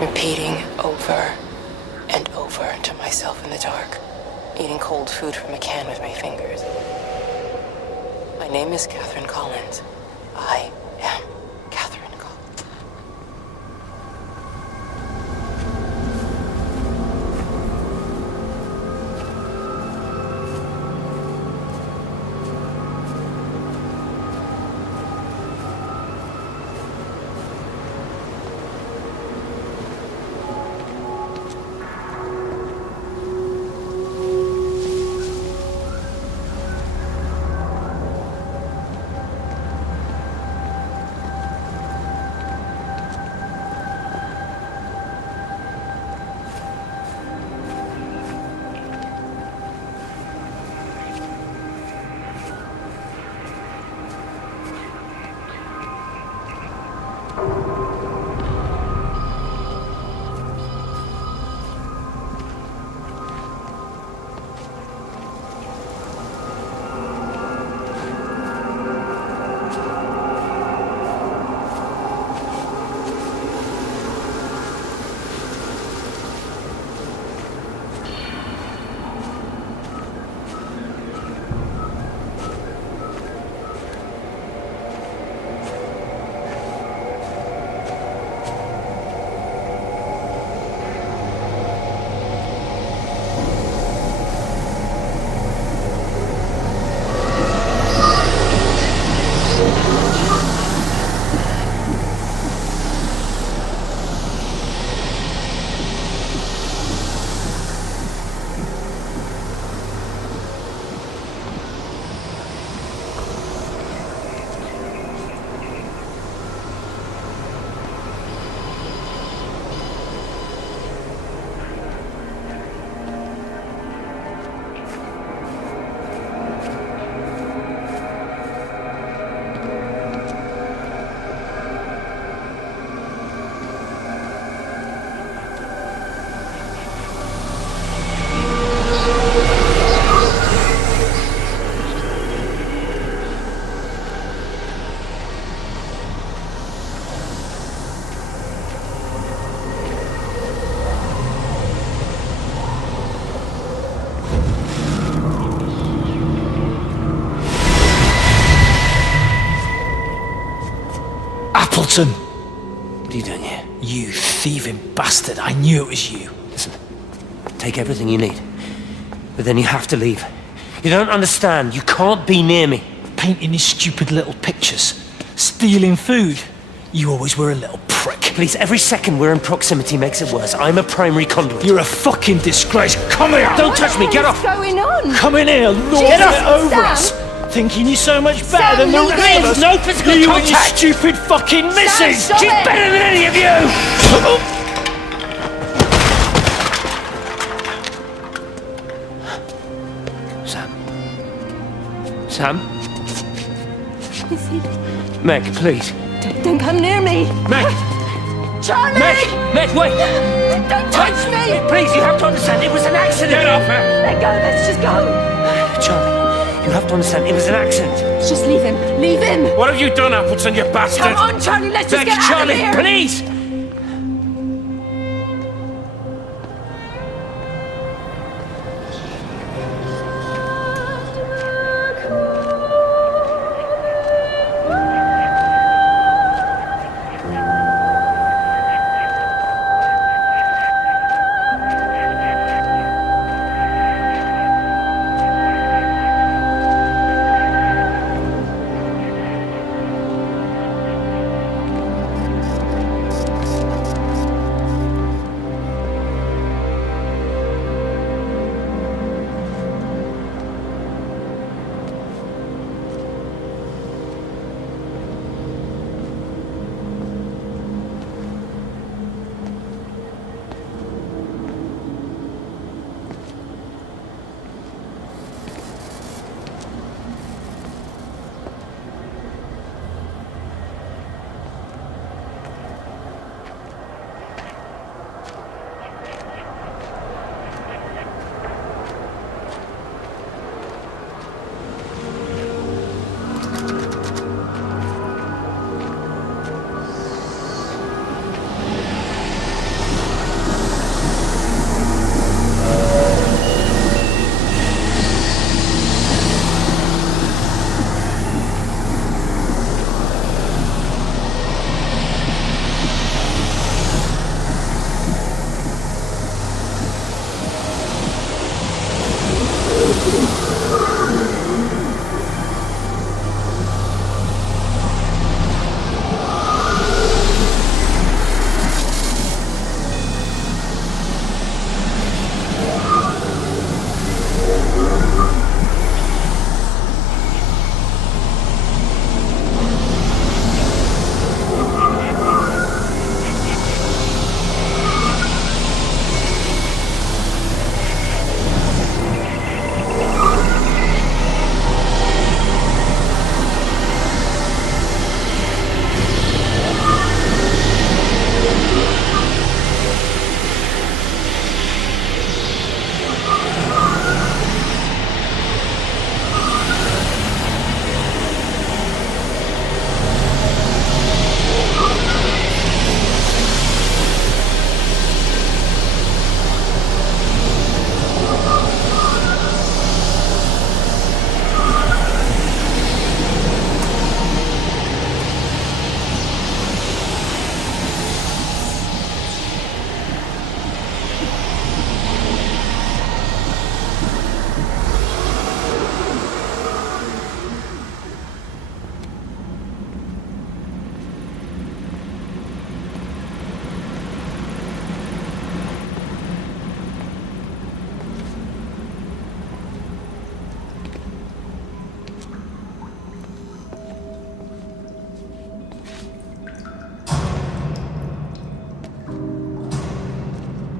Repeating over and over to myself in the dark, eating cold food from a can with my fingers. My name is Catherine Collins. I am Catherine Collins. Appleton! What are you doing here? You thieving bastard. I knew it was you. Listen, take everything you need. But then you have to leave. You don't understand. You can't be near me. Painting these stupid little pictures. Stealing food. You always were a little prick. Please, every second we're in proximity makes it worse. I'm a primary conduit. You're a fucking disgrace. Come here! Don't touch me, get off! What's going on? Come in here, lording it over us! Thinking you're so much better than the leave rest of him. us. No physical you contact. and your stupid fucking missus! stop She's it. better than any of you! Sam? Lizzie, Meg, please. don't come near me. Meg! Charlie! Meg, wait! Don't touch me! Please, you have to understand, it was an accident! Get off her! Let go, let's just go. Charlie, you have to understand, it was an accident. Just leave him. Leave him. What have you done, Appleton, you bastard? Come on, Charlie, let's just Meg, get out Charlie, of here. please!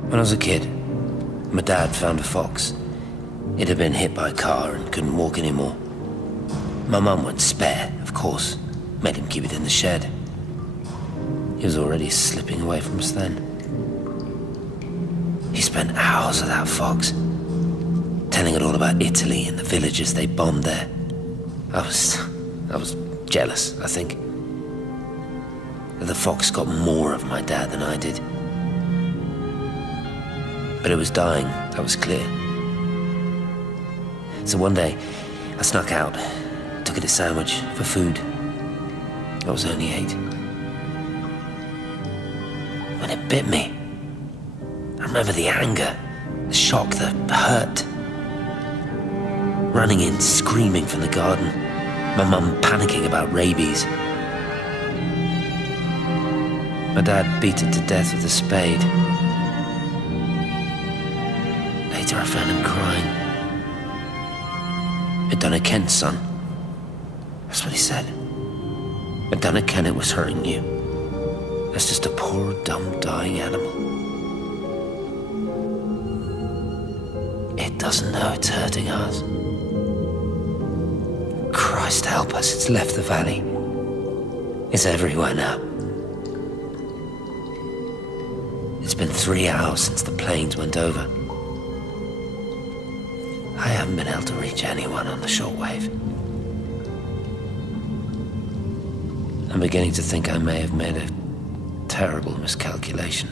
When I was a kid, my dad found a fox. It had been hit by a car and couldn't walk anymore. My mum went spare, of course, made him keep it in the shed. He was already slipping away from us then. He spent hours with that fox, telling it all about Italy and the villages they bombed there. I was jealous, I think. That the fox got more of my dad than I did. But it was dying, that was clear. So one day, I snuck out, took it a sandwich for food. I was only 8. when it bit me. I remember the anger, the shock, the hurt. Running in, screaming from the garden. My mum panicking about rabies. My dad beat it to death with a spade. Later I found him crying. "I'd done it, Ken, son." That's what he said. "I'd done it, Ken, it was hurting you. That's just a poor, dumb, dying animal. It doesn't know it's hurting us." Christ help us, it's left the valley. It's everywhere now. It's been 3 hours since the planes went over. I haven't been able to reach anyone on the shortwave. I'm beginning to think I may have made a terrible miscalculation.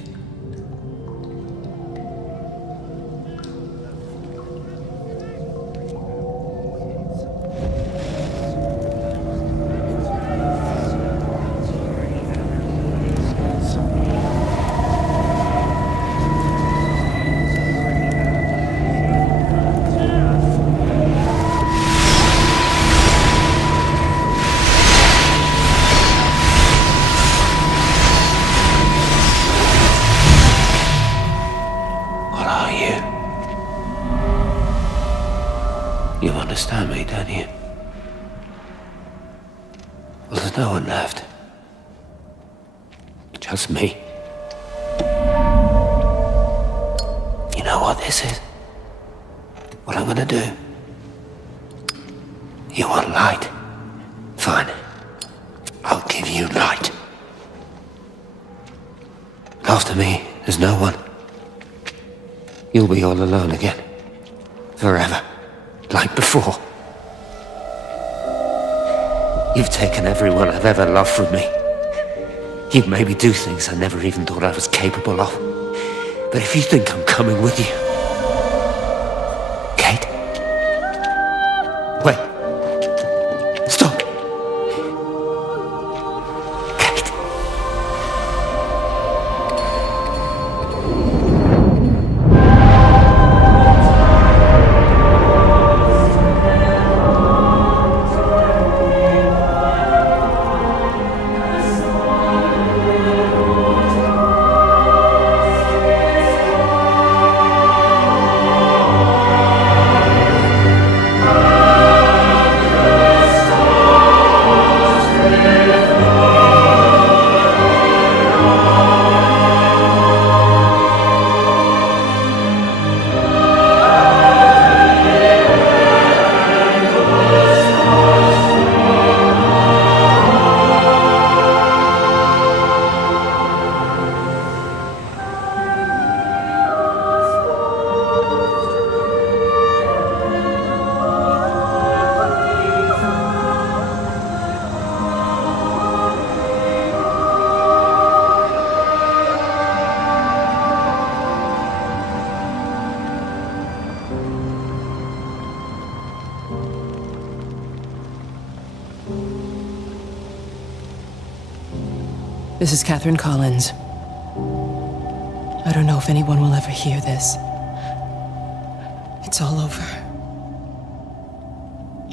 You understand me, don't you? Well, there's no one left. Just me. You know what this is? What I'm gonna do? You want light? Fine. I'll give you light. After me, there's no one. You'll be all alone again. Forever. Like before. You've taken everyone I've ever loved from me. You've made me do things I never even thought I was capable of. But if you think I'm coming with you... Kate? Wait. Stop. Kate. This is Catherine Collins. I don't know if anyone will ever hear this. It's all over.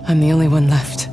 I'm the only one left.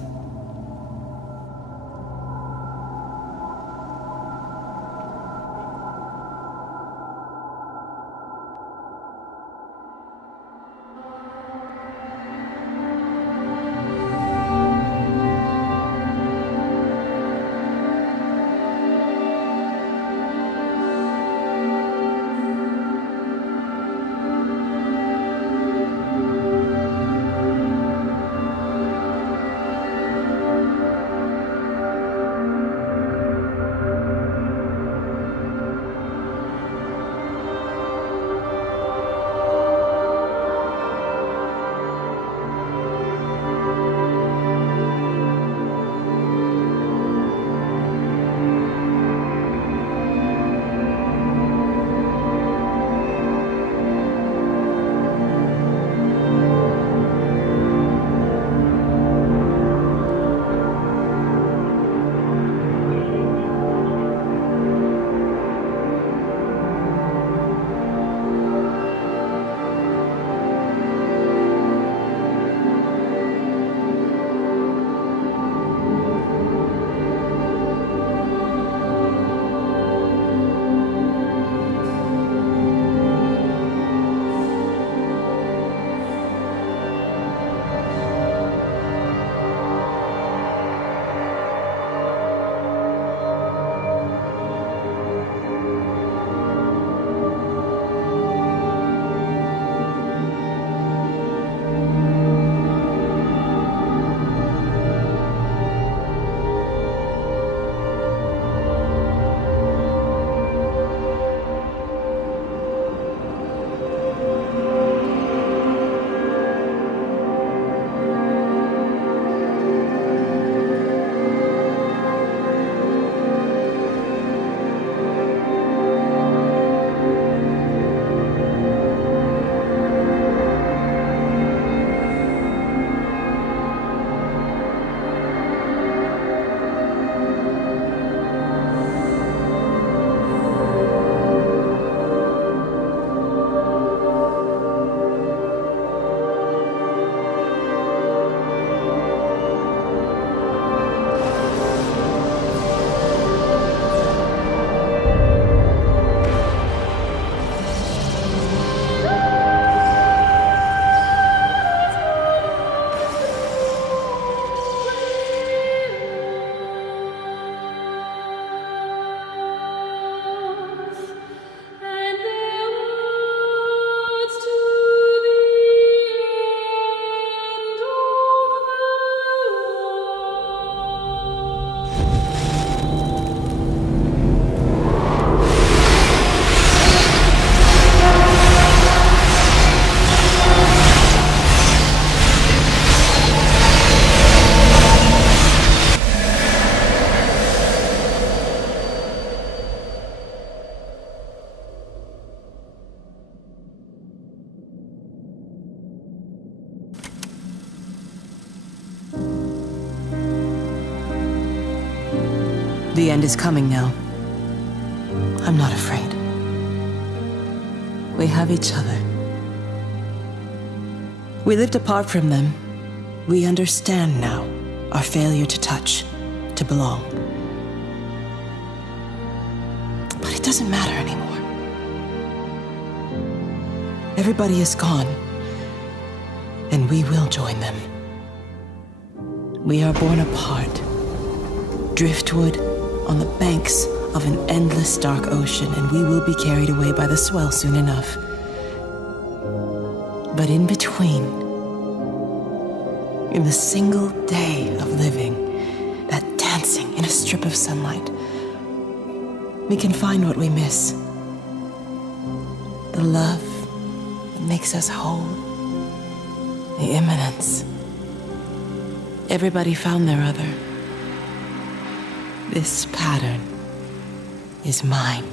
The end is coming now. I'm not afraid. We have each other. We lived apart from them. We understand now our failure to touch, to belong. But it doesn't matter anymore. Everybody is gone, and we will join them. We are born apart, driftwood on the banks of an endless dark ocean, and we will be carried away by the swell soon enough. But in between, in the single day of living, that dancing in a strip of sunlight, we can find what we miss. The love that makes us whole. The imminence. Everybody found their other. This pattern is mine.